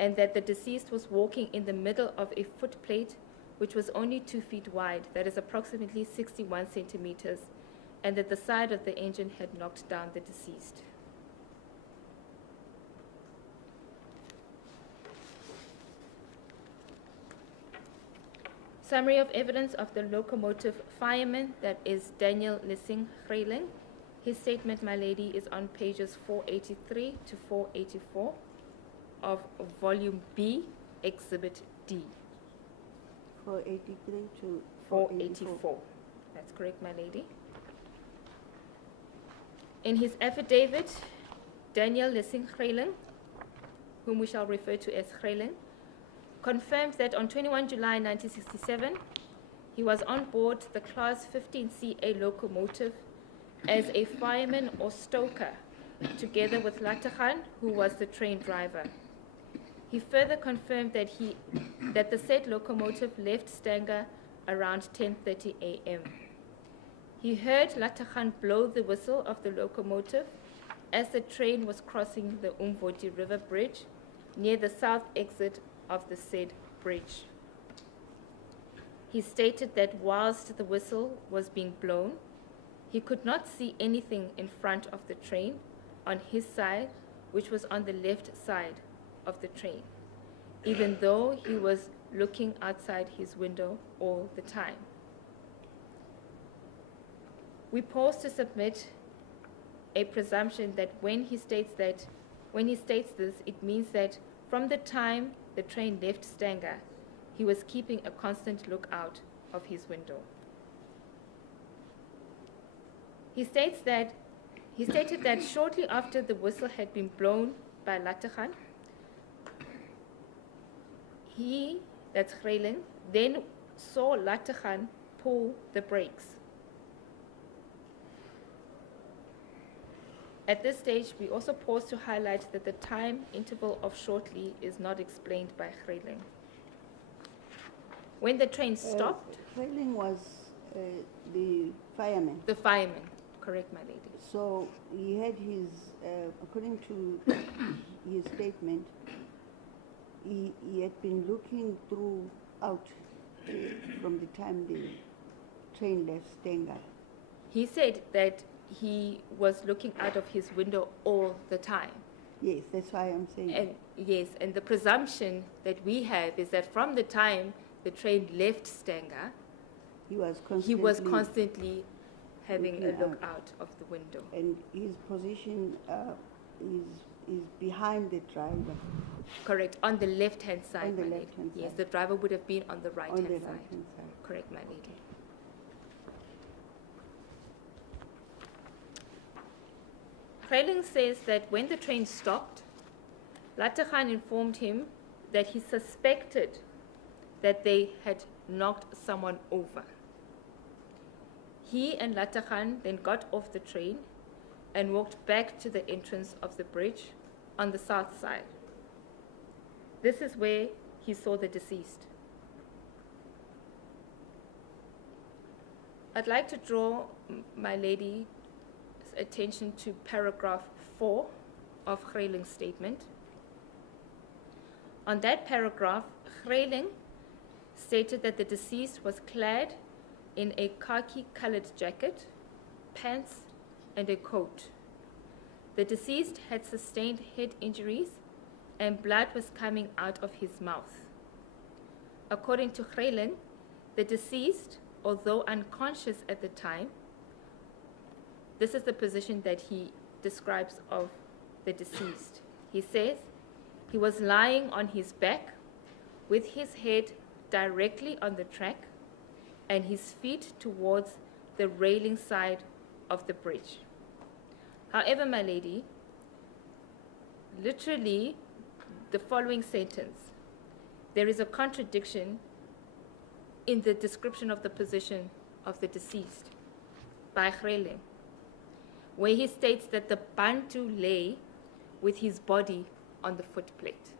and that the deceased was walking in the middle of a footplate which was only 2 feet wide, that is approximately 61 centimeters, and that the side of the engine had knocked down the deceased. Summary of evidence of the locomotive fireman, that is Daniel Lessing Greiling. His statement, my lady, is on pages 483 to 484 of Volume B, Exhibit D. 483 to 484. That's correct, my lady. In his affidavit, Daniel Lessing Greiling, whom we shall refer to as Greiling, confirmed that on 21 July 1967, he was on board the Class 15CA locomotive as a fireman or stoker, together with Latakhan, who was the train driver. He further confirmed that the said locomotive left Stanger around 10:30 a.m. He heard Latachan blow the whistle of the locomotive as the train was crossing the Umvoti River Bridge near the south exit of the said bridge. He stated that whilst the whistle was being blown, he could not see anything in front of the train on his side, which was on the left side of the train, even though he was looking outside his window all the time. We pause to submit a presumption that when he states this, it means that from the time the train left Stanger, he was keeping a constant lookout of his window. He stated that shortly after the whistle had been blown by Latachan, he, that's Greyling, then saw Latachan pull the brakes. At this stage, we also pause to highlight that the time interval of shortly is not explained by Greyling. When the train stopped, Greyling was the fireman. the fireman, correct, my lady. So he had his, according to his statement, he had been looking throughout from the time the train left Stanger. He said that he was looking out of his window all the time. Yes, that's why I'm saying. And yes, and the presumption that we have is that from the time the train left Stanger, he was constantly having a looking look out of the window. and his position is behind the driver. Correct, on the left-hand side, On the my lady. left-hand Yes, side. the driver would have been on the On right-hand the side. right-hand side. Correct, my lady. Greyling says that when the train stopped, Latachan informed him that he suspected that they had knocked someone over. He and Latachan then got off the train and walked back to the entrance of the bridge on the south side. This is where he saw the deceased. I'd like to draw my lady's attention to paragraph 4 of Greyling's statement. On that paragraph, Greyling stated that the deceased was clad in a khaki-colored jacket, pants, and a coat. The deceased had sustained head injuries and blood was coming out of his mouth. According to Greyling, the deceased, although unconscious at the time, this is the position that he describes of the deceased. He says he was lying on his back with his head directly on the track and his feet towards the railing side of the bridge. However, my lady, literally the following sentence, there is a contradiction in the description of the position of the deceased by Greyling, where he states that the Bantu lay with his body on the footplate.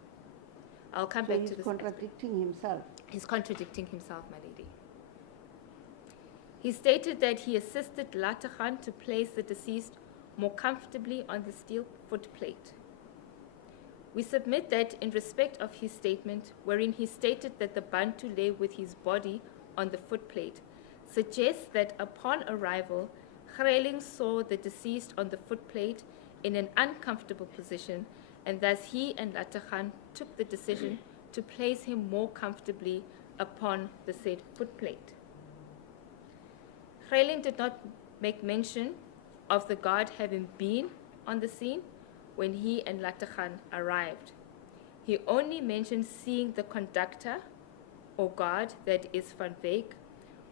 I'll come back to this. He's contradicting himself. He's contradicting himself, my lady. He stated that he assisted Latachan to place the deceased more comfortably on the steel footplate. We submit that in respect of his statement, wherein he stated that the Bantu lay with his body on the footplate, suggests that upon arrival, Greyling saw the deceased on the footplate in an uncomfortable position, and thus he and Latachan took the decision to place him more comfortably upon the said footplate. Greyling did not make mention of the guard having been on the scene when he and Latachan arrived. He only mentioned seeing the conductor or guard, that is Van Wyk,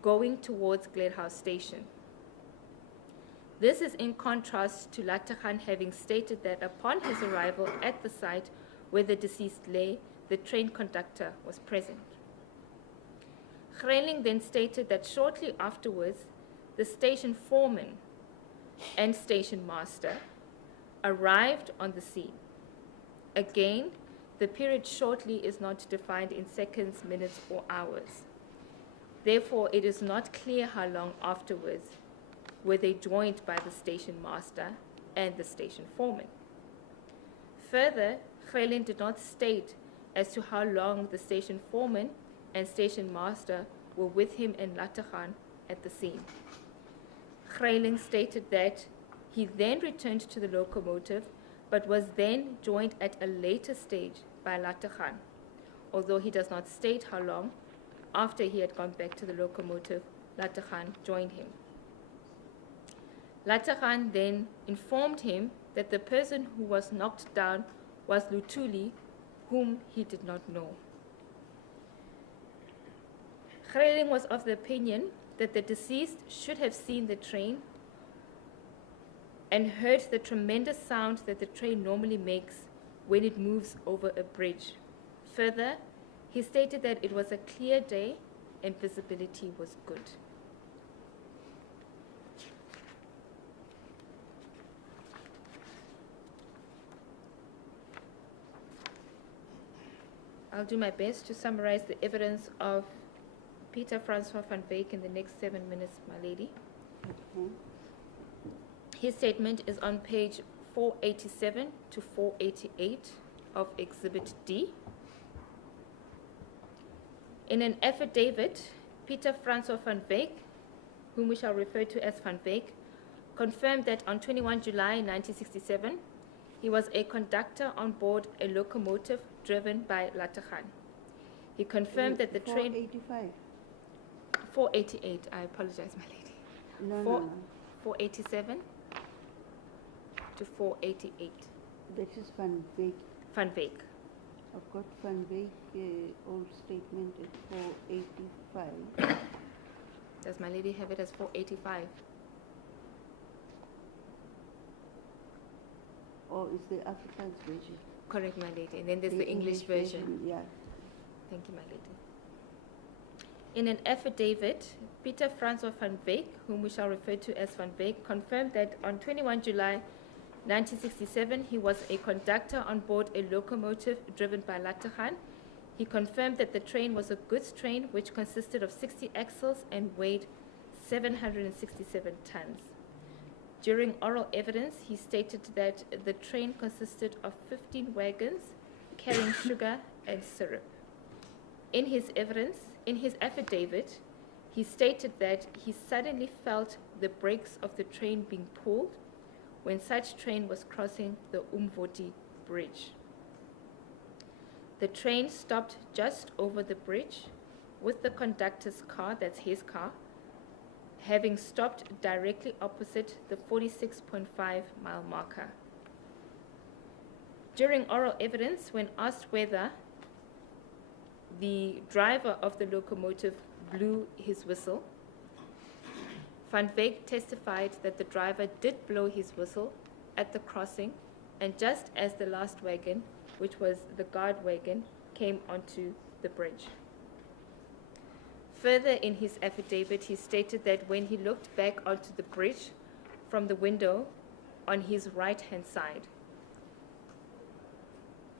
going towards Glenhouse Station. This is in contrast to Latachan having stated that upon his arrival at the site where the deceased lay, the train conductor was present. Greyling then stated that shortly afterwards, the station foreman and station master arrived on the scene. Again, the period shortly is not defined in seconds, minutes, or hours. Therefore, it is not clear how long afterwards were they joined by the station master and the station foreman. Further, Grelin did not state as to how long the station foreman and station master were with him in Latachan at the scene. Grelin stated that he then returned to the locomotive, but was then joined at a later stage by Latachan, although he does not state how long after he had gone back to the locomotive, Latachan joined him. Latachan then informed him that the person who was knocked down was Luthuli, whom he did not know. Grelin was of the opinion that the deceased should have seen the train and heard the tremendous sound that the train normally makes when it moves over a bridge. Further, he stated that it was a clear day and visibility was good. I'll do my best to summarize the evidence of Peter Francois van Wyk in the next 7 minutes, my lady. Okay. His statement is on page 487 to 488 of Exhibit D. In an affidavit, Peter Francois van Wyk, whom we shall refer to as Van Wyk, confirmed that on 21 July 1967, he was a conductor on board a locomotive driven by Latachan. He confirmed that the train... 485. 488, I apologize, my lady. No, Four- no, no. 487 to 488. That is Van Wyk. Van Wyk. I've got Van Wyk old statement at 485. Does my lady have it as 485? Or is the Afrikaans version? Correct, my lady. And then there's the English version. Yeah. Thank you, my lady. In an affidavit, Peter Francois van Wyk, whom we shall refer to as Van Wyk, confirmed that on 21 July 1967, he was a conductor on board a locomotive driven by Latachan. He confirmed that the train was a goods train which consisted of 60 axles and weighed 767 tons. During oral evidence, he stated that the train consisted of 15 wagons carrying sugar and syrup. In his affidavit, he stated that he suddenly felt the brakes of the train being pulled when such train was crossing the Umvoti bridge. The train stopped just over the bridge with the conductor's car, that's his car, having stopped directly opposite the 46.5 mile marker. During oral evidence, when asked whether the driver of the locomotive blew his whistle, Van Wyk testified that the driver did blow his whistle at the crossing and just as the last wagon, which was the guard wagon, came onto the bridge. Further in his affidavit, he stated that when he looked back onto the bridge from the window on his right-hand side,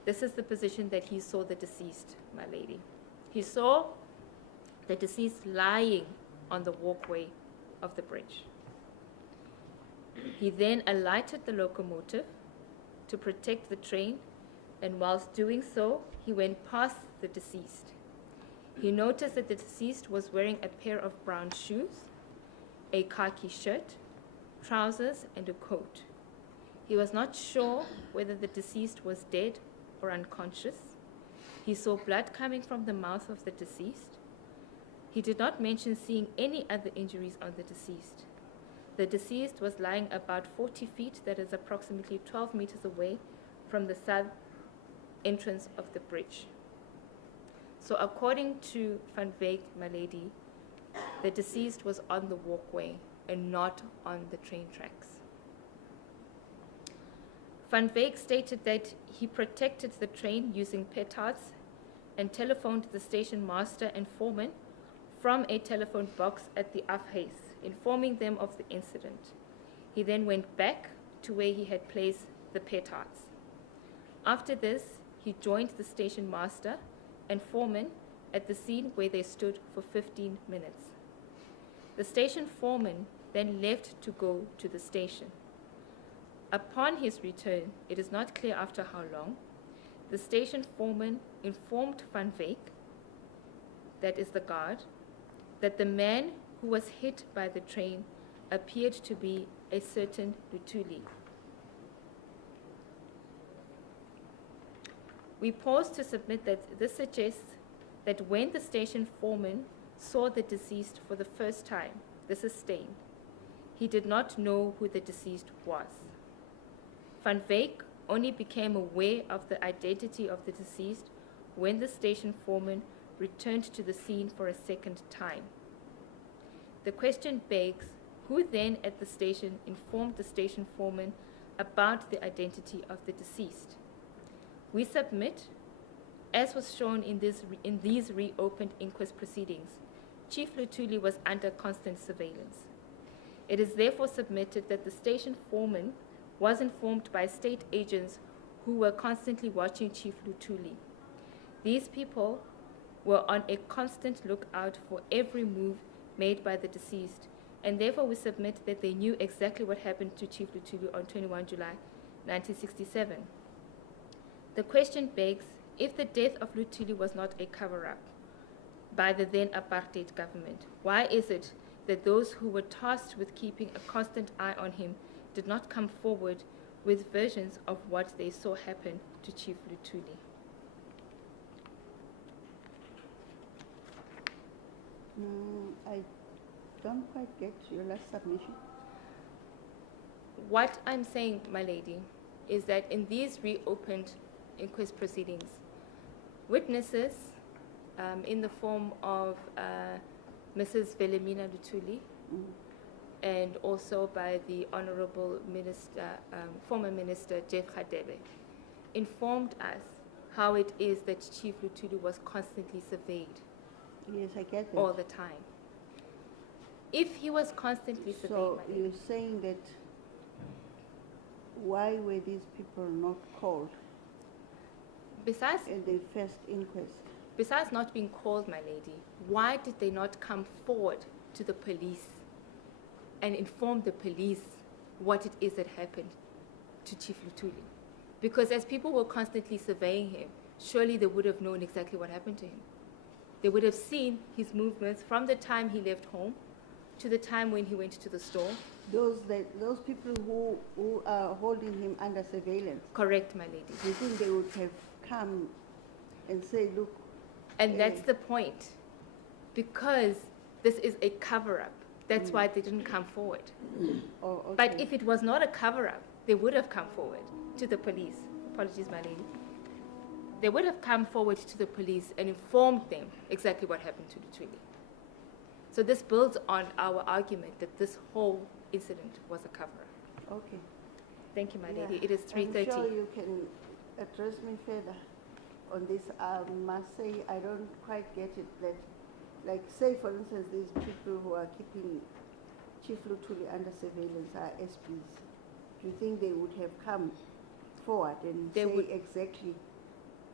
this is the position that he saw the deceased, my lady. He saw the deceased lying on the walkway of the bridge. He then alighted the locomotive to protect the train, and whilst doing so, he went past the deceased. He noticed that the deceased was wearing a pair of brown shoes, a khaki shirt, trousers, and a coat. He was not sure whether the deceased was dead or unconscious. He saw blood coming from the mouth of the deceased. He did not mention seeing any other injuries on the deceased. The deceased was lying about 40 feet, that is approximately 12 meters away from the south entrance of the bridge. So according to Van Wyk, my lady, the deceased was on the walkway and not on the train tracks. Van Wyk stated that he protected the train using petards and telephoned the station master and foreman from a telephone box at the afhuis, informing them of the incident. He then went back to where he had placed the petards. After this, he joined the station master and foreman at the scene where they stood for 15 minutes. The station foreman then left to go to the station. Upon his return, it is not clear after how long, the station foreman informed Van Wyk, that is the guard, that the man who was hit by the train appeared to be a certain Luthuli. We pause to submit that this suggests that when the station foreman saw the deceased for the first time, this is Steyn, he did not know who the deceased was. Van Wyk only became aware of the identity of the deceased when the station foreman returned to the scene for a second time. The question begs, who then at the station informed the station foreman about the identity of the deceased? We submit, as was shown in these reopened inquest proceedings, Chief Luthuli was under constant surveillance. It is therefore submitted that the station foreman was informed by state agents who were constantly watching Chief Luthuli. These people were on a constant lookout for every move made by the deceased, and therefore we submit that they knew exactly what happened to Chief Luthuli on 21 July 1967. The question begs, if the death of Luthuli was not a cover-up by the then apartheid government, why is it that those who were tasked with keeping a constant eye on him did not come forward with versions of what they saw happen to Chief Luthuli? I don't quite get your last submission. What I'm saying, my lady, is that in these reopened inquest proceedings, witnesses in the form of Mrs. Velemina Luthuli and also by the Honorable Minister, former Minister Jeff Radebe, informed us how it is that Chief Luthuli was constantly surveyed. Yes, I get that. All the time. If he was constantly surveyed, So you're saying that why were these people not called besides in the first inquest? Besides not being called, my lady, why did they not come forward to the police and inform the police what it is that happened to Chief Luthuli? Because as people were constantly surveying him, surely they would have known exactly what happened to him. They would have seen his movements from the time he left home to the time when he went to the store. Those people who are holding him under surveillance, Correct, my lady. do you think they would have come and say, look, And that's the point. Because this is a cover-up. That's why they didn't come forward. oh, okay. But if it was not a cover-up, they would have come forward to the police. Apologies, my lady. They would have come forward to the police and informed them exactly what happened to Luthuli. So this builds on our argument that this whole incident was a cover-up. Okay. Thank you, my Yeah. lady. It is 3:30. I'm sure you can address me further on this. I must say I don't quite get it. That, like, say for instance, these people who are keeping Chief Luthuli under surveillance are SPs. Do you think they would have come forward and They say would- exactly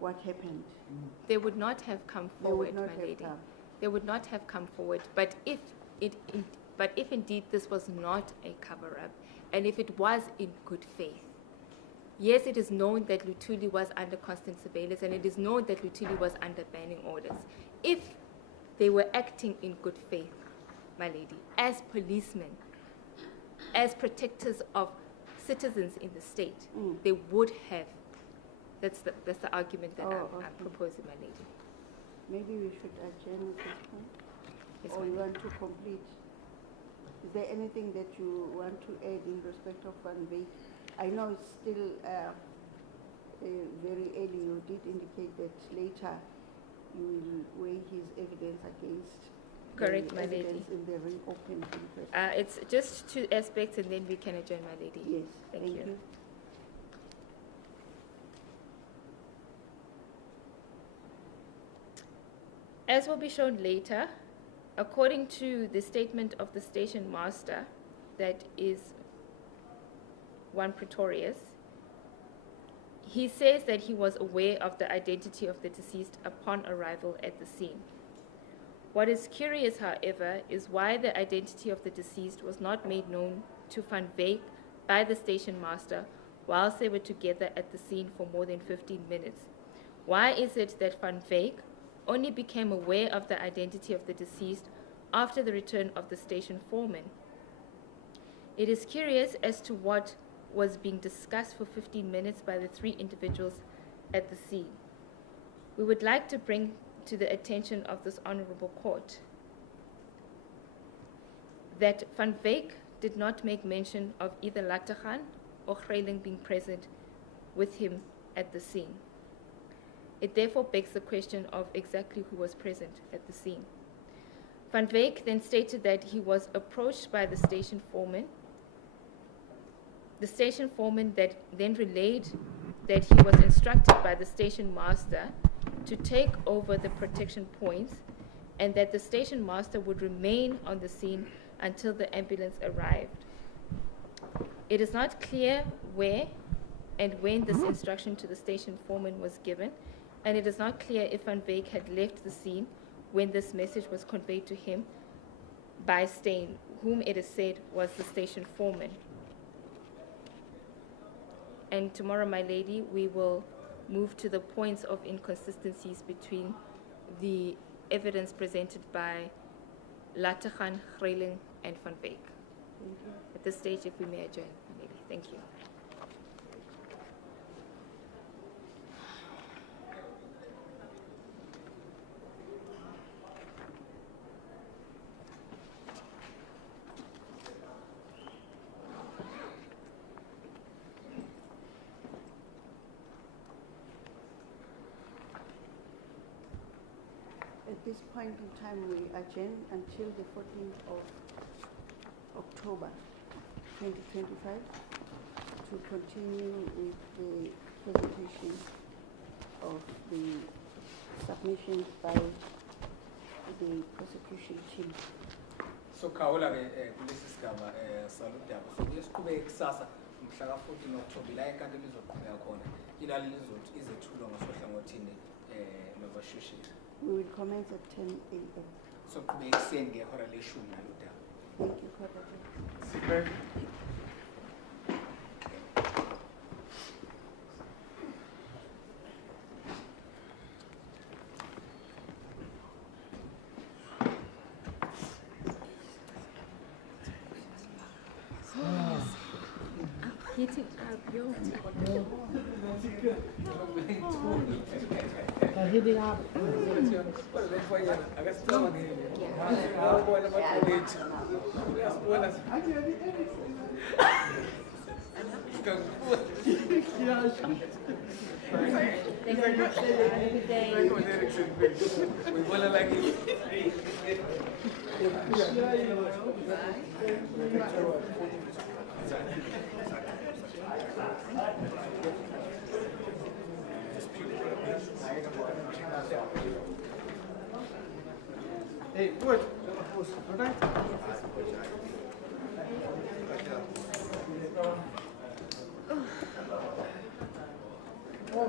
what happened? They would not have come They would forward, not my have lady. come. They would not have come forward. But if indeed this was not a cover-up, and if it was in good faith, yes, it is known that Luthuli was under constant surveillance, and it is known that Luthuli was under banning orders. If they were acting in good faith, my lady, as policemen, as protectors of citizens in the state, they would have. That's the argument that I'm okay. proposing, my lady. Maybe we should adjourn at this point, Yes, or my you lady. want to complete? Is there anything that you want to add in respect of Van Wyk? I know it's still very early. You did indicate that later you will weigh his evidence against Correct, the my lady. evidence in the reopened inquest. It's just two aspects, and then we can adjourn, my lady. Yes, Thank thank you. you. As will be shown later, according to the statement of the station master, that is one Pretorius, he says that he was aware of the identity of the deceased upon arrival at the scene. What is curious, however, is why the identity of the deceased was not made known to Van Wyk by the station master whilst they were together at the scene for more than 15 minutes. Why is it that Van Wyk only became aware of the identity of the deceased after the return of the station foreman? It is curious as to what was being discussed for 15 minutes by the three individuals at the scene. We would like to bring to the attention of this honorable court that Van Wyk did not make mention of either Latachan or Greiling being present with him at the scene. It therefore begs the question of exactly who was present at the scene. Van Wyk then stated that he was approached by the station foreman. The station foreman that then relayed that he was instructed by the station master to take over the protection points and that the station master would remain on the scene until the ambulance arrived. It is not clear where and when this instruction to the station foreman was given, and it is not clear if Van Wyk had left the scene when this message was conveyed to him by Steyn, whom it is said was the station foreman. And tomorrow, my lady, we will move to the points of inconsistencies between the evidence presented by Latachan, Greiling, and Van Wyk. At this stage, if we may adjourn, my lady. Thank you. At this point in time, we adjourn until the 14th of October 2025 to continue with the presentation of the submissions by the prosecution team. So khawula ke kulesi sigaba saludaba sokusiqhubeka kusasa mhla ka-14 October la ekanti lizoqhubeka khona ilali lizothi izethulwa ngasohlangothini nabashushisi. We will commence at 10 a.m. So qhubeka ekuseni ngehora leshumi naludaba. Thank you, Court. Heating up, yo. Heating up. Hey, good. Oh,